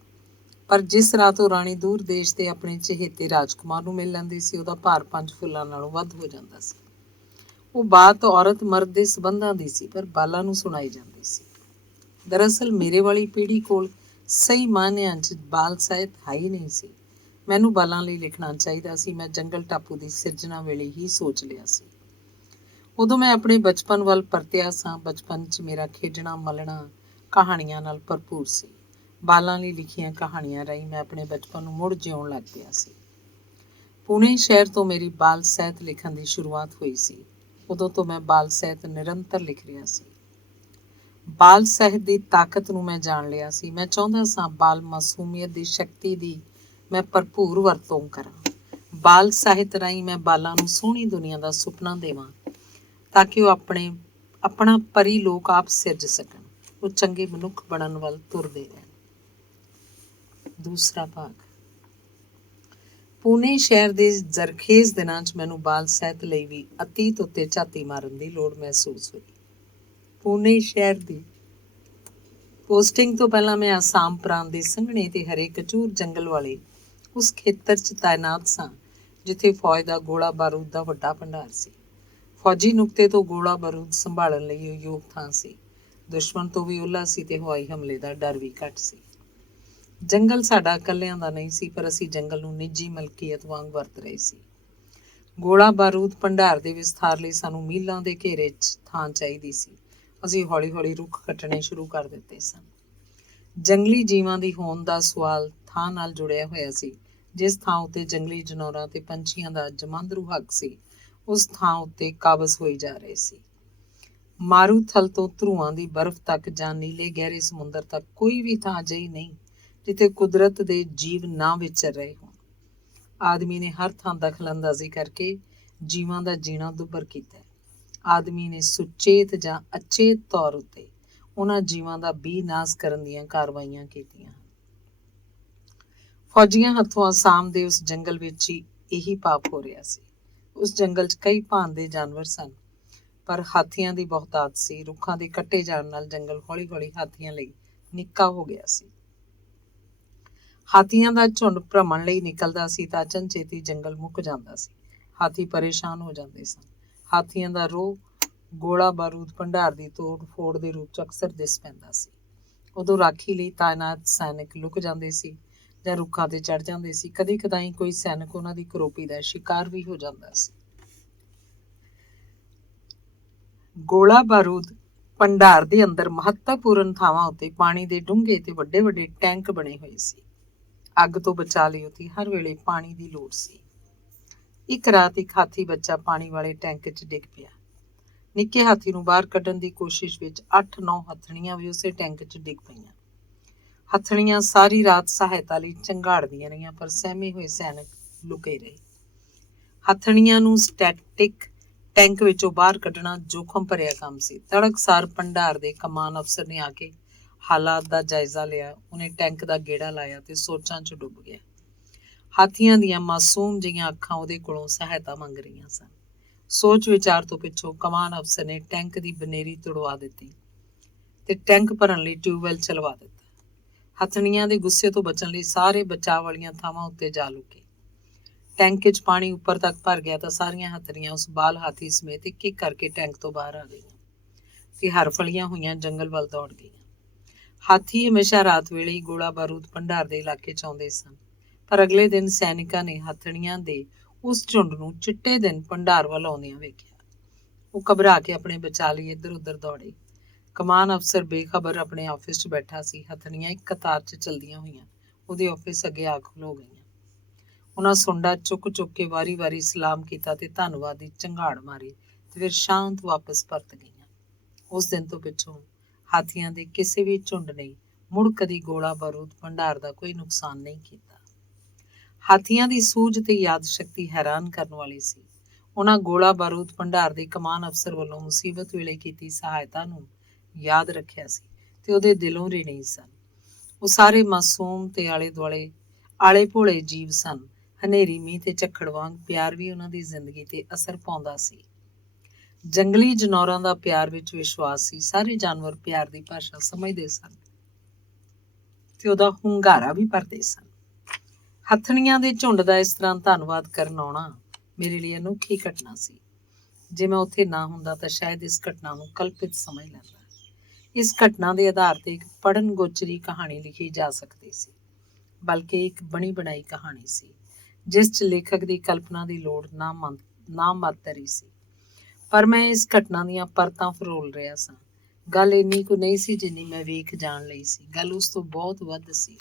ਪਰ ਜਿਸ ਰਾਤ ਉਹ ਰਾਣੀ ਦੂਰ ਦੇਸ਼ ਦੇ ਆਪਣੇ ਚਹੇਤੇ ਰਾਜਕੁਮਾਰ ਨੂੰ ਮਿਲ ਲੈਂਦੀ ਸੀ, ਉਹਦਾ ਭਾਰ 5 ਫੁੱਲਾਂ ਨਾਲੋਂ ਵੱਧ ਹੋ ਜਾਂਦਾ ਸੀ। ਉਹ ਬਾਤ ਔਰਤ ਮਰਦ ਦੇ ਸੰਬੰਧਾਂ ਦੀ ਸੀ, ਪਰ ਬਾਲਾਂ ਨੂੰ ਸੁਣਾਈ ਜਾਂਦੀ ਸੀ। ਦਰਅਸਲ ਮੇਰੇ ਵਾਲੀ ਪੀੜ੍ਹੀ ਕੋਲ ਸਹੀ ਮਾਅਨਿਆਂ 'ਚ ਬਾਲ ਸਾਹਿਤ ਹੈ ਹੀ ਨਹੀਂ ਸੀ। ਮੈਨੂੰ ਬਾਲਾਂ ਲਈ ਲਿਖਣਾ ਚਾਹੀਦਾ ਸੀ। ਮੈਂ ਜੰਗਲ ਟਾਪੂ ਦੀ ਸਿਰਜਣਾ ਵੇਲੇ ਹੀ ਸੋਚ ਲਿਆ ਸੀ। ਉਦੋਂ ਮੈਂ ਆਪਣੇ ਬਚਪਨ ਵੱਲ ਪਰਤਿਆ ਸਾਂ। ਬਚਪਨ 'ਚ ਮੇਰਾ ਖੇਡਣਾ ਮਲਣਾ ਕਹਾਣੀਆਂ ਨਾਲ ਭਰਪੂਰ ਸੀ। ਬਾਲਾਂ ਲਈ ਲਿਖੀਆਂ ਕਹਾਣੀਆਂ ਰਾਹੀਂ ਮੈਂ ਆਪਣੇ ਬਚਪਨ ਨੂੰ ਮੁੜ ਜਿਉਣ ਲੱਗ ਪਿਆ ਸੀ। ਪੁਣੇ ਸ਼ਹਿਰ ਤੋਂ ਮੇਰੀ ਬਾਲ ਸਾਹਿਤ ਲਿਖਣ ਦੀ ਸ਼ੁਰੂਆਤ ਹੋਈ ਸੀ। ਉਦੋਂ ਤੋਂ ਮੈਂ ਬਾਲ ਸਾਹਿਤ ਨਿਰੰਤਰ ਲਿਖ ਰਿਹਾ ਸੀ। ਬਾਲ ਸਾਹਿਤ ਦੀ ਤਾਕਤ ਨੂੰ ਮੈਂ ਜਾਣ ਲਿਆ ਸੀ। ਮੈਂ ਚਾਹੁੰਦਾ ਸਾਂ ਬਾਲ ਮਾਸੂਮੀਅਤ ਦੀ ਸ਼ਕਤੀ ਦੀ ਮੈਂ ਭਰਪੂਰ ਵਰਤੋਂ ਕਰਾਂ। ਬਾਲ ਸਾਹਿਤ ਰਾਹੀਂ ਮੈਂ ਬਾਲਾਂ ਨੂੰ ਸੋਹਣੀ ਦੁਨੀਆ ਦਾ ਸੁਪਨਾ ਦੇਵਾਂ, ਤਾਂ ਕਿ ਉਹ ਆਪਣਾ ਪਰੀ ਲੋਕ ਆਪ ਸਿਰਜ ਸਕਣ। ਉਹ ਚੰਗੇ ਮਨੁੱਖ ਬਣਨ ਵੱਲ ਤੁਰਦੇ ਰਹਿਣ। ਦੂਸਰਾ ਭਾਗ। ਪੁਣੇ ਸ਼ਹਿਰ ਦੇ ਜ਼ਰਖੇਜ਼ ਦਿਨਾਂ 'ਚ ਮੈਨੂੰ ਬਾਲ ਸਾਹਿਤ ਲਈ ਵੀ ਅਤੀਤ ਉੱਤੇ ਝਾਤੀ ਮਾਰਨ ਦੀ ਲੋੜ ਮਹਿਸੂਸ ਹੋਈ। ਪੁਣੇ ਸ਼ਹਿਰ ਦੀ ਪੋਸਟਿੰਗ ਤੋਂ ਪਹਿਲਾਂ ਮੈਂ ਆਸਾਮ ਪ੍ਰਾਂਤ ਦੇ ਸੰਘਣੇ ਤੇ ਹਰੇ ਕਚੂਰ ਜੰਗਲ ਵਾਲੇ ਉਸ ਖੇਤਰ 'ਚ ਤਾਇਨਾਤ ਸਾਂ, ਜਿੱਥੇ ਫੌਜ ਦਾ ਗੋਲਾ ਬਾਰੂਦ ਦਾ ਵੱਡਾ ਭੰਡਾਰ ਸੀ। ਫੌਜੀ ਨੁਕਤੇ ਤੋਂ ਗੋਲਾ ਬਾਰੂਦ ਸੰਭਾਲਣ ਲਈ ਉਹ ਯੋਗ ਥਾਂ ਸੀ। ਦੁਸ਼ਮਣ ਤੋਂ ਵੀ ਓਹਲਾ ਸੀ ਤੇ ਹਵਾਈ ਹਮਲੇ ਦਾ ਡਰ ਵੀ ਘੱਟ ਸੀ। ਜੰਗਲ ਸਾਡਾ ਇਕੱਲਿਆਂ ਦਾ ਨਹੀਂ ਸੀ, ਪਰ ਅਸੀਂ ਜੰਗਲ ਨੂੰ ਨਿੱਜੀ ਮਲਕੀਅਤ ਵਾਂਗ ਵਰਤ ਰਹੇ ਸੀ। ਗੋਲਾ ਬਾਰੂਦ ਭੰਡਾਰ ਦੇ ਵਿਸਥਾਰ ਲਈ ਸਾਨੂੰ ਮੀਲਾਂ ਦੇ ਘੇਰੇ 'ਚ ਥਾਂ ਚਾਹੀਦੀ ਸੀ। ਅਸੀਂ ਹੌਲੀ-ਹੌਲੀ ਰੁੱਖ ਕੱਟਣੇ ਸ਼ੁਰੂ ਕਰ ਦਿੱਤੇ ਸਨ। ਜੰਗਲੀ ਜੀਵਾਂ ਦੀ ਹੋਂਦ ਦਾ ਸਵਾਲ ਥਾਂ ਨਾਲ ਜੁੜਿਆ ਹੋਇਆ ਸੀ। ਜਿਸ ਥਾਂ ਉੱਤੇ ਜੰਗਲੀ ਜਨੌਰਾਂ ਤੇ ਪੰਛੀਆਂ ਦਾ ਜਮਾਂਦਰੂ ਹੱਕ ਸੀ, ਉਸ ਥਾਂ ਉੱਤੇ ਕਾਬਜ਼ ਹੋਈ ਜਾ ਰਹੇ ਸੀ। ਮਾਰੂਥਲ ਤੋਂ ਧਰੂਆਂ ਦੀ ਬਰਫ਼ ਤੱਕ ਜਾਂ ਨੀਲੇ ਗਹਿਰੇ ਸਮੁੰਦਰ ਤੱਕ ਕੋਈ ਵੀ ਥਾਂ ਅਜਿਹੀ ਨਹੀਂ ਜਿੱਥੇ ਕੁਦਰਤ ਦੇ ਜੀਵ ਨਾ ਵਿਚਰ ਰਹੇ ਹੋਣ। ਆਦਮੀ ਨੇ ਹਰ ਥਾਂ ਦਖਲਅੰਦਾਜ਼ੀ ਕਰਕੇ ਜੀਵਾਂ ਦਾ ਜੀਣਾ ਦੁੱਭਰ ਕੀਤਾ ਹੈ। ਆਦਮੀ ਨੇ ਸੁਚੇਤ ਜਾਂ ਅਚੇਤ ਤੌਰ ਉੱਤੇ ਉਹਨਾਂ ਜੀਵਾਂ ਦਾ ਬੀਨਾਸ ਕਰਨ ਦੀਆਂ ਕਾਰਵਾਈਆਂ ਕੀਤੀਆਂ। ਫੌਜੀਆਂ ਹੱਥੋਂ ਆਸਾਮ ਦੇ ਉਸ ਜੰਗਲ ਵਿੱਚ ਹੀ ਇਹੀ ਪਾਪ ਹੋ ਰਿਹਾ ਸੀ। ਉਸ ਜੰਗਲ 'ਚ ਕਈ ਭਾਂਤ ਦੇ ਜਾਨਵਰ ਸਨ, ਪਰ ਹਾਥੀਆਂ ਦੀ ਬਹੁਤਾਤ ਸੀ। ਰੁੱਖਾਂ ਦੇ ਕੱਟੇ ਜਾਣ ਨਾਲ ਜੰਗਲ ਹੌਲੀ-ਹੌਲੀ ਹਾਥੀਆਂ ਲਈ ਨਿੱਕਾ ਹੋ ਗਿਆ ਸੀ। ਹਾਥੀਆਂ ਦਾ ਝੁੰਡ ਭ੍ਰਮਣ ਲਈ ਨਿਕਲਦਾ ਸੀ ਤਾਂ ਅਚਨਚੇਤੀ ਜੰਗਲ ਮੁੱਕ ਜਾਂਦਾ ਸੀ। ਹਾਥੀ ਪਰੇਸ਼ਾਨ ਹੋ ਜਾਂਦੇ ਸਨ। ਹਾਥੀਆਂ ਦਾ ਰੋਹ ਗੋਲਾ ਬਾਰੂਦ ਭੰਡਾਰ ਦੀ ਤੋੜ ਫੋੜ ਦੇ ਰੂਪ 'ਚ ਅਕਸਰ ਦਿਸ ਪੈਂਦਾ ਸੀ। ਉਦੋਂ ਰਾਖੀ ਲਈ ਤਾਇਨਾਤ ਸੈਨਿਕ ਲੁਕ ਜਾਂਦੇ ਸੀ ਜਾਂ ਰੁੱਖਾਂ ਤੇ ਚੜ੍ਹ ਜਾਂਦੇ ਸੀ। ਕਦੇ ਕਦਾਈ ਕੋਈ ਸੈਨਿਕ ਉਹਨਾਂ ਦੀ ਕਰੋਪੀ ਦਾ ਸ਼ਿਕਾਰ ਵੀ ਹੋ ਜਾਂਦਾ ਸੀ। ਗੋਲਾ ਬਾਰੂਦ ਭੰਡਾਰ ਦੇ ਅੰਦਰ ਮਹੱਤਵਪੂਰਨ ਥਾਵਾਂ ਉੱਤੇ ਪਾਣੀ ਦੇ ਡੂੰਘੇ ਤੇ ਵੱਡੇ-ਵੱਡੇ ਟੈਂਕ ਬਣੇ ਹੋਏ ਸੀ। ਅੱਗ ਤੋਂ ਬਚਾਅ ਲਈ ਉੱਥੇ ਹਰ ਵੇਲੇ ਪਾਣੀ ਦੀ ਲੋੜ ਸੀ। ਇੱਕ ਰਾਤ ਇੱਕ ਹਾਥੀ ਬੱਚਾ ਪਾਣੀ ਵਾਲੇ ਟੈਂਕ 'ਚ ਡਿੱਗ ਪਿਆ। ਨਿੱਕੇ ਹਾਥੀ ਨੂੰ ਬਾਹਰ ਕੱਢਣ ਦੀ ਕੋਸ਼ਿਸ਼ ਵਿੱਚ 8-9 ਹੱਥਣੀਆਂ ਵੀ ਉਸੇ ਟੈਂਕ 'ਚ ਡਿੱਗ ਪਈਆਂ। ਹੱਥਣੀਆਂ ਸਾਰੀ ਰਾਤ ਸਹਾਇਤਾ ਲਈ ਝੰਗਾੜਦੀਆਂ ਰਹੀਆਂ, ਪਰ ਸਹਿਮੇ ਹੋਏ ਸੈਨਿਕ ਲੁਕੇ ਰਹੇ। ਹੱਥਣੀਆਂ ਨੂੰ ਸਟੈਟਿਕ ਟੈਂਕ ਵਿੱਚੋਂ ਬਾਹਰ ਕੱਢਣਾ ਜੋਖਮ ਭਰਿਆ ਕੰਮ ਸੀ। ਤੜਕਸਾਰ ਭੰਡਾਰ ਦੇ ਕਮਾਨ ਅਫਸਰ ਨੇ ਆ ਕੇ ਹਾਲਾਤ ਦਾ ਜਾਇਜ਼ਾ ਲਿਆ। ਉਹਨੇ ਟੈਂਕ ਦਾ ਗੇੜਾ ਲਾਇਆ ਤੇ ਸੋਚਾਂ 'ਚ ਡੁੱਬ ਗਿਆ। ਹਾਥੀਆਂ ਦੀਆਂ ਮਾਸੂਮ ਜਿਹੀਆਂ ਅੱਖਾਂ ਉਹਦੇ ਕੋਲੋਂ ਸਹਾਇਤਾ ਮੰਗ ਰਹੀਆਂ ਸਨ। ਸੋਚ ਵਿਚਾਰ ਤੋਂ ਪਿੱਛੋਂ ਕਮਾਨ ਅਫਸਰ ਨੇ ਟੈਂਕ ਦੀ ਬਨੇਰੀ ਤੁੜਵਾ ਦਿੱਤੀ ਤੇ ਟੈਂਕ ਭਰਨ ਲਈ ਟਿਊਬਵੈੱਲ ਚਲਵਾ ਦਿੱਤਾ। ਹੱਥਣੀਆਂ ਦੇ ਗੁੱਸੇ ਤੋਂ ਬਚਣ ਲਈ ਸਾਰੇ ਬਚਾਅ ਵਾਲੀਆਂ ਥਾਵਾਂ ਉੱਤੇ ਜਾ ਲੁਕੇ। ਟੈਂਕ 'ਚ ਪਾਣੀ ਉੱਪਰ ਤੱਕ ਭਰ ਗਿਆ ਤਾਂ ਸਾਰੀਆਂ ਹੱਥਣੀਆਂ ਉਸ ਬਾਲ ਹਾਥੀ ਸਮੇਤ ਇੱਕ-ਇੱਕ ਕਰਕੇ ਟੈਂਕ ਤੋਂ ਬਾਹਰ ਆ ਗਈਆਂ ਤੇ ਹਰਫਲੀਆਂ ਹੋਈਆਂ ਜੰਗਲ ਵੱਲ ਦੌੜ ਗਈਆਂ। ਹਾਥੀ ਹਮੇਸ਼ਾ ਰਾਤ ਵੇਲੇ ਹੀ ਗੋਲਾ ਬਾਰੂਦ ਭੰਡਾਰ ਦੇ ਇਲਾਕੇ 'ਚ ਆਉਂਦੇ ਸਨ, ਪਰ ਅਗਲੇ ਦਿਨ ਸੈਨਿਕਾਂ ਨੇ ਹੱਥਣੀਆਂ ਦੇ ਉਸ ਝੁੰਡ ਨੂੰ ਚਿੱਟੇ ਦਿਨ ਭੰਡਾਰ ਵੱਲ ਆਉਂਦਿਆਂ ਵੇਖਿਆ। ਉਹ ਘਬਰਾ ਕੇ ਆਪਣੇ ਬਚਾਅ ਲਈ ਇੱਧਰ-ਉੱਧਰ ਦੌੜੇ। ਕਮਾਨ ਅਫਸਰ ਬੇਖਬਰ ਆਪਣੇ ਆਫਿਸ 'ਚ ਬੈਠਾ ਸੀ। ਹੱਥਣੀਆਂ ਇੱਕ ਕਤਾਰ 'ਚ ਚਲਦੀਆਂ ਹੋਈਆਂ ਉਹਦੇ ਆਫਿਸ ਅੱਗੇ ਆ ਖਲੋ ਗਈਆਂ। ਉਹਨਾਂ ਸੁੰਡਾ ਚੁੱਕ-ਚੁੱਕ ਕੇ ਵਾਰੀ-ਵਾਰੀ ਸਲਾਮ ਕੀਤਾ ਤੇ ਧੰਨਵਾਦ ਦੀ ਝੰਗਾੜ ਮਾਰੀ ਤੇ ਫਿਰ ਸ਼ਾਂਤ ਵਾਪਸ ਪਰਤ ਗਈਆਂ। ਉਸ ਦਿਨ ਤੋਂ ਪਿੱਛੋਂ ਹਾਥੀਆਂ ਦੇ ਕਿਸੇ ਵੀ ਝੁੰਡ ਨੇ ਮੁੜ ਕਦੀ ਗੋਲਾ ਬਾਰੂਦ ਭੰਡਾਰ ਦਾ ਕੋਈ ਨੁਕਸਾਨ ਨਹੀਂ ਕੀਤਾ। ਹਾਥੀਆਂ ਦੀ ਸੂਝ ਤੇ ਯਾਦ ਸ਼ਕਤੀ ਹੈਰਾਨ ਕਰਨ ਵਾਲੀ ਸੀ। ਉਹਨਾਂ ਗੋਲਾ ਬਾਰੂਦ ਭੰਡਾਰ ਦੇ ਕਮਾਨ ਅਫਸਰ ਵੱਲੋਂ ਮੁਸੀਬਤ ਵੇਲੇ ਕੀਤੀ ਸਹਾਇਤਾ ਨੂੰ ਯਾਦ ਰੱਖਿਆ ਸੀ ਤੇ ਉਹਦੇ ਦਿਲੋਂ ਰਿਣੀ ਸਨ। ਉਹ ਸਾਰੇ ਮਾਸੂਮ ਤੇ ਆਲੇ ਦੁਆਲੇ ਆਲੇ ਭੋਲੇ ਜੀਵ ਸਨ। ਹਨੇਰੀ ਮੀਂਹ ਤੇ ਝੱਖੜ ਵਾਂਗ ਪਿਆਰ ਵੀ ਉਹਨਾਂ ਦੀ ਜ਼ਿੰਦਗੀ ਤੇ ਅਸਰ ਪਾਉਂਦਾ ਸੀ। ਜੰਗਲੀ ਜਨੌਰਾਂ ਦਾ ਪਿਆਰ ਵਿੱਚ ਵਿਸ਼ਵਾਸ ਸੀ। ਸਾਰੇ ਜਾਨਵਰ ਪਿਆਰ ਦੀ ਭਾਸ਼ਾ ਸਮਝਦੇ ਸਨ ਤੇ ਉਹਦਾ ਹੁੰਗਾਰਾ ਵੀ ਭਰਦੇ ਸਨ। ਹਥਣੀਆਂ ਦੇ ਝੁੰਡ ਦਾ ਇਸ ਤਰ੍ਹਾਂ ਧੰਨਵਾਦ ਕਰਨ ਆਉਣਾ ਮੇਰੇ ਲਈ ਅਨੋਖੀ ਘਟਨਾ ਸੀ। ਜੇ ਮੈਂ ਉੱਥੇ ਨਾ ਹੁੰਦਾ ਤਾਂ ਸ਼ਾਇਦ ਇਸ ਘਟਨਾ ਨੂੰ ਕਲਪਿਤ ਸਮਝ ਲੈਂਦਾ। ਇਸ ਘਟਨਾ ਦੇ ਆਧਾਰ ਤੇ ਇੱਕ ਪੜਨ ਗੋਚਰੀ ਕਹਾਣੀ ਲਿਖੀ ਜਾ ਸਕਦੀ ਸੀ, ਬਲਕਿ ਇੱਕ ਬਣੀ ਬਣਾਈ ਕਹਾਣੀ ਸੀ ਜਿਸ 'ਚ ਲੇਖਕ ਦੀ ਕਲਪਨਾ ਦੀ ਲੋੜ ਨਾ ਮਾਤਰ ਹੀ ਸੀ। ਪਰ ਮੈਂ ਇਸ ਘਟਨਾ ਦੀਆਂ ਪਰਤਾਂ ਫਰੋਲ ਰਿਹਾ ਸਾਂ। ਗੱਲ ਇੰਨੀ ਕੁ ਨਹੀਂ ਸੀ ਜਿੰਨੀ ਮੈਂ ਵੇਖ ਜਾਣ ਲਈ ਸੀ। ਗੱਲ ਉਸ ਤੋਂ ਬਹੁਤ ਵੱਧ ਸੀ।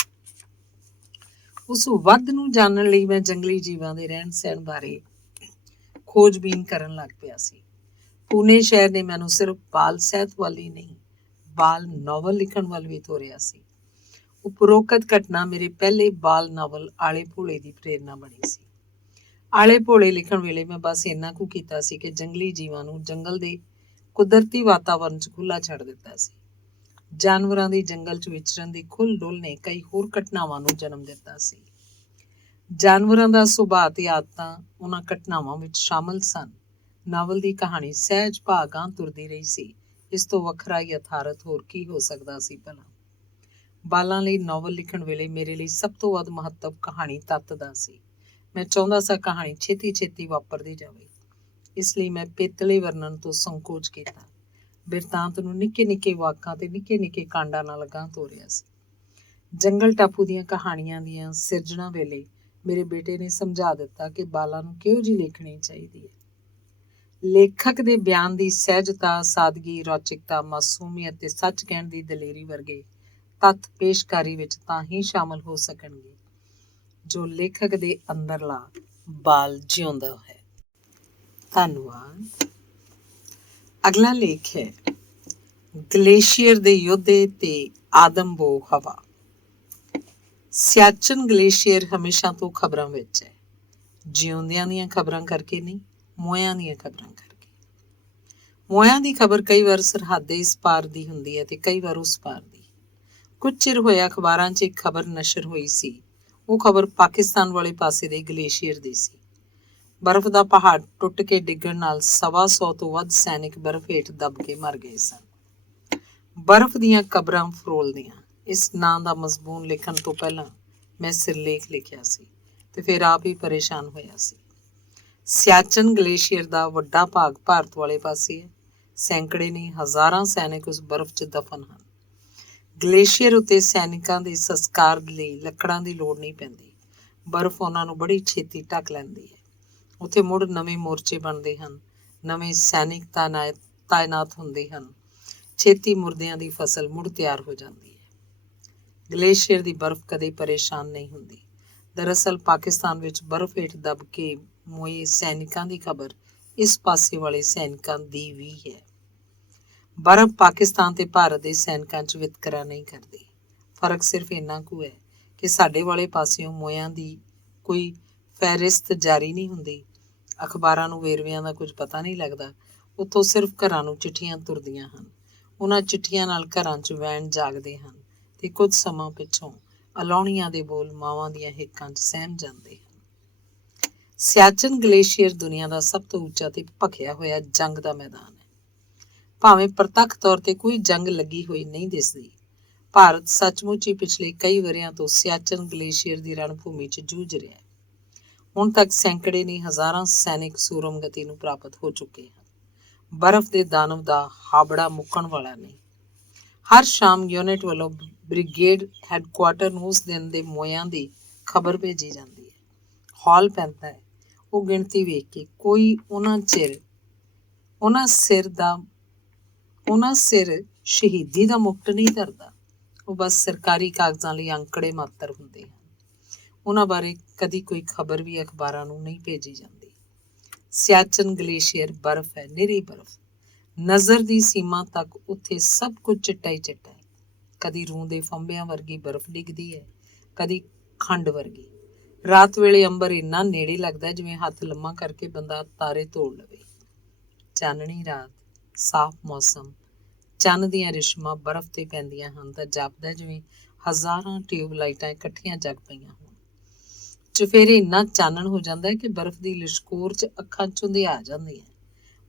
ਉਸ ਵੱਧ ਨੂੰ ਜਾਣਨ ਲਈ ਮੈਂ ਜੰਗਲੀ ਜੀਵਾਂ ਦੇ ਰਹਿਣ ਸਹਿਣ ਬਾਰੇ ਖੋਜਬੀਨ ਕਰਨ ਲੱਗ ਪਿਆ ਸੀ। ਪੂਨੇ ਸ਼ਹਿਰ ਨੇ ਮੈਨੂੰ ਸਿਰਫ ਬਾਲ ਸਾਹਿਤ ਵੱਲ ਹੀ ਨਹੀਂ, ਬਾਲ ਨਾਵਲ ਲਿਖਣ ਵੱਲ ਵੀ ਤੋਰਿਆ ਸੀ। ਉਪਰੋਕਤ ਘਟਨਾ ਮੇਰੇ ਪਹਿਲੇ ਬਾਲ ਨਾਵਲ ਆਲੇ ਭੋਲੇ ਦੀ ਪ੍ਰੇਰਨਾ ਬਣੀ ਸੀ। ਆਲੇ ਭੋਲੇ ਲਿਖਣ ਵੇਲੇ ਮੈਂ ਬਸ ਇੰਨਾ ਕੁ ਕੀਤਾ ਸੀ ਕਿ ਜੰਗਲੀ ਜੀਵਾਂ ਨੂੰ ਜੰਗਲ ਦੇ ਕੁਦਰਤੀ ਵਾਤਾਵਰਨ 'ਚ ਖੁੱਲ੍ਹਾ ਛੱਡ ਦਿੱਤਾ ਸੀ। ਜਾਨਵਰਾਂ ਦੀ ਜੰਗਲ 'ਚ ਵਿਚਰਨ ਦੀ ਖੁੱਲ੍ਹ ਡੁੱਲ ਨੇ ਕਈ ਹੋਰ ਘਟਨਾਵਾਂ ਨੂੰ ਜਨਮ ਦਿੱਤਾ ਸੀ। ਜਾਨਵਰਾਂ ਦਾ ਸੁਭਾਅ ਤੇ ਆਦਤਾਂ ਉਹਨਾਂ ਘਟਨਾਵਾਂ ਵਿੱਚ ਸ਼ਾਮਲ ਸਨ। ਨਾਵਲ ਦੀ ਕਹਾਣੀ ਸਹਿਜ ਭਾਗਾਂ ਤੁਰਦੀ ਰਹੀ ਸੀ। ਇਸ ਤੋਂ ਵੱਖਰਾ ਯਥਾਰਥ ਹੋਰ ਕੀ ਹੋ ਸਕਦਾ ਸੀ ਭਲਾ। ਬਾਲਾਂ ਲਈ ਨਾਵਲ ਲਿਖਣ ਵੇਲੇ ਮੇਰੇ ਲਈ ਸਭ ਤੋਂ ਵੱਧ ਮਹੱਤਵ ਕਹਾਣੀ ਤੱਤ ਦਾ ਸੀ। ਮੈਂ ਚਾਹੁੰਦਾ ਸਾਂ ਕਹਾਣੀ ਛੇਤੀ ਛੇਤੀ ਵਾਪਰਦੀ ਜਾਵੇ। ਇਸ ਲਈ ਮੈਂ ਪੇਤਲੇ ਵਰਣਨ ਤੋਂ ਸੰਕੋਚ ਕੀਤਾ। ਬਿਰਤਾਂਤ ਨੂੰ ਨਿੱਕੇ ਨਿੱਕੇ ਵਾਕਾਂ ਤੇ ਨਿੱਕੇ ਨਿੱਕੇ ਕਾਂਡਾਂ ਨਾਲ ਅਗਾਂਹ ਤੋਰਿਆ ਸੀ। ਜੰਗਲ ਟਾਪੂ ਦੀਆਂ ਕਹਾਣੀਆਂ ਦੀਆਂ ਸਿਰਜਣਾ ਵੇਲੇ ਮੇਰੇ ਬੇਟੇ ਨੇ ਸਮਝਾ ਦਿੱਤਾ ਕਿ ਬਾਲਾਂ ਨੂੰ ਕਿਹੋ ਜਿਹੀ ਲਿਖਣੀ ਚਾਹੀਦੀ ਹੈ। ਲੇਖਕ ਦੇ ਬਿਆਨ ਦੀ ਸਹਿਜਤਾ, ਸਾਦਗੀ, ਰੌਚਿਕਤਾ, ਮਾਸੂਮੀਅਤ ਤੇ ਸੱਚ ਕਹਿਣ ਦੀ ਦਲੇਰੀ ਵਰਗੇ ਤੱਤ ਪੇਸ਼ਕਾਰੀ ਵਿੱਚ ਤਾਂ ਹੀ ਸ਼ਾਮਲ ਹੋ ਸਕਣਗੇ ਜੋ ਲੇਖਕ ਦੇ ਅੰਦਰਲਾ ਬਾਲ ਜਿਉਂਦਾ ਹੈ। ਧੰਨਵਾਦ। ਅਗਲਾ ਲੇਖ ਹੈ ਗਲੇਸ਼ੀਅਰ ਦੇ ਯੋਧੇ ਤੇ ਆਦਮਬੋ ਹਵਾ। ਸਿਆਚਨ ਗਲੇਸ਼ੀਅਰ ਹਮੇਸ਼ਾ ਤੋਂ ਖਬਰਾਂ ਵਿੱਚ ਹੈ। ਜਿਉਂਦਿਆਂ ਦੀਆਂ ਖਬਰਾਂ ਕਰਕੇ ਨਹੀਂ, ਮੋਇਆਂ ਦੀਆਂ ਖਬਰਾਂ ਕਰਕੇ। ਮੋਇਆਂ ਦੀ ਖਬਰ ਕਈ ਵਾਰ ਸਰਹੱਦ ਦੇ ਇਸ ਪਾਰ ਦੀ ਹੁੰਦੀ ਹੈ ਤੇ ਕਈ ਵਾਰ ਉਸ ਪਾਰ ਦੀ। ਕੁਝ ਚਿਰ ਹੋਇਆ ਅਖਬਾਰਾਂ 'ਚ ਇੱਕ ਖਬਰ ਨਸ਼ਰ ਹੋਈ ਸੀ। ਉਹ ਖਬਰ ਪਾਕਿਸਤਾਨ ਵਾਲੇ ਪਾਸੇ ਦੇ ਗਲੇਸ਼ੀਅਰ ਦੀ ਸੀ। ਬਰਫ਼ ਦਾ ਪਹਾੜ ਟੁੱਟ ਕੇ ਡਿੱਗਣ ਨਾਲ 125 ਤੋਂ ਵੱਧ ਸੈਨਿਕ ਬਰਫ਼ ਹੇਠ ਦਬ ਕੇ ਮਰ ਗਏ ਸਨ। ਬਰਫ਼ ਦੀਆਂ ਕਬਰਾਂ ਫਰੋਲਦੀਆਂ। ਇਸ ਨਾਂ ਦਾ ਮਜ਼ਮੂਨ ਲਿਖਣ ਤੋਂ ਪਹਿਲਾਂ ਮੈਂ ਸਿਰਲੇਖ ਲਿਖਿਆ ਸੀ ਤੇ ਫਿਰ ਆਪ ਹੀ ਪਰੇਸ਼ਾਨ ਹੋਇਆ ਸੀ। ਸਿਆਚਨ ਗਲੇਸ਼ੀਅਰ ਦਾ ਵੱਡਾ ਭਾਗ ਭਾਰਤ ਵਾਲੇ ਪਾਸੇ ਹੈ। ਸੈਂਕੜੇ ਨਹੀਂ, ਹਜ਼ਾਰਾਂ ਸੈਨਿਕ ਉਸ ਬਰਫ਼ 'ਚ ਦਫਨ ਹਨ। ਗਲੇਸ਼ੀਅਰ ਉੱਤੇ ਸੈਨਿਕਾਂ ਦੇ ਸੰਸਕਾਰ ਲਈ ਲੱਕੜਾਂ ਦੀ ਲੋੜ ਨਹੀਂ ਪੈਂਦੀ। ਬਰਫ਼ ਉਹਨਾਂ ਨੂੰ ਬੜੀ ਛੇਤੀ ਢੱਕ ਲੈਂਦੀ ਹੈ। ਉੱਥੇ ਮੁੜ ਨਵੇਂ ਮੋਰਚੇ ਬਣਦੇ ਹਨ, ਨਵੇਂ ਸੈਨਿਕ ਤਾਇਨਾਤ ਹੁੰਦੇ ਹਨ। ਛੇਤੀ ਮੁਰਦਿਆਂ ਦੀ ਫਸਲ ਮੁੜ ਤਿਆਰ ਹੋ ਜਾਂਦੀ ਹੈ। ਗਲੇਸ਼ੀਅਰ ਦੀ ਬਰਫ਼ ਕਦੇ ਪਰੇਸ਼ਾਨ ਨਹੀਂ ਹੁੰਦੀ। ਦਰਅਸਲ ਪਾਕਿਸਤਾਨ ਵਿੱਚ ਬਰਫ਼ ਹੇਠ ਦਬ ਕੇ ਮੋਏ ਸੈਨਿਕਾਂ ਦੀ ਖਬਰ ਇਸ ਪਾਸੇ ਵਾਲੇ ਸੈਨਿਕਾਂ ਦੀ ਵੀ ਹੈ। ਬਰਫ਼ ਪਾਕਿਸਤਾਨ ਤੇ ਭਾਰਤ ਦੇ ਸੈਨਿਕਾਂ 'ਚ ਵਿਤਕਰਾ ਨਹੀਂ ਕਰਦੀ। ਫਰਕ ਸਿਰਫ ਇੰਨਾ ਕੁ ਹੈ ਕਿ ਸਾਡੇ ਵਾਲੇ ਪਾਸਿਓਂ ਮੋਇਆਂ ਦੀ ਕੋਈ ਫਹਿਰਿਸਤ ਜਾਰੀ ਨਹੀਂ ਹੁੰਦੀ। ਅਖਬਾਰਾਂ ਨੂੰ ਵੇਰਵਿਆਂ ਦਾ ਕੁਝ ਪਤਾ ਨਹੀਂ ਲੱਗਦਾ। ਉੱਥੋਂ ਸਿਰਫ ਘਰਾਂ ਨੂੰ ਚਿੱਠੀਆਂ ਤੁਰਦੀਆਂ ਹਨ। ਉਹਨਾਂ ਚਿੱਠੀਆਂ ਨਾਲ ਘਰਾਂ 'ਚ ਵੈਣ ਜਾਗਦੇ ਹਨ ਤੇ ਕੁਝ ਸਮਾਂ ਪਿੱਛੋਂ ਅਲਾਹੁਣੀਆਂ ਦੇ ਬੋਲ ਮਾਵਾਂ ਦੀਆਂ ਹਿੱਕਾਂ 'ਚ ਸਹਿਮ ਜਾਂਦੇ ਹਨ। ਸਿਆਚਨ ਗਲੇਸ਼ੀਅਰ ਦੁਨੀਆ ਦਾ ਸਭ ਤੋਂ ਉੱਚਾ ਤੇ ਭਖਿਆ ਹੋਇਆ ਜੰਗ ਦਾ ਮੈਦਾਨ ਹੈ। ਭਾਵੇਂ ਪ੍ਰਤੱਖ ਤੌਰ ਤੇ ਕੋਈ ਜੰਗ ਲੱਗੀ ਹੋਈ ਨਹੀਂ ਦਿਸਦੀ, ਭਾਰਤ ਸੱਚਮੁੱਚ ਹੀ ਪਿਛਲੇ ਕਈ ਵਰ੍ਹਿਆਂ ਤੋਂ ਸਿਆਚਨ ਗਲੇਸ਼ੀਅਰ ਦੀ ਰਣਭੂਮੀ 'ਚ ਜੂਝ ਰਿਹਾ ਹੈ। ਹੁਣ ਤੱਕ ਸੈਂਕੜੇ ਨਹੀਂ, ਹਜ਼ਾਰਾਂ ਸੈਨਿਕ ਸੂਰਮਗਤੀ ਨੂੰ ਪ੍ਰਾਪਤ ਹੋ ਚੁੱਕੇ ਹਨ। ਬਰਫ਼ ਦੇ ਦਾਨਵ ਦਾ ਹਾਬੜਾ ਮੁੱਕਣ ਵਾਲਾ ਨਹੀਂ। ਹਰ ਸ਼ਾਮ ਯੂਨਿਟ ਵੱਲੋਂ ਬ੍ਰਿਗੇਡ ਹੈੱਡਕੁਆਰਟਰ ਨੂੰ ਉਸ ਦਿਨ ਦੇ ਮੋਇਆਂ ਦੀ ਖਬਰ ਭੇਜੀ ਜਾਂਦੀ ਹੈ। ਹੌਲ ਪੈਂਦਾ ਹੈ। ਉਹ ਗਿਣਤੀ ਵੇਖ ਕੇ ਕੋਈ ਉਹਨਾਂ ਸਿਰ ਸ਼ਹੀਦੀ ਦਾ ਮੁਕਟ ਨਹੀਂ ਧਰਦਾ। ਉਹ ਬਸ ਸਰਕਾਰੀ ਕਾਗਜ਼ਾਂ ਲਈ ਅੰਕੜੇ ਮਾਤਰ ਹੁੰਦੇ ਹਨ। ਉਹਨਾਂ ਬਾਰੇ ਕਦੀ ਕੋਈ ਖਬਰ ਵੀ ਅਖਬਾਰਾਂ ਨੂੰ ਨਹੀਂ ਭੇਜੀ ਜਾਂਦੀ। ਸਿਆਚਨ ਗਲੇਸ਼ੀਅਰ ਬਰਫ਼ ਹੈ, ਨਿਰੀ ਬਰਫ਼। ਨਜ਼ਰ ਦੀ ਸੀਮਾ ਤੱਕ ਉੱਥੇ ਸਭ ਕੁਝ ਚਿੱਟਾ ਹੀ ਚਿੱਟਾ ਹੈ। ਕਦੀ ਰੂੰ ਦੇ ਫੰਬਿਆਂ ਵਰਗੀ ਬਰਫ਼ ਡਿੱਗਦੀ ਹੈ, ਕਦੀ ਖੰਡ ਵਰਗੀ। ਰਾਤ ਵੇਲੇ ਅੰਬਰ ਇੰਨਾ ਨੇੜੇ ਲੱਗਦਾ ਜਿਵੇਂ ਹੱਥ ਲੰਮਾ ਕਰਕੇ ਬੰਦਾ ਤਾਰੇ ਤੋੜ ਲਵੇ। ਚਾਨਣੀ ਰਾਤ, ਸਾਫ਼ ਮੌਸਮ, ਚੰਨ ਦੀਆਂ ਰਿਸ਼ਮਾਂ ਬਰਫ਼ ਤੇ ਪੈਂਦੀਆਂ ਹਨ ਤਾਂ ਜਾਪਦਾ ਜਿਵੇਂ ਹਜ਼ਾਰਾਂ ਟਿਊਬ ਲਾਈਟਾਂ ਇਕੱਠੀਆਂ ਜਗ ਪਈਆਂ ਹੋਣ। ਚੁਫੇਰੇ ਇੰਨਾ ਚਾਨਣ ਹੋ ਜਾਂਦਾ ਹੈ ਕਿ ਬਰਫ਼ ਦੀ ਲਿਸ਼ਕੋਰ 'ਚ ਅੱਖਾਂ ਚੁੰਧੇ ਆ ਜਾਂਦੀਆਂ।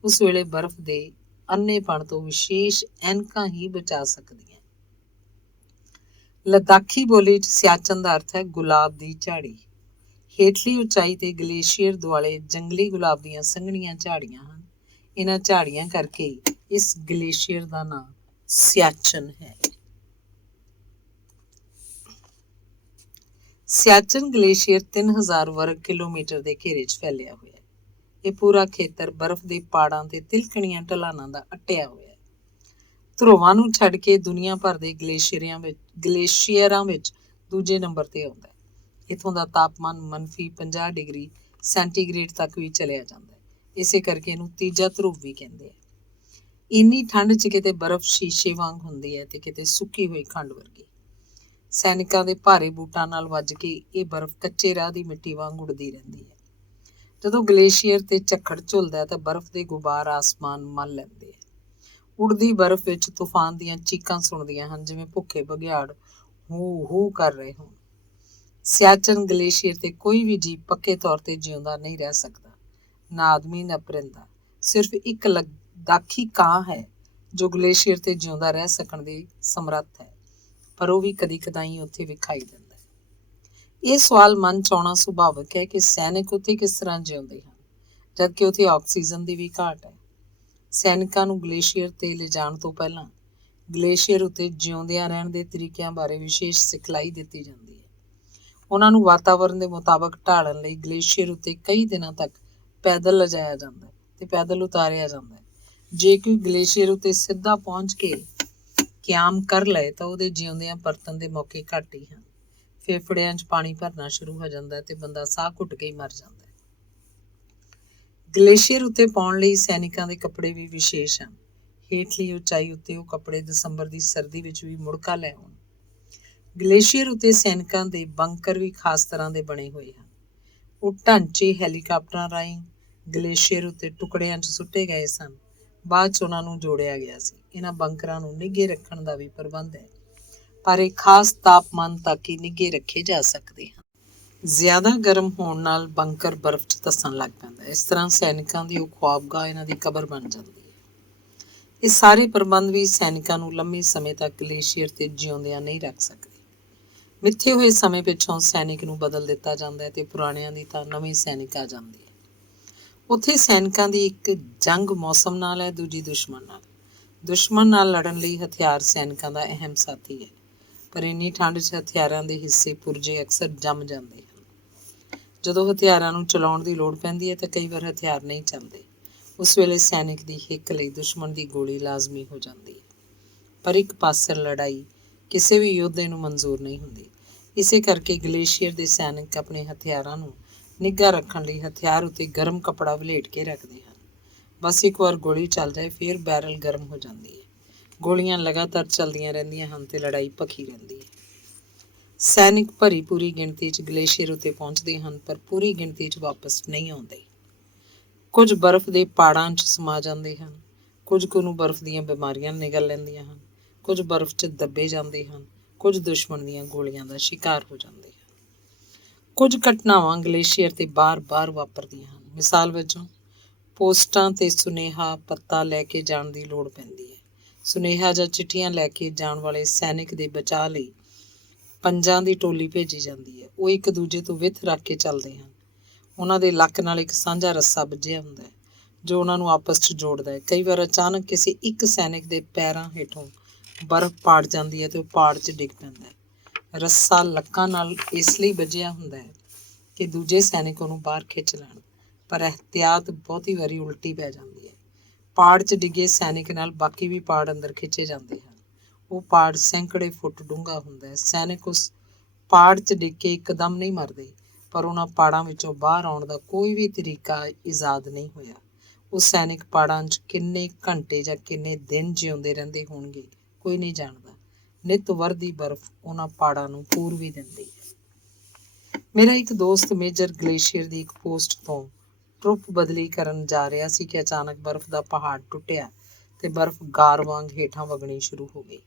ਉਸ ਵੇਲੇ ਬਰਫ਼ ਦੇ ਅੰਨ੍ਹੇਪਣ ਤੋਂ ਵਿਸ਼ੇਸ਼ ਐਨਕਾਂ ਹੀ ਬਚਾ ਸਕਦੀਆਂ। ਲੱਦਾਖੀ ਬੋਲੀ 'ਚ ਸਿਆਚਨ ਦਾ ਅਰਥ ਹੈ ਗੁਲਾਬ ਦੀ ਝਾੜੀ। ਹੇਠਲੀ ਉਚਾਈ ਤੇ ਗਲੇਸ਼ੀਅਰ ਦੁਆਲੇ ਜੰਗਲੀ ਗੁਲਾਬ ਦੀਆਂ ਸੰਘਣੀਆਂ ਝਾੜੀਆਂ ਹਨ। ਇਹਨਾਂ ਝਾੜੀਆਂ ਕਰਕੇ ਇਸ ਗਲੇਸ਼ੀਅਰ ਦਾ ਨਾਂ ਸਿਆਚਨ ਹੈ। ਸਿਆਚਨ ਗਲੇਸ਼ੀਅਰ 3000 ਵਰਗ ਕਿਲੋਮੀਟਰ ਦੇ ਘੇਰੇ 'ਚ ਫੈਲਿਆ ਹੋਇਆ ਹੈ। ਇਹ ਪੂਰਾ ਖੇਤਰ ਬਰਫ਼ ਦੇ ਪਾੜਾਂ ਤੇ ਤਿਲਕਣੀਆਂ ਢਲਾਣਾਂ ਦਾ ਅਟਿਆ ਹੋਇਆ ਹੈ। ਧਰੁਵਾਂ ਨੂੰ ਛੱਡ ਕੇ ਦੁਨੀਆ ਭਰ ਦੇ ਗਲੇਸ਼ੀਅਰਾਂ ਵਿੱਚ ਦੂਜੇ ਨੰਬਰ ਤੇ ਆਉਂਦਾ ਹੈ। ਇੱਥੋਂ ਦਾ ਤਾਪਮਾਨ -50 ਡਿਗਰੀ ਸੈਂਟੀਗ੍ਰੇਡ ਤੱਕ ਵੀ ਚਲਿਆ ਜਾਂਦਾ ਹੈ। ਇਸੇ ਕਰਕੇ ਇਹਨੂੰ ਤੀਜਾ ਧਰੁਵ ਵੀ ਕਹਿੰਦੇ ਆ। ਇੰਨੀ ਠੰਡ 'ਚ ਕਿਤੇ ਬਰਫ਼ ਸ਼ੀਸ਼ੇ ਵਾਂਗ ਹੁੰਦੀ ਹੈ ਤੇ ਕਿਤੇ ਸੁੱਕੀ ਹੋਈ ਖੰਡ ਵਰਗੀ। ਸੈਨਿਕਾਂ ਦੇ ਭਾਰੇ ਬੂਟਾਂ ਨਾਲ ਵੱਜ ਕੇ ਇਹ ਬਰਫ਼ ਕੱਚੇ ਰਾਹ ਦੀ ਮਿੱਟੀ ਵਾਂਗ ਉੱਡਦੀ ਰਹਿੰਦੀ ਹੈ। ਜਦੋਂ ਗਲੇਸ਼ੀਅਰ ਤੇ ਝੱਖੜ ਝੁੱਲਦਾ ਤਾਂ ਬਰਫ਼ ਦੇ ਗੁਬਾਰ ਆਸਮਾਨ ਮੱਲ ਲੈਂਦੇ ਆ। ਉੱਡਦੀ ਬਰਫ਼ ਵਿੱਚ ਤੂਫਾਨ ਦੀਆਂ ਚੀਕਾਂ ਸੁਣਦੀਆਂ ਹਨ, ਜਿਵੇਂ ਭੁੱਖੇ ਬਘਿਆੜ ਹੂ ਹੂ ਕਰ ਰਹੇ ਹੋਣ। ਸਿਆਚਨ ਗਲੇਸ਼ੀਅਰ ਤੇ ਕੋਈ ਵੀ ਜੀਵ ਪੱਕੇ ਤੌਰ ਤੇ ਜਿਉਂਦਾ ਨਹੀਂ ਰਹਿ ਸਕਦਾ, ਨਾ ਆਦਮੀ ਨਾ ਪਰਿੰਦਾ। ਸਿਰਫ ਇੱਕ ਲੱਦਾਖੀ ਕਾਂ ਹੈ ਜੋ ਗਲੇਸ਼ੀਅਰ ਤੇ ਜਿਉਂਦਾ ਰਹਿ ਸਕਣ ਦੀ ਸਮਰੱਥ ਹੈ, ਪਰ ਉਹ ਵੀ ਕਦੀ ਕਦਾਈ ਉੱਥੇ ਵਿਖਾਈ ਦਿੰਦਾ ਹੈ। ਇਹ ਸਵਾਲ ਮਨ 'ਚ ਆਉਣਾ ਸੁਭਾਵਿਕ ਹੈ ਕਿ ਸੈਨਿਕ ਉੱਥੇ ਕਿਸ ਤਰ੍ਹਾਂ ਜਿਉਂਦੇ ਹਨ, ਜਦਕਿ ਉੱਥੇ ਆਕਸੀਜਨ ਦੀ ਵੀ ਘਾਟ ਹੈ। ਸੈਨਿਕਾਂ ਨੂੰ ਗਲੇਸ਼ੀਅਰ ਤੇ ਲਿਜਾਣ ਤੋਂ ਪਹਿਲਾਂ ਗਲੇਸ਼ੀਅਰ ਉੱਤੇ ਜਿਉਂਦਿਆਂ ਰਹਿਣ ਦੇ ਤਰੀਕਿਆਂ ਬਾਰੇ ਵਿਸ਼ੇਸ਼ ਸਿਖਲਾਈ ਦਿੱਤੀ ਜਾਂਦੀ ਹੈ। ਉਹਨਾਂ ਨੂੰ ਵਾਤਾਵਰਣ ਦੇ ਮੁਤਾਬਕ ਢਾਲਣ ਲਈ ਗਲੇਸ਼ੀਅਰ ਉੱਤੇ ਕਈ ਦਿਨਾਂ ਤੱਕ ਪੈਦਲ ਲਿਜਾਇਆ ਜਾਂਦਾ ਹੈ ਤੇ ਪੈਦਲ ਉਤਾਰਿਆ ਜਾਂਦਾ ਹੈ। ਜੇ ਕੋਈ ਗਲੇਸ਼ੀਅਰ ਉੱਤੇ ਸਿੱਧਾ ਪਹੁੰਚ ਕੇ ਕਿਆਮ ਕਰ ਲਏ ਤਾਂ ਉਹਦੇ ਜਿਉਂਦਿਆਂ ਪਰਤਣ ਦੇ ਮੌਕੇ ਘੱਟ ਹੀ ਹਨ। ਫੇਫੜਿਆਂ 'ਚ ਪਾਣੀ ਭਰਨਾ ਸ਼ੁਰੂ ਹੋ ਜਾਂਦਾ ਤੇ ਬੰਦਾ ਸਾਹ ਘੁੱਟ ਕੇ ਹੀ ਮਰ ਜਾਂਦਾ ਹੈ। ਗਲੇਸ਼ੀਅਰ ਉੱਤੇ ਪਾਉਣ ਲਈ ਸੈਨਿਕਾਂ ਦੇ ਕੱਪੜੇ ਵੀ ਵਿਸ਼ੇਸ਼ ਹਨ। ਹੇਠਲੀ ਉਚਾਈ ਉੱਤੇ ਉਹ ਕੱਪੜੇ ਦਸੰਬਰ ਦੀ ਸਰਦੀ ਵਿੱਚ ਵੀ ਮੁੜ੍ਹਕਾ ਲੈ ਆਉਣ। ਗਲੇਸ਼ੀਅਰ ਉੱਤੇ ਸੈਨਿਕਾਂ ਦੇ ਬੰਕਰ ਵੀ ਖਾਸ ਤਰ੍ਹਾਂ ਦੇ ਬਣੇ ਹੋਏ ਹਨ। ਉਹ ਢਾਂਚੇ ਹੈਲੀਕਾਪਟਰਾਂ ਰਾਹੀਂ ਗਲੇਸ਼ੀਅਰ ਉੱਤੇ ਟੁਕੜਿਆਂ 'ਚ ਸੁੱਟੇ ਗਏ ਸਨ। ਬਾਅਦ 'ਚ ਉਹਨਾਂ ਨੂੰ ਜੋੜਿਆ ਗਿਆ ਸੀ। ਇਹਨਾਂ ਬੰਕਰਾਂ ਨੂੰ ਨਿੱਘੇ ਰੱਖਣ ਦਾ ਵੀ ਪ੍ਰਬੰਧ ਹੈ, ਪਰ ਇਹ ਖਾਸ ਤਾਪਮਾਨ ਤੱਕ ਹੀ ਨਿੱਘੇ ਰੱਖੇ ਜਾ ਸਕਦੇ ਹਨ। ਜ਼ਿਆਦਾ ਗਰਮ ਹੋਣ ਨਾਲ ਬੰਕਰ ਬਰਫ਼ 'ਚ ਧੱਸਣ ਲੱਗ ਪੈਂਦਾ। ਇਸ ਤਰ੍ਹਾਂ ਸੈਨਿਕਾਂ ਦੀ ਉਹ ਖੁਆਬਗਾਹ ਇਹਨਾਂ ਦੀ ਕਬਰ ਬਣ ਜਾਂਦੀ ਹੈ। ਇਹ ਸਾਰੇ ਪ੍ਰਬੰਧ ਵੀ ਸੈਨਿਕਾਂ ਨੂੰ ਲੰਮੇ ਸਮੇਂ ਤੱਕ ਗਲੇਸ਼ੀਅਰ ਤੇ ਜਿਉਂਦਿਆਂ ਨਹੀਂ ਰੱਖ ਸਕਦੇ। ਮਿੱਥੇ ਹੋਏ ਸਮੇਂ ਪਿੱਛੋਂ ਸੈਨਿਕ ਨੂੰ ਬਦਲ ਦਿੱਤਾ ਜਾਂਦਾ ਹੈ ਤੇ ਪੁਰਾਣਿਆਂ ਦੀ ਤਾਂ ਨਵੇਂ ਸੈਨਿਕ ਆ ਜਾਂਦੇ ਹੈ। ਉੱਥੇ ਸੈਨਿਕਾਂ ਦੀ ਇੱਕ ਜੰਗ ਮੌਸਮ ਨਾਲ ਹੈ, ਦੂਜੀ ਦੁਸ਼ਮਣ ਨਾਲ। ਦੁਸ਼ਮਣ ਨਾਲ ਲੜਨ ਲਈ ਹਥਿਆਰ ਸੈਨਿਕਾਂ ਦਾ ਅਹਿਮ ਸਾਥੀ ਹੈ, ਪਰ ਇੰਨੀ ਠੰਡ 'ਚ ਹਥਿਆਰਾਂ ਦੇ ਹਿੱਸੇ ਪੁਰਜੇ ਅਕਸਰ ਜੰਮ ਜਾਂਦੇ ਹਨ। ਜਦੋਂ ਹਥਿਆਰਾਂ ਨੂੰ ਚਲਾਉਣ ਦੀ ਲੋੜ ਪੈਂਦੀ ਹੈ ਤਾਂ ਕਈ ਵਾਰ ਹਥਿਆਰ ਨਹੀਂ ਚੱਲਦੇ। ਉਸ ਵੇਲੇ ਸੈਨਿਕ ਦੀ ਹਿੱਕ ਲਈ ਦੁਸ਼ਮਣ ਦੀ ਗੋਲੀ ਲਾਜ਼ਮੀ ਹੋ ਜਾਂਦੀ ਹੈ, ਪਰ ਇੱਕ ਪਾਸੇ ਲੜਾਈ ਕਿਸੇ ਵੀ ਯੋਧੇ ਨੂੰ ਮਨਜ਼ੂਰ ਨਹੀਂ ਹੁੰਦੀ। ਇਸੇ ਕਰਕੇ ਗਲੇਸ਼ੀਅਰ ਦੇ ਸੈਨਿਕ ਆਪਣੇ ਹਥਿਆਰਾਂ ਨੂੰ ਨਿੱਘਾ ਰੱਖਣ ਲਈ ਹਥਿਆਰ ਉੱਤੇ ਗਰਮ ਕੱਪੜਾ ਵਲੇਟ ਕੇ ਰੱਖਦੇ ਹਨ। ਬਸ ਇੱਕ ਵਾਰ ਗੋਲੀ ਚੱਲ ਜਾਏ ਫਿਰ ਬੈਰਲ ਗਰਮ ਹੋ ਜਾਂਦੀ ਹੈ। ਗੋਲੀਆਂ ਲਗਾਤਾਰ ਚੱਲਦੀਆਂ ਰਹਿੰਦੀਆਂ ਹਨ ਤੇ ਲੜਾਈ ਭਖੀ ਰਹਿੰਦੀ ਹੈ। ਸੈਨਿਕ ਭਰੀ ਪੂਰੀ ਗਿਣਤੀ 'ਚ ਗਲੇਸ਼ੀਅਰ ਉੱਤੇ ਪਹੁੰਚਦੇ ਹਨ, ਪਰ ਪੂਰੀ ਗਿਣਤੀ 'ਚ ਵਾਪਸ ਨਹੀਂ ਆਉਂਦੇ। ਕੁਝ ਬਰਫ਼ ਦੇ ਪਾੜਾਂ 'ਚ ਸਮਾ ਜਾਂਦੇ ਹਨ, ਕੁਝ ਕੁ ਨੂੰ ਬਰਫ਼ ਦੀਆਂ ਬਿਮਾਰੀਆਂ ਨਿਗਲ ਲੈਂਦੀਆਂ ਹਨ, ਕੁਝ ਬਰਫ਼ 'ਚ ਦੱਬੇ ਜਾਂਦੇ ਹਨ, ਕੁਝ ਦੁਸ਼ਮਣ ਦੀਆਂ ਗੋਲੀਆਂ ਦਾ ਸ਼ਿਕਾਰ ਹੋ ਜਾਂਦੇ ਹਨ। ਕੁਝ ਘਟਨਾਵਾਂ ਗਲੇਸ਼ੀਅਰ ਤੇ ਬਾਰ-ਬਾਰ ਵਾਪਰਦੀਆਂ ਹਨ। ਮਿਸਾਲ ਵਜੋਂ ਪੋਸਟਾਂ ਤੇ ਸੁਨੇਹਾ ਪੱਤਾ ਲੈ ਕੇ ਜਾਣ ਦੀ ਲੋੜ ਪੈਂਦੀ ਹੈ। ਸੁਨੇਹਾ ਜਾਂ ਚਿੱਠੀਆਂ ਲੈ ਕੇ ਜਾਣ ਵਾਲੇ ਸੈਨਿਕ ਦੇ ਬਚਾਅ ਲਈ ਪੰਜਾਂ ਦੀ ਟੋਲੀ ਭੇਜੀ ਜਾਂਦੀ ਹੈ। ਉਹ ਇੱਕ ਦੂਜੇ ਤੋਂ ਵਿੱਥ ਰੱਖ ਕੇ ਚੱਲਦੇ ਹਨ। ਉਹਨਾਂ ਦੇ ਲੱਕ ਨਾਲ ਇੱਕ ਸਾਂਝਾ ਰੱਸਾ ਬੱਝਿਆ ਹੁੰਦਾ ਹੈ ਜੋ ਉਹਨਾਂ ਨੂੰ ਆਪਸ 'ਚ ਜੋੜਦਾ ਹੈ। ਕਈ ਵਾਰ ਅਚਾਨਕ ਕਿਸੇ ਇੱਕ ਸੈਨਿਕ ਦੇ ਪੈਰਾਂ ਹੇਠੋਂ ਬਰਫ਼ ਪਾੜ ਜਾਂਦੀ ਹੈ ਤੇ ਉਹ ਪਾੜ 'ਚ ਡਿੱਗ ਪੈਂਦਾ ਹੈ। ਰੱਸਾ ਲੱਕਾਂ ਨਾਲ ਇਸ ਲਈ ਬੱਝਿਆ ਹੁੰਦਾ ਹੈ ਕਿ ਦੂਜੇ ਸੈਨਿਕ ਉਹਨੂੰ ਬਾਹਰ ਖਿੱਚ ਲੈਣ, ਪਰ ਇਹਤਿਆਤ ਬਹੁਤੀ ਵਾਰੀ ਉਲਟੀ ਪੈ ਜਾਂਦੀ ਹੈ। ਪਾੜ 'ਚ ਡਿੱਗੇ ਸੈਨਿਕ ਨਾਲ ਬਾਕੀ ਵੀ ਪਾੜ ਅੰਦਰ ਖਿੱਚੇ ਜਾਂਦੇ ਹਨ। ਉਹ ਪਾੜ ਸੈਂਕੜੇ ਫੁੱਟ ਡੂੰਘਾ ਹੁੰਦਾ ਹੈ। ਸੈਨਿਕ ਉਸ ਪਾੜ 'ਚ ਡਿੱਗ ਕੇ ਇੱਕਦਮ ਨਹੀਂ ਮਰਦੇ, ਪਰ ਉਹਨਾਂ ਪਾੜਾਂ ਵਿੱਚੋਂ ਬਾਹਰ ਆਉਣ ਦਾ ਕੋਈ ਵੀ ਤਰੀਕਾ ਈਜਾਦ ਨਹੀਂ ਹੋਇਆ। ਉਹ ਸੈਨਿਕ ਪਾੜਾਂ 'ਚ ਕਿੰਨੇ ਘੰਟੇ ਜਾਂ ਕਿੰਨੇ ਦਿਨ ਜਿਉਂਦੇ ਰਹਿੰਦੇ ਹੋਣਗੇ, ਕੋਈ ਨਹੀਂ ਜਾਣਦਾ। ਨਿੱਤ ਵਰਦੀ ਬਰਫ਼ ਉਹਨਾਂ ਪਾੜਾਂ ਨੂੰ ਪੂਰ ਵੀ ਦਿੰਦੀ ਹੈ। ਮੇਰਾ ਇੱਕ ਦੋਸਤ ਮੇਜਰ ਗਲੇਸ਼ੀਅਰ ਦੀ ਇੱਕ ਪੋਸਟ ਤੋਂ ਟਰੁੱਪ ਬਦਲੀ ਕਰਨ ਜਾ ਰਿਹਾ ਸੀ ਕਿ ਅਚਾਨਕ ਬਰਫ਼ ਦਾ ਪਹਾੜ ਟੁੱਟਿਆ ਤੇ ਬਰਫ਼ ਗਾਰ ਵਾਂਗ ਹੇਠਾਂ ਵਗਣੀ ਸ਼ੁਰੂ ਹੋ ਗਈ।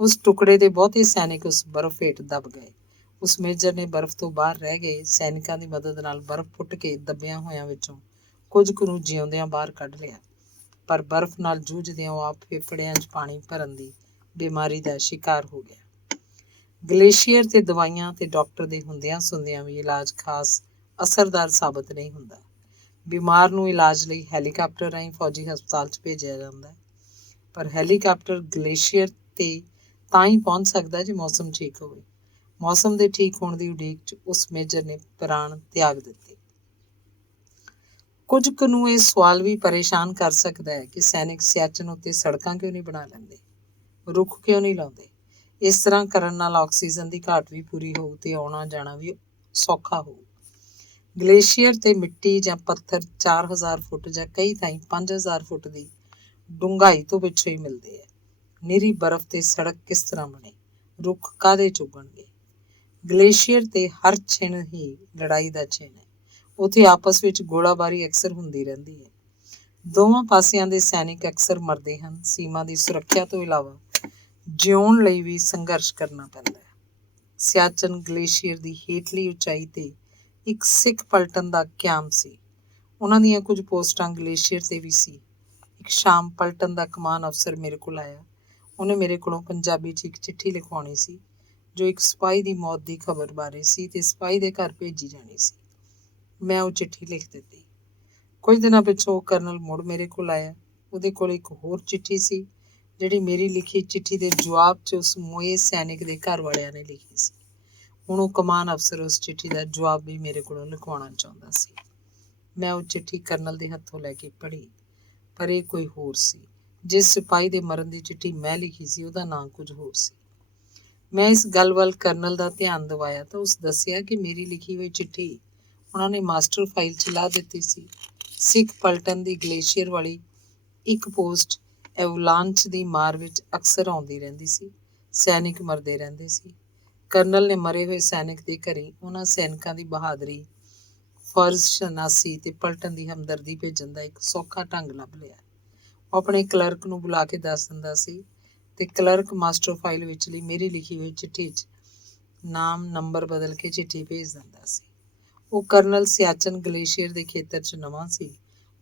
ਉਸ ਟੁਕੜੇ ਦੇ ਬਹੁਤੇ ਸੈਨਿਕ ਉਸ ਬਰਫ਼ ਹੇਠ ਦਬ ਗਏ। ਉਸ ਮੇਜਰ ਨੇ ਬਰਫ਼ ਤੋਂ ਬਾਹਰ ਰਹਿ ਗਏ ਸੈਨਿਕਾਂ ਦੀ ਮਦਦ ਨਾਲ ਬਰਫ਼ ਪੁੱਟ ਕੇ ਦੱਬਿਆਂ ਹੋਇਆਂ ਵਿੱਚੋਂ ਕੁਝ ਕੁ ਨੂੰ ਜਿਉਂਦਿਆਂ ਬਾਹਰ ਕੱਢ ਲਿਆ। ਪਰ ਬਰਫ਼ ਨਾਲ ਜੂਝਦਿਆਂ ਉਹ ਆਪ ਫੇਫੜਿਆਂ 'ਚ ਪਾਣੀ ਭਰਨ ਦੀ ਬਿਮਾਰੀ ਦਾ ਸ਼ਿਕਾਰ ਹੋ ਗਿਆ। ਗਲੇਸ਼ੀਅਰ ਤੇ ਦਵਾਈਆਂ ਤੇ ਡਾਕਟਰ ਦੇ ਹੁੰਦਿਆਂ ਸੁਣਦਿਆਂ ਵੀ ਇਲਾਜ ਖਾਸ ਅਸਰਦਾਰ ਸਾਬਤ ਨਹੀਂ ਹੁੰਦਾ। ਬਿਮਾਰ ਨੂੰ ਇਲਾਜ ਲਈ ਹੈਲੀਕਾਪਟਰ ਰਾਹੀਂ ਫੌਜੀ ਹਸਪਤਾਲ 'ਚ ਭੇਜਿਆ ਜਾਂਦਾ ਹੈ, ਪਰ ਹੈਲੀਕਾਪਟਰ ਗਲੇਸ਼ੀਅਰ 'ਤੇ ਤਾਂ ਹੀ ਪਹੁੰਚ ਸਕਦਾ ਜੇ ਮੌਸਮ ਠੀਕ ਹੋਵੇ। ਮੌਸਮ ਦੇ ਠੀਕ ਹੋਣ ਦੀ ਉਡੀਕ 'ਚ ਉਸ ਮੇਜਰ ਨੇ ਪ੍ਰਾਣ ਤਿਆਗ ਦਿੱਤੇ। ਕੁਝ ਕੁ ਨੂੰ ਇਹ ਸਵਾਲ ਵੀ ਪਰੇਸ਼ਾਨ ਕਰ ਸਕਦਾ ਹੈ ਕਿ ਸੈਨਿਕ ਸਿਆਚਨ ਉੱਤੇ ਸੜਕਾਂ ਕਿਉਂ ਨਹੀਂ ਬਣਾ ਲੈਂਦੇ, ਰੁੱਖ ਕਿਉਂ ਨਹੀਂ ਲਾਉਂਦੇ। ਇਸ ਤਰ੍ਹਾਂ ਕਰਨ ਨਾਲ ਆਕਸੀਜਨ ਦੀ ਘਾਟ ਵੀ ਪੂਰੀ ਹੋਊ ਤੇ ਆਉਣਾ ਜਾਣਾ ਵੀ ਸੌਖਾ ਹੋਊ। ਗਲੇਸ਼ੀਅਰ ਤੇ ਮਿੱਟੀ ਜਾਂ ਪੱਥਰ 4000 ਫੁੱਟ ਜਾਂ ਕਈ ਥਾਈਂ 5000 ਫੁੱਟ ਦੀ ਡੂੰਘਾਈ ਤੋਂ ਪਿੱਛੋਂ ਹੀ ਮਿਲਦੇ ਹੈ। ਨਿਰੀ ਬਰਫ਼ ਤੇ ਸੜਕ ਕਿਸ ਤਰ੍ਹਾਂ ਬਣੇ, ਰੁੱਖ ਕਾਹਦੇ 'ਚ ਉੱਗਣਗੇ। ਗਲੇਸ਼ੀਅਰ ਤੇ ਹਰ ਛਿਣ ਹੀ ਲੜਾਈ ਦਾ ਛਿਣ ਹੈ। ਉੱਥੇ ਆਪਸ ਵਿੱਚ ਗੋਲਾਬਾਰੀ ਅਕਸਰ ਹੁੰਦੀ ਰਹਿੰਦੀ ਹੈ। ਦੋਵਾਂ ਪਾਸਿਆਂ ਦੇ ਸੈਨਿਕ ਅਕਸਰ ਮਰਦੇ ਹਨ। ਸੀਮਾ ਦੀ ਸੁਰੱਖਿਆ ਤੋਂ ਇਲਾਵਾ ਜਿਉਣ ਲਈ ਵੀ ਸੰਘਰਸ਼ ਕਰਨਾ ਪੈਂਦਾ ਹੈ। ਸਿਆਚਨ ਗਲੇਸ਼ੀਅਰ ਦੀ ਹੇਠਲੀ ਉਚਾਈ ਤੇ ਇੱਕ ਸਿੱਖ ਪਲਟਨ ਦਾ ਕਿਆਮ ਸੀ। ਉਹਨਾਂ ਦੀਆਂ ਕੁਝ ਪੋਸਟਾਂ ਗਲੇਸ਼ੀਅਰ ਤੇ ਵੀ ਸੀ। ਇੱਕ ਸ਼ਾਮ ਪਲਟਨ ਦਾ ਕਮਾਨ ਅਫਸਰ ਮੇਰੇ ਕੋਲ ਆਇਆ। ਉਹਨੇ ਮੇਰੇ ਕੋਲੋਂ ਪੰਜਾਬੀ 'ਚ ਇੱਕ ਚਿੱਠੀ ਲਿਖਵਾਉਣੀ ਸੀ ਜੋ ਇੱਕ ਸਿਪਾਹੀ ਦੀ ਮੌਤ ਦੀ ਖਬਰ ਬਾਰੇ ਸੀ ਤੇ ਸਿਪਾਹੀ ਦੇ ਘਰ ਭੇਜੀ ਜਾਣੀ ਸੀ। ਮੈਂ ਉਹ ਚਿੱਠੀ ਲਿਖ ਦਿੱਤੀ। ਕੁਝ ਦਿਨਾਂ ਪਿੱਛੋਂ ਉਹ ਕਰਨਲ ਮੁੜ ਮੇਰੇ ਕੋਲ ਆਇਆ। ਉਹਦੇ ਕੋਲ ਇੱਕ ਹੋਰ ਚਿੱਠੀ ਸੀ ਜਿਹੜੀ ਮੇਰੀ ਲਿਖੀ ਚਿੱਠੀ ਦੇ ਜਵਾਬ 'ਚ ਉਸ ਮੋਏ ਸੈਨਿਕ ਦੇ ਘਰ ਵਾਲਿਆਂ ਨੇ ਲਿਖੀ ਸੀ। ਹੁਣ ਉਹ ਕਮਾਨ ਅਫਸਰ ਉਸ ਚਿੱਠੀ ਦਾ ਜਵਾਬ ਵੀ ਮੇਰੇ ਕੋਲੋਂ ਲਿਖਵਾਉਣਾ ਚਾਹੁੰਦਾ ਸੀ। ਮੈਂ ਉਹ ਚਿੱਠੀ ਕਰਨਲ ਦੇ ਹੱਥੋਂ ਲੈ ਕੇ ਪੜ੍ਹੀ, ਪਰ ਇਹ ਕੋਈ ਹੋਰ ਸੀ। ਜਿਸ ਸਿਪਾਹੀ ਦੇ ਮਰਨ ਦੀ ਚਿੱਠੀ ਮੈਂ ਲਿਖੀ ਸੀ ਉਹਦਾ ਨਾਂ ਕੁਝ ਹੋਰ ਸੀ। ਮੈਂ ਇਸ ਗੱਲ ਵੱਲ ਕਰਨਲ ਦਾ ਧਿਆਨ ਦਿਵਾਇਆ ਤਾਂ ਉਸ ਦੱਸਿਆ ਕਿ ਮੇਰੀ ਲਿਖੀ ਹੋਈ ਚਿੱਠੀ ਉਹਨਾਂ ਨੇ ਮਾਸਟਰ ਫਾਈਲ 'ਚ ਲਾ ਦਿੱਤੀ ਸੀ। ਸਿੱਖ ਪਲਟਨ ਦੀ ਗਲੇਸ਼ੀਅਰ ਵਾਲੀ ਇੱਕ ਪੋਸਟ ਐਵਲਾਂਚ ਦੀ ਮਾਰ ਵਿੱਚ ਅਕਸਰ ਆਉਂਦੀ ਰਹਿੰਦੀ ਸੀ। ਸੈਨਿਕ ਮਰਦੇ ਰਹਿੰਦੇ ਸੀ। ਕਰਨਲ ਨੇ ਮਰੇ ਹੋਏ ਸੈਨਿਕ ਦੇ ਘਰੇ ਉਹਨਾਂ ਸੈਨਿਕਾਂ ਦੀ ਬਹਾਦਰੀ, ਫਰਜ਼ ਸ਼ਨਾਸੀ ਤੇ ਪਲਟਨ ਦੀ ਹਮਦਰਦੀ ਭੇਜਣ ਦਾ ਇੱਕ ਸੌਖਾ ਢੰਗ ਲੱਭ ਲਿਆ। ਉਹ ਆਪਣੇ ਕਲਰਕ ਨੂੰ ਬੁਲਾ ਕੇ ਦੱਸ ਦਿੰਦਾ ਸੀ ਤੇ ਕਲਰਕ ਮਾਸਟਰ ਫਾਈਲ ਵਿਚਲੀ ਮੇਰੀ ਲਿਖੀ ਹੋਈ ਚਿੱਠੀ 'ਚ ਨਾਮ ਨੰਬਰ ਬਦਲ ਕੇ ਚਿੱਠੀ ਭੇਜ ਦਿੰਦਾ ਸੀ। ਉਹ ਕਰਨਲ ਸਿਆਚਨ ਗਲੇਸ਼ੀਅਰ ਦੇ ਖੇਤਰ 'ਚ ਨਵਾਂ ਸੀ।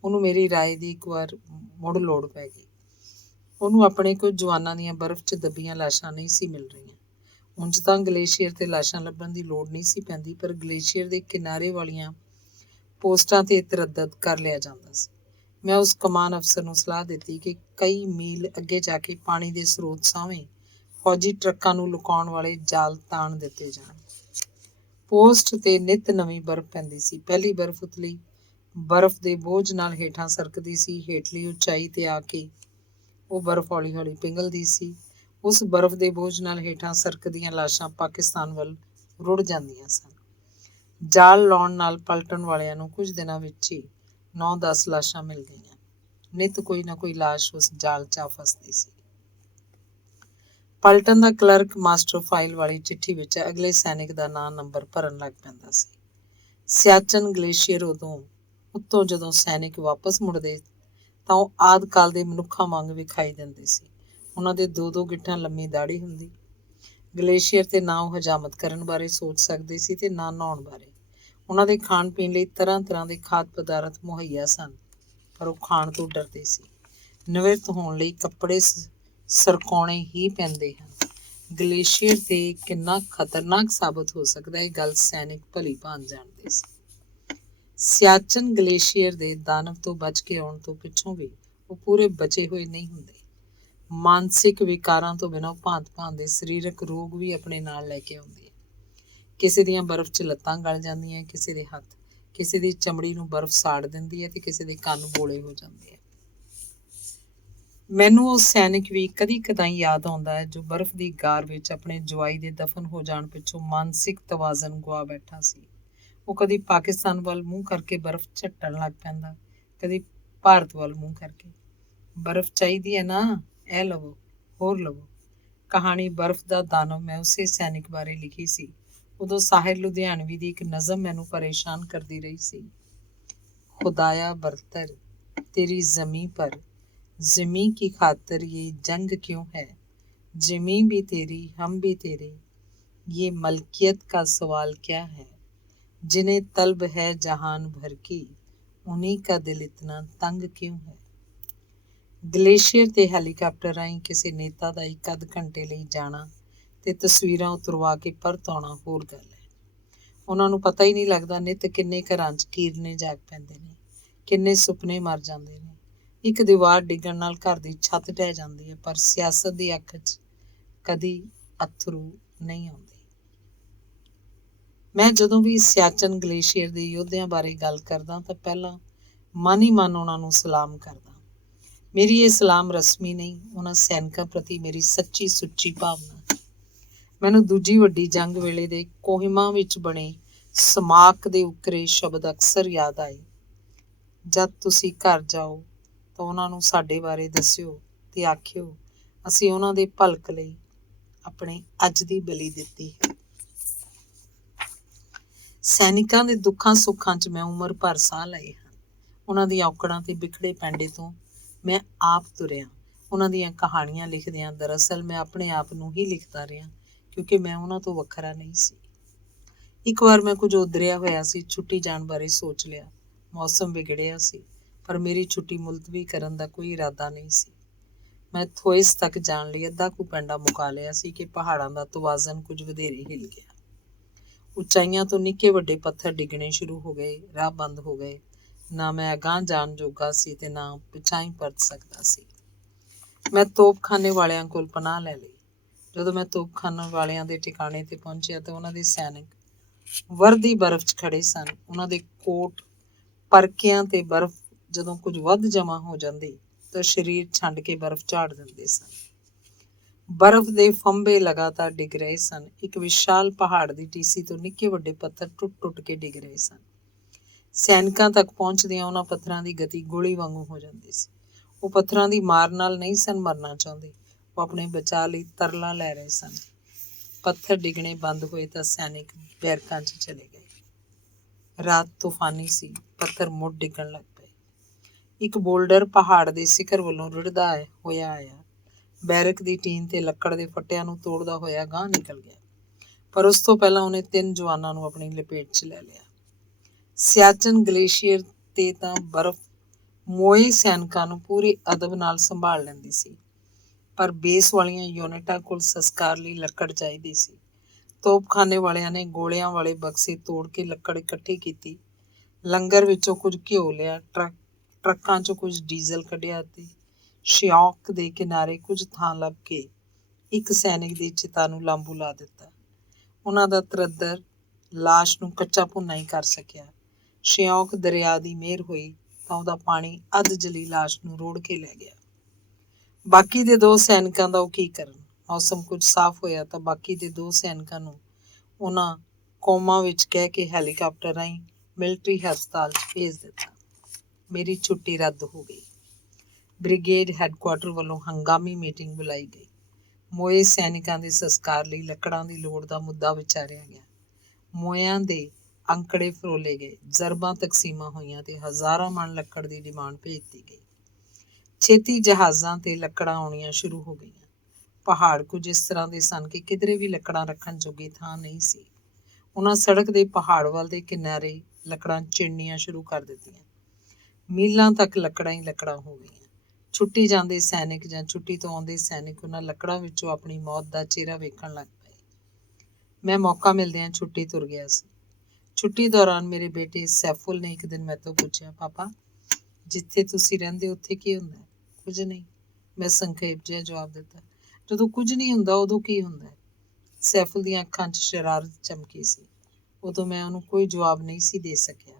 ਉਹਨੂੰ ਮੇਰੀ ਰਾਏ ਦੀ ਇੱਕ ਵਾਰ ਮੁੜ ਲੋੜ ਪੈ ਗਈ। ਉਹਨੂੰ ਆਪਣੇ ਕੁਝ ਜਵਾਨਾਂ ਦੀਆਂ ਬਰਫ਼ 'ਚ ਦੱਬੀਆਂ ਲਾਸ਼ਾਂ ਨਹੀਂ ਸੀ ਮਿਲ ਰਹੀਆਂ। ਉਂਝ ਤਾਂ ਗਲੇਸ਼ੀਅਰ ਤੇ ਲਾਸ਼ਾਂ ਲੱਭਣ ਦੀ ਲੋੜ ਨਹੀਂ ਸੀ ਪੈਂਦੀ, ਪਰ ਗਲੇਸ਼ੀਅਰ ਦੇ ਕਿਨਾਰੇ ਵਾਲੀਆਂ ਪੋਸਟਾਂ ਤੇ ਤਰੱਦਦ ਕਰ ਲਿਆ ਜਾਂਦਾ ਸੀ। ਮੈਂ ਉਸ ਕਮਾਨ ਅਫਸਰ ਨੂੰ ਸਲਾਹ ਦਿੱਤੀ ਕਿ ਕਈ ਮੀਲ ਅੱਗੇ ਜਾ ਕੇ ਪਾਣੀ ਦੇ ਸਰੋਤ ਸਾਹਵੇਂ ਫੌਜੀ ਟਰੱਕਾਂ ਨੂੰ ਲੁਕਾਉਣ ਵਾਲੇ ਜਾਲ ਤਾਣ ਦਿੱਤੇ ਜਾਣ। ਪੋਸਟ ਤੇ ਨਿੱਤ ਨਵੀਂ ਬਰਫ਼ ਪੈਂਦੀ ਸੀ। ਪਹਿਲੀ ਬਰਫ਼ ਉਤਲੀ ਬਰਫ਼ ਦੇ ਬੋਝ ਨਾਲ ਹੇਠਾਂ ਸਰਕਦੀ ਸੀ। ਹੇਠਲੀ ਉਚਾਈ ਤੇ ਆ ਕੇ ਉਹ ਬਰਫ਼ ਹੌਲੀ ਹੌਲੀ ਪਿਘਲਦੀ ਸੀ। ਉਸ ਬਰਫ਼ ਦੇ ਬੋਝ ਨਾਲ ਹੇਠਾਂ ਸਰਕਦੀਆਂ ਲਾਸ਼ਾਂ ਪਾਕਿਸਤਾਨ ਵੱਲ ਰੁੜ ਜਾਂਦੀਆਂ ਸਨ। ਜਾਲ ਲਾਉਣ ਨਾਲ ਪਲਟਣ ਵਾਲਿਆਂ ਨੂੰ ਕੁਝ ਦਿਨਾਂ ਵਿੱਚ ਹੀ 9-10 ਲਾਸ਼ਾਂ ਮਿਲ ਗਈਆਂ। ਨਿੱਤ ਕੋਈ ਨਾ ਕੋਈ ਲਾਸ਼ ਉਸ ਜਾਲ 'ਚ ਆ ਫਸਦੀ ਸੀ। ਪਲਟਨ ਦਾ ਕਲਰਕ ਮਾਸਟਰ ਫਾਈਲ ਵਾਲੀ ਚਿੱਠੀ ਵਿੱਚ ਅਗਲੇ ਸੈਨਿਕ ਦਾ ਨਾਂ ਨੰਬਰ ਭਰਨ ਲੱਗ ਪੈਂਦਾ ਸੀ। ਸਿਆਚਨ ਗਲੇਸ਼ੀਅਰ ਉੱਤੋਂ ਜਦੋਂ ਸੈਨਿਕ ਵਾਪਸ ਮੁੜਦੇ ਤਾਂ ਉਹ ਆਦਿ ਕਾਲ ਦੇ ਮਨੁੱਖਾਂ ਵਾਂਗ ਵਿਖਾਈ ਦਿੰਦੇ ਸੀ। ਉਹਨਾਂ ਦੇ 2-2 ਗਿੱਠਾਂ ਲੰਮੀ ਦਾੜ੍ਹੀ ਹੁੰਦੀ। ਗਲੇਸ਼ੀਅਰ ਤੇ ਨਾ ਉਹ ਹਜਾਮਤ ਕਰਨ ਬਾਰੇ ਸੋਚ ਸਕਦੇ ਸੀ ਤੇ ਨਾ ਨਹਾਉਣ ਬਾਰੇ। ਉਹਨਾਂ ਦੇ ਖਾਣ ਪੀਣ ਲਈ ਤਰ੍ਹਾਂ ਤਰ੍ਹਾਂ ਦੇ ਖਾਦ ਪਦਾਰਥ ਮੁਹੱਈਆ ਸਨ, ਪਰ ਉਹ ਖਾਣ ਤੋਂ ਡਰਦੇ ਸੀ। ਨਿਵ੍ਰਿਤ ਹੋਣ ਲਈ ਕੱਪੜੇ ਸਰਕਾਉਣੇ ਹੀ ਪੈਂਦੇ ਹਨ। ਗਲੇਸ਼ੀਅਰ ਤੇ ਕਿੰਨਾ ਖਤਰਨਾਕ ਸਾਬਤ ਹੋ ਸਕਦਾ ਇਹ ਗੱਲ ਸੈਨਿਕ ਭਲੀ ਭਾਂਤ ਜਾਣਦੇ ਸੀ। ਸਿਆਚਨ ਗਲੇਸ਼ੀਅਰ ਦੇ ਦਾਨਵ ਤੋਂ ਬਚ ਕੇ ਆਉਣ ਤੋਂ ਪਿੱਛੋਂ ਵੀ ਉਹ ਪੂਰੇ ਬਚੇ ਹੋਏ ਨਹੀਂ ਹੁੰਦੇ। ਮਾਨਸਿਕ ਵਿਕਾਰਾਂ ਤੋਂ ਬਿਨਾਂ ਭਾਂਤ ਭਾਂਤ ਦੇ ਸਰੀਰਕ ਰੋਗ ਵੀ ਆਪਣੇ ਨਾਲ ਲੈ ਕੇ ਆਉਂਦੇ ਆ। ਕਿਸੇ ਦੀਆਂ ਬਰਫ਼ 'ਚ ਲੱਤਾਂ ਗਲ ਜਾਂਦੀਆਂ, ਕਿਸੇ ਦੇ ਹੱਥ, ਕਿਸੇ ਦੀ ਚਮੜੀ ਨੂੰ ਬਰਫ਼ ਸਾੜ ਦਿੰਦੀ ਹੈ ਤੇ ਕਿਸੇ ਦੇ ਕੰਨ ਬੋਲੇ ਹੋ ਜਾਂਦੇ ਆ। ਮੈਨੂੰ ਉਹ ਸੈਨਿਕ ਵੀ ਕਦੀ ਕਦਾਈ ਯਾਦ ਆਉਂਦਾ ਹੈ ਜੋ ਬਰਫ਼ ਦੀ ਗਾਰ ਵਿੱਚ ਆਪਣੇ ਜਵਾਈ ਦੇ ਦਫਨ ਹੋ ਜਾਣ ਪਿੱਛੋਂ ਮਾਨਸਿਕ ਤਵਾਜ਼ਨ ਗੁਆ ਬੈਠਾ ਸੀ। ਉਹ ਕਦੀ ਪਾਕਿਸਤਾਨ ਵੱਲ ਮੂੰਹ ਕਰਕੇ ਬਰਫ਼ ਝੱਟਣ ਲੱਗ ਪੈਂਦਾ, ਕਦੀ ਭਾਰਤ ਵੱਲ ਮੂੰਹ ਕਰਕੇ। ਬਰਫ਼ ਚਾਹੀਦੀ ਹੈ ਨਾ, ਇਹ ਲਵੋ, ਹੋਰ ਲਵੋ। ਕਹਾਣੀ ਬਰਫ਼ ਦਾ ਦਾਨਵ ਮੈਂ ਉਸੇ ਸੈਨਿਕ ਬਾਰੇ ਲਿਖੀ ਸੀ। ਉਦੋਂ ਸਾਹਿਰ ਲੁਧਿਆਣਵੀ ਦੀ ਇੱਕ ਨਜ਼ਮ ਮੈਨੂੰ ਪਰੇਸ਼ਾਨ ਕਰਦੀ ਰਹੀ ਸੀ। खुदाया बरतर तेरी ज़मीं पर, ज़मीं की खातर ये जंग क्यों है, ज़मीं भी तेरी हम भी तेरे, ये मलकियत का सवाल क्या है, जिन्हें तलब है जहान भर की, उन्हीं का दिल इतना तंग क्यों है। ਗਲੇਸ਼ੀਅਰ ਤੇ ਹੈਲੀਕਾਪਟਰ ਰਾਹੀਂ ਕਿਸੇ ਨੇਤਾ ਦਾ ਇੱਕ ਅੱਧ ਘੰਟੇ ਲਈ ਜਾਣਾ ਤੇ ਤਸਵੀਰਾਂ ਉਤਰਵਾ ਕੇ ਪਰਤ ਆਉਣਾ ਹੋਰ ਗੱਲ ਹੈ। ਉਹਨਾਂ ਨੂੰ ਪਤਾ ਹੀ ਨਹੀਂ ਲੱਗਦਾ ਨਿੱਤ ਕਿੰਨੇ ਘਰਾਂ 'ਚ ਕੀਰਨੇ ਜਾਗ ਪੈਂਦੇ ਨੇ, ਕਿੰਨੇ ਸੁਪਨੇ ਮਰ ਜਾਂਦੇ ਨੇ। ਇੱਕ ਦੀਵਾਰ ਡਿੱਗਣ ਨਾਲ ਘਰ ਦੀ ਛੱਤ ਢਹਿ ਜਾਂਦੀ ਹੈ, ਪਰ ਸਿਆਸਤ ਦੀ ਅੱਖ 'ਚ ਕਦੀ ਅੱਥਰੂ ਨਹੀਂ ਆਉਂਦੇ। ਮੈਂ ਜਦੋਂ ਵੀ ਸਿਆਚਨ ਗਲੇਸ਼ੀਅਰ ਦੇ ਯੋਧਿਆਂ ਬਾਰੇ ਗੱਲ ਕਰਦਾ ਤਾਂ ਪਹਿਲਾਂ ਮਨ ਹੀ ਮਨ ਉਹਨਾਂ ਨੂੰ ਸਲਾਮ ਕਰਦਾ। ਮੇਰੀ ਇਹ ਸਲਾਮ ਰਸਮੀ ਨਹੀਂ, ਉਹਨਾਂ ਸੈਨਿਕਾਂ ਪ੍ਰਤੀ ਮੇਰੀ ਸੱਚੀ ਸੁੱਚੀ ਭਾਵਨਾ। ਮੈਨੂੰ ਦੂਜੀ ਵੱਡੀ ਜੰਗ ਵੇਲੇ ਦੇ ਕੋਹਿਮਾ ਵਿੱਚ ਬਣੇ ਸਮਾਕ ਦੇ ਉਕਰੇ ਸ਼ਬਦ ਅਕਸਰ ਯਾਦ ਆਏ। ਜਦ ਤੁਸੀਂ ਘਰ ਜਾਓ ਤਾਂ ਉਹਨਾਂ ਨੂੰ ਸਾਡੇ ਬਾਰੇ ਦੱਸਿਓ ਤੇ ਆਖਿਓ ਅਸੀਂ ਉਹਨਾਂ ਦੇ ਭਲਕ ਲਈ ਆਪਣੇ ਅੱਜ ਦੀ ਬਲੀ ਦਿੱਤੀ ਹੈ। ਸੈਨਿਕਾਂ ਦੇ ਦੁੱਖਾਂ ਸੁੱਖਾਂ 'ਚ ਮੈਂ ਉਮਰ ਭਰ ਸਾਹ ਲਏ ਹਨ। ਉਹਨਾਂ ਦੀਆਂ ਔਕੜਾਂ ਤੇ ਬਿਖੜੇ ਪੈਂਡੇ ਤੋਂ ਮੈਂ ਆਪ ਤੁਰਿਆ। ਉਹਨਾਂ ਦੀਆਂ ਕਹਾਣੀਆਂ ਲਿਖਦਿਆਂ ਦਰਅਸਲ ਮੈਂ ਆਪਣੇ ਆਪ ਨੂੰ ਹੀ ਲਿਖਦਾ ਰਿਹਾ, ਕਿਉਂਕਿ ਮੈਂ ਉਹਨਾਂ ਤੋਂ ਵੱਖਰਾ ਨਹੀਂ ਸੀ। ਇੱਕ ਵਾਰ ਮੈਂ ਕੁਝ ਉਧਰਿਆ ਹੋਇਆ ਸੀ, ਛੁੱਟੀ ਜਾਣ ਬਾਰੇ ਸੋਚ ਲਿਆ। ਮੌਸਮ ਵਿਗੜਿਆ ਸੀ, ਪਰ ਮੇਰੀ ਛੁੱਟੀ ਮੁਲਤਵੀ ਕਰਨ ਦਾ ਕੋਈ ਇਰਾਦਾ ਨਹੀਂ ਸੀ। ਮੈਂ ਥੋਇਸ ਤੱਕ ਜਾਣ ਲਈ ਅੱਧਾ ਕੁ ਪੈਂਡਾ ਮੁਕਾ ਲਿਆ ਸੀ ਕਿ ਪਹਾੜਾਂ ਦਾ ਤਵਾਜ਼ਨ ਕੁਝ ਵਧੇਰੇ ਹਿੱਲ ਗਿਆ। ਉਚਾਈਆਂ ਤੋਂ ਨਿੱਕੇ ਵੱਡੇ ਪੱਥਰ ਡਿੱਗਣੇ ਸ਼ੁਰੂ ਹੋ ਗਏ, ਰਾਹ ਬੰਦ ਹੋ ਗਏ। ਨਾ ਮੈਂ ਅਗਾਂਹ ਜਾਣ ਜੋਗਾ ਸੀ ਤੇ ਨਾ ਪਿਛਾਂਹ ਹੀ ਪਰਤ ਸਕਦਾ ਸੀ। ਮੈਂ ਤੋਪਖਾਨੇ ਵਾਲਿਆਂ ਕੋਲ ਪਨਾਹ ਲੈ ਲਈ। ਜਦੋਂ ਮੈਂ ਤੋਪਖਾਨੇ ਵਾਲਿਆਂ ਦੇ ਟਿਕਾਣੇ ਤੇ ਪਹੁੰਚਿਆ ਤਾਂ ਉਹਨਾਂ ਦੇ ਸੈਨਿਕ ਵਰਦੀ ਬਰਫ਼ 'ਚ ਖੜੇ ਸਨ। ਉਹਨਾਂ ਦੇ ਕੋਟ ਪਰਕਿਆਂ ਤੇ ਬਰਫ਼ ਜਦੋਂ ਕੁਝ ਵੱਧ ਜਮ੍ਹਾਂ ਹੋ ਜਾਂਦੀ ਤਾਂ ਸਰੀਰ ਛੰਡ ਕੇ ਬਰਫ਼ ਝਾੜ ਦਿੰਦੇ ਸਨ। ਬਰਫ਼ ਦੇ ਫੰਬੇ ਲਗਾਤਾਰ ਡਿੱਗ ਰਹੇ ਸਨ। ਇੱਕ ਵਿਸ਼ਾਲ ਪਹਾੜ ਦੀ ਟੀਸੀ ਤੋਂ ਨਿੱਕੇ ਵੱਡੇ ਪੱਥਰ ਟੁੱਟ-ਟੁੱਟ ਕੇ ਡਿੱਗ ਰਹੇ ਸਨ। ਸੈਨਿਕਾਂ ਤੱਕ ਪਹੁੰਚਦਿਆਂ ਉਹਨਾਂ ਪੱਥਰਾਂ ਦੀ ਗਤੀ ਗੋਲੀ ਵਾਂਗੂ ਹੋ ਜਾਂਦੀ ਸੀ। ਉਹ ਪੱਥਰਾਂ ਦੀ ਮਾਰ ਨਾਲ ਨਹੀਂ ਸਨ ਮਰਨਾ ਚਾਹੁੰਦੇ, ਉਹ ਆਪਣੇ ਬਚਾਅ ਲਈ ਤਰਲਾ ਲੈ ਰਹੇ ਸਨ। ਪੱਥਰ ਡਿੱਗਣੇ ਬੰਦ ਹੋਏ ਤਾਂ ਸੈਨਿਕ ਬੈਰਕਾਂ 'ਚ ਚਲੇ ਗਏ। ਰਾਤ ਤੂਫਾਨੀ ਸੀ, ਪੱਥਰ ਮੁੜ ਡਿੱਗਣ ਲੱਗ ਪਏ। ਇੱਕ ਬੋਲਡਰ ਪਹਾੜ ਦੇ ਸਿਖਰ ਵੱਲੋਂ ਰੁੜਦਾ ਹੋਇਆ ਆਇਆ। ਬੈਰਕ ਦੀ ਟੀਨ ਤੇ ਲੱਕੜ ਦੇ ਫੱਟਿਆਂ ਨੂੰ ਤੋੜਦਾ ਹੋਇਆ ਗਾਂਹ ਨਿਕਲ ਗਿਆ, ਪਰ ਉਸ ਤੋਂ ਪਹਿਲਾਂ ਉਹਨੇ 3 ਜਵਾਨਾਂ ਨੂੰ ਆਪਣੀ ਲਪੇਟ 'ਚ ਲੈ ਲਿਆ। ਸਿਆਚਨ ਗਲੇਸ਼ੀਅਰ ਤੇ ਤਾਂ ਬਰਫ਼ ਮੋਏ ਸੈਨਿਕਾਂ ਨੂੰ ਪੂਰੇ ਅਦਬ ਨਾਲ ਸੰਭਾਲ ਲੈਂਦੀ ਸੀ, ਪਰ ਬੇਸ ਵਾਲੀਆਂ ਯੂਨਿਟਾਂ ਕੋਲ ਸੰਸਕਾਰ ਲਈ ਲੱਕੜ ਚਾਹੀਦੀ ਸੀ। ਤੋਪਖਾਨੇ ਵਾਲਿਆਂ ਨੇ ਗੋਲਿਆਂ ਵਾਲੇ ਬਕਸੇ ਤੋੜ ਕੇ ਲੱਕੜ ਇਕੱਠੀ ਕੀਤੀ, ਲੰਗਰ ਵਿੱਚੋਂ ਕੁਝ ਘਿਓ ਲਿਆ, ਟਰੱਕਾਂ 'ਚੋਂ ਕੁਝ ਡੀਜ਼ਲ ਕੱਢਿਆ ਅਤੇ ਸ਼ਿਆਕ ਦੇ ਕਿਨਾਰੇ ਕੁਝ ਥਾਂ ਲੱਭ ਕੇ ਇੱਕ ਸੈਨਿਕ ਦੀ ਚਿਤਾ ਨੂੰ ਲਾਂਬੂ ਲਾ ਦਿੱਤਾ। ਉਹਨਾਂ ਦਾ ਤਰੱਦਰ ਲਾਸ਼ ਨੂੰ ਕੱਚਾ ਭੁੰਨਾ ਹੀ ਕਰ ਸਕਿਆ। ਸ਼ਿਆਕ ਦਰਿਆ ਦੀ ਮਿਹਰ ਹੋਈ ਤਾਂ ਉਹਦਾ ਪਾਣੀ ਅੱਧ ਜਲੀ ਲਾਸ਼ ਨੂੰ ਰੋੜ ਕੇ ਲੈ ਗਿਆ। ਬਾਕੀ ਦੇ 2 ਸੈਨਿਕਾਂ ਦਾ ਉਹ ਕੀ ਕਰਨ। ਮੌਸਮ ਕੁਝ ਸਾਫ਼ ਹੋਇਆ ਤਾਂ ਬਾਕੀ ਦੇ 2 ਸੈਨਿਕਾਂ ਨੂੰ ਉਹਨਾਂ ਕੋਮਾ ਵਿੱਚ ਕਹਿ ਕੇ ਹੈਲੀਕਾਪਟਰ ਰਾਹੀਂ ਮਿਲਟਰੀ ਹਸਪਤਾਲ 'ਚ ਭੇਜ ਦਿੱਤਾ। ਮੇਰੀ ਛੁੱਟੀ ਰੱਦ ਹੋ ਗਈ। ਬ੍ਰਿਗੇਡ ਹੈੱਡਕੁਆਰਟਰ ਵੱਲੋਂ ਹੰਗਾਮੀ ਮੀਟਿੰਗ ਬੁਲਾਈ ਗਈ। ਮੋਏ ਸੈਨਿਕਾਂ ਦੇ ਸੰਸਕਾਰ ਲਈ ਲੱਕੜਾਂ ਦੀ ਲੋੜ ਦਾ ਮੁੱਦਾ ਵਿਚਾਰਿਆ ਗਿਆ। ਮੋਇਆਂ ਦੇ ਅੰਕੜੇ ਫਰੋਲੇ ਗਏ, ਜ਼ਰਬਾਂ ਤਕਸੀਮਾਂ ਹੋਈਆਂ ਤੇ ਹਜ਼ਾਰਾਂ ਮਣ ਲੱਕੜ ਦੀ ਡਿਮਾਂਡ ਭੇਜ ਦਿੱਤੀ ਗਈ। ਛੇਤੀ ਜਹਾਜ਼ਾਂ ਤੇ ਲੱਕੜਾਂ ਆਉਣੀਆਂ ਸ਼ੁਰੂ ਹੋ ਗਈਆਂ। ਪਹਾੜ ਕੁਝ ਇਸ ਤਰ੍ਹਾਂ ਦੇ ਸਨ ਕਿ ਕਿਧਰੇ ਵੀ ਲੱਕੜਾਂ ਰੱਖਣ ਜੋਗੀ ਥਾਂ ਨਹੀਂ ਸੀ। ਉਹਨਾਂ ਸੜਕ ਦੇ ਪਹਾੜ ਵੱਲ ਦੇ ਕਿਨਾਰੇ ਲੱਕੜਾਂ ਚਿਣਨੀਆਂ ਸ਼ੁਰੂ ਕਰ ਦਿੱਤੀਆਂ। ਮੀਲਾਂ ਤੱਕ ਲੱਕੜਾਂ ਹੀ ਲੱਕੜਾਂ ਹੋ ਗਈਆਂ। ਛੁੱਟੀ ਜਾਂਦੇ ਸੈਨਿਕ ਜਾਂ ਛੁੱਟੀ ਤੋਂ ਆਉਂਦੇ ਸੈਨਿਕ ਉਹਨਾਂ ਲੱਕੜਾਂ ਵਿੱਚੋਂ ਆਪਣੀ ਮੌਤ ਦਾ ਚਿਹਰਾ ਵੇਖਣ ਲੱਗ ਪਏ। ਮੈਂ ਮੌਕਾ ਮਿਲਦਿਆਂ ਛੁੱਟੀ ਤੁਰ ਗਿਆ ਸੀ। ਛੁੱਟੀ ਦੌਰਾਨ ਮੇਰੇ ਬੇਟੇ ਸੈਫੁਲ ਨੇ ਇੱਕ ਦਿਨ ਮੇਰੇ ਤੋਂ ਪੁੱਛਿਆ, ਪਾਪਾ ਜਿੱਥੇ ਤੁਸੀਂ ਰਹਿੰਦੇ ਉੱਥੇ ਕੀ ਹੁੰਦਾ? ਕੁਝ ਨਹੀਂ, ਮੈਂ ਸੰਖੇਪ ਜਿਹਾ ਜਵਾਬ ਦਿੱਤਾ। ਜਦੋਂ ਕੁਝ ਨਹੀਂ ਹੁੰਦਾ ਉਦੋਂ ਕੀ ਹੁੰਦਾ? ਸੈਫੁਲ ਦੀਆਂ ਅੱਖਾਂ 'ਚ ਸ਼ਰਾਰਤ ਚਮਕੀ ਸੀ। ਉਦੋਂ ਮੈਂ ਉਹਨੂੰ ਕੋਈ ਜਵਾਬ ਨਹੀਂ ਸੀ ਦੇ ਸਕਿਆ।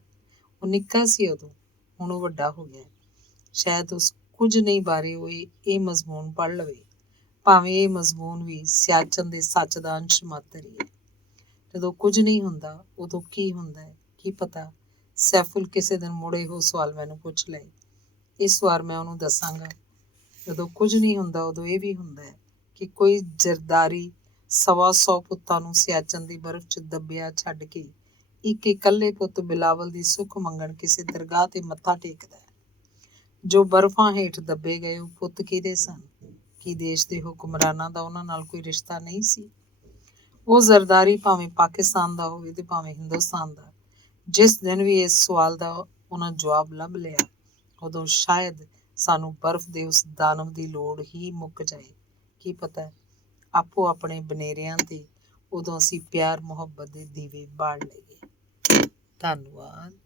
ਉਹ ਨਿੱਕਾ ਸੀ ਉਦੋਂ, ਹੁਣ ਉਹ ਵੱਡਾ ਹੋ ਗਿਆ। ਸ਼ਾਇਦ ਉਸ ਕੁਝ ਨਹੀਂ ਬਾਰੇ ਉਹ ਇਹ ਮਜ਼ਮੂਨ ਪੜ੍ਹ ਲਵੇ, ਭਾਵੇਂ ਇਹ ਮਜ਼ਮੂਨ ਵੀ ਸਿਆਚਨ ਦੇ ਸੱਚ ਦਾ ਅੰਸ਼ ਮਾਤਰ ਹੀ ਹੈ। ਜਦੋਂ ਕੁਝ ਨਹੀਂ ਹੁੰਦਾ ਉਦੋਂ ਕੀ ਹੁੰਦਾ ਹੈ, ਕੀ ਪਤਾ ਸੈਫੁਲ ਕਿਸੇ ਦਿਨ ਮੁੜ ਇਹੋ ਸਵਾਲ ਮੈਨੂੰ ਪੁੱਛ ਲਏ। ਇਸ ਵਾਰ ਮੈਂ ਉਹਨੂੰ ਦੱਸਾਂਗਾ, ਜਦੋਂ ਕੁਝ ਨਹੀਂ ਹੁੰਦਾ ਉਦੋਂ ਇਹ ਵੀ ਹੁੰਦਾ ਹੈ ਕਿ ਕੋਈ ਜ਼ਰਦਾਰੀ 125 ਪੁੱਤਾਂ ਨੂੰ ਸਿਆਚਨ ਦੀ ਬਰਫ਼ 'ਚ ਦੱਬਿਆ ਛੱਡ ਕੇ ਇੱਕ ਇਕੱਲੇ ਪੁੱਤ ਬਿਲਾਵਲ ਦੀ ਸੁੱਖ ਮੰਗਣ ਕਿਸੇ ਦਰਗਾਹ ਤੇ ਮੱਥਾ ਟੇਕਦਾ ਹੈ। ਜੋ ਬਰਫ਼ਾਂ ਹੇਠ ਦੱਬੇ ਗਏ ਉਹ ਪੁੱਤ ਕਿਹਦੇ ਸਨ? ਕੀ ਦੇਸ਼ ਦੇ ਹੁਕਮਰਾਨਾਂ ਦਾ ਉਹਨਾਂ ਨਾਲ ਕੋਈ ਰਿਸ਼ਤਾ ਨਹੀਂ ਸੀ? ਉਹ ਜ਼ਰਦਾਰੀ ਭਾਵੇਂ ਪਾਕਿਸਤਾਨ ਦਾ ਹੋਵੇ ਤੇ ਭਾਵੇਂ ਹਿੰਦੁਸਤਾਨ ਦਾ, ਜਿਸ ਦਿਨ ਵੀ ਇਸ ਸਵਾਲ ਦਾ ਉਹਨਾਂ ਜਵਾਬ ਲੱਭ ਲਿਆ, ਉਦੋਂ ਸ਼ਾਇਦ ਸਾਨੂੰ ਬਰਫ਼ ਦੇ ਉਸ ਦਾਨਵ ਦੀ ਲੋੜ ਹੀ ਮੁੱਕ ਜਾਏ। ਕੀ ਪਤਾ, ਆਪੋ ਆਪਣੇ ਬਨੇਰਿਆਂ ਤੇ ਉਦੋਂ ਅਸੀਂ ਪਿਆਰ ਮੁਹੱਬਤ ਦੇ ਦੀਵੇ ਬਾਲ ਲਈਏ। ਧੰਨਵਾਦ।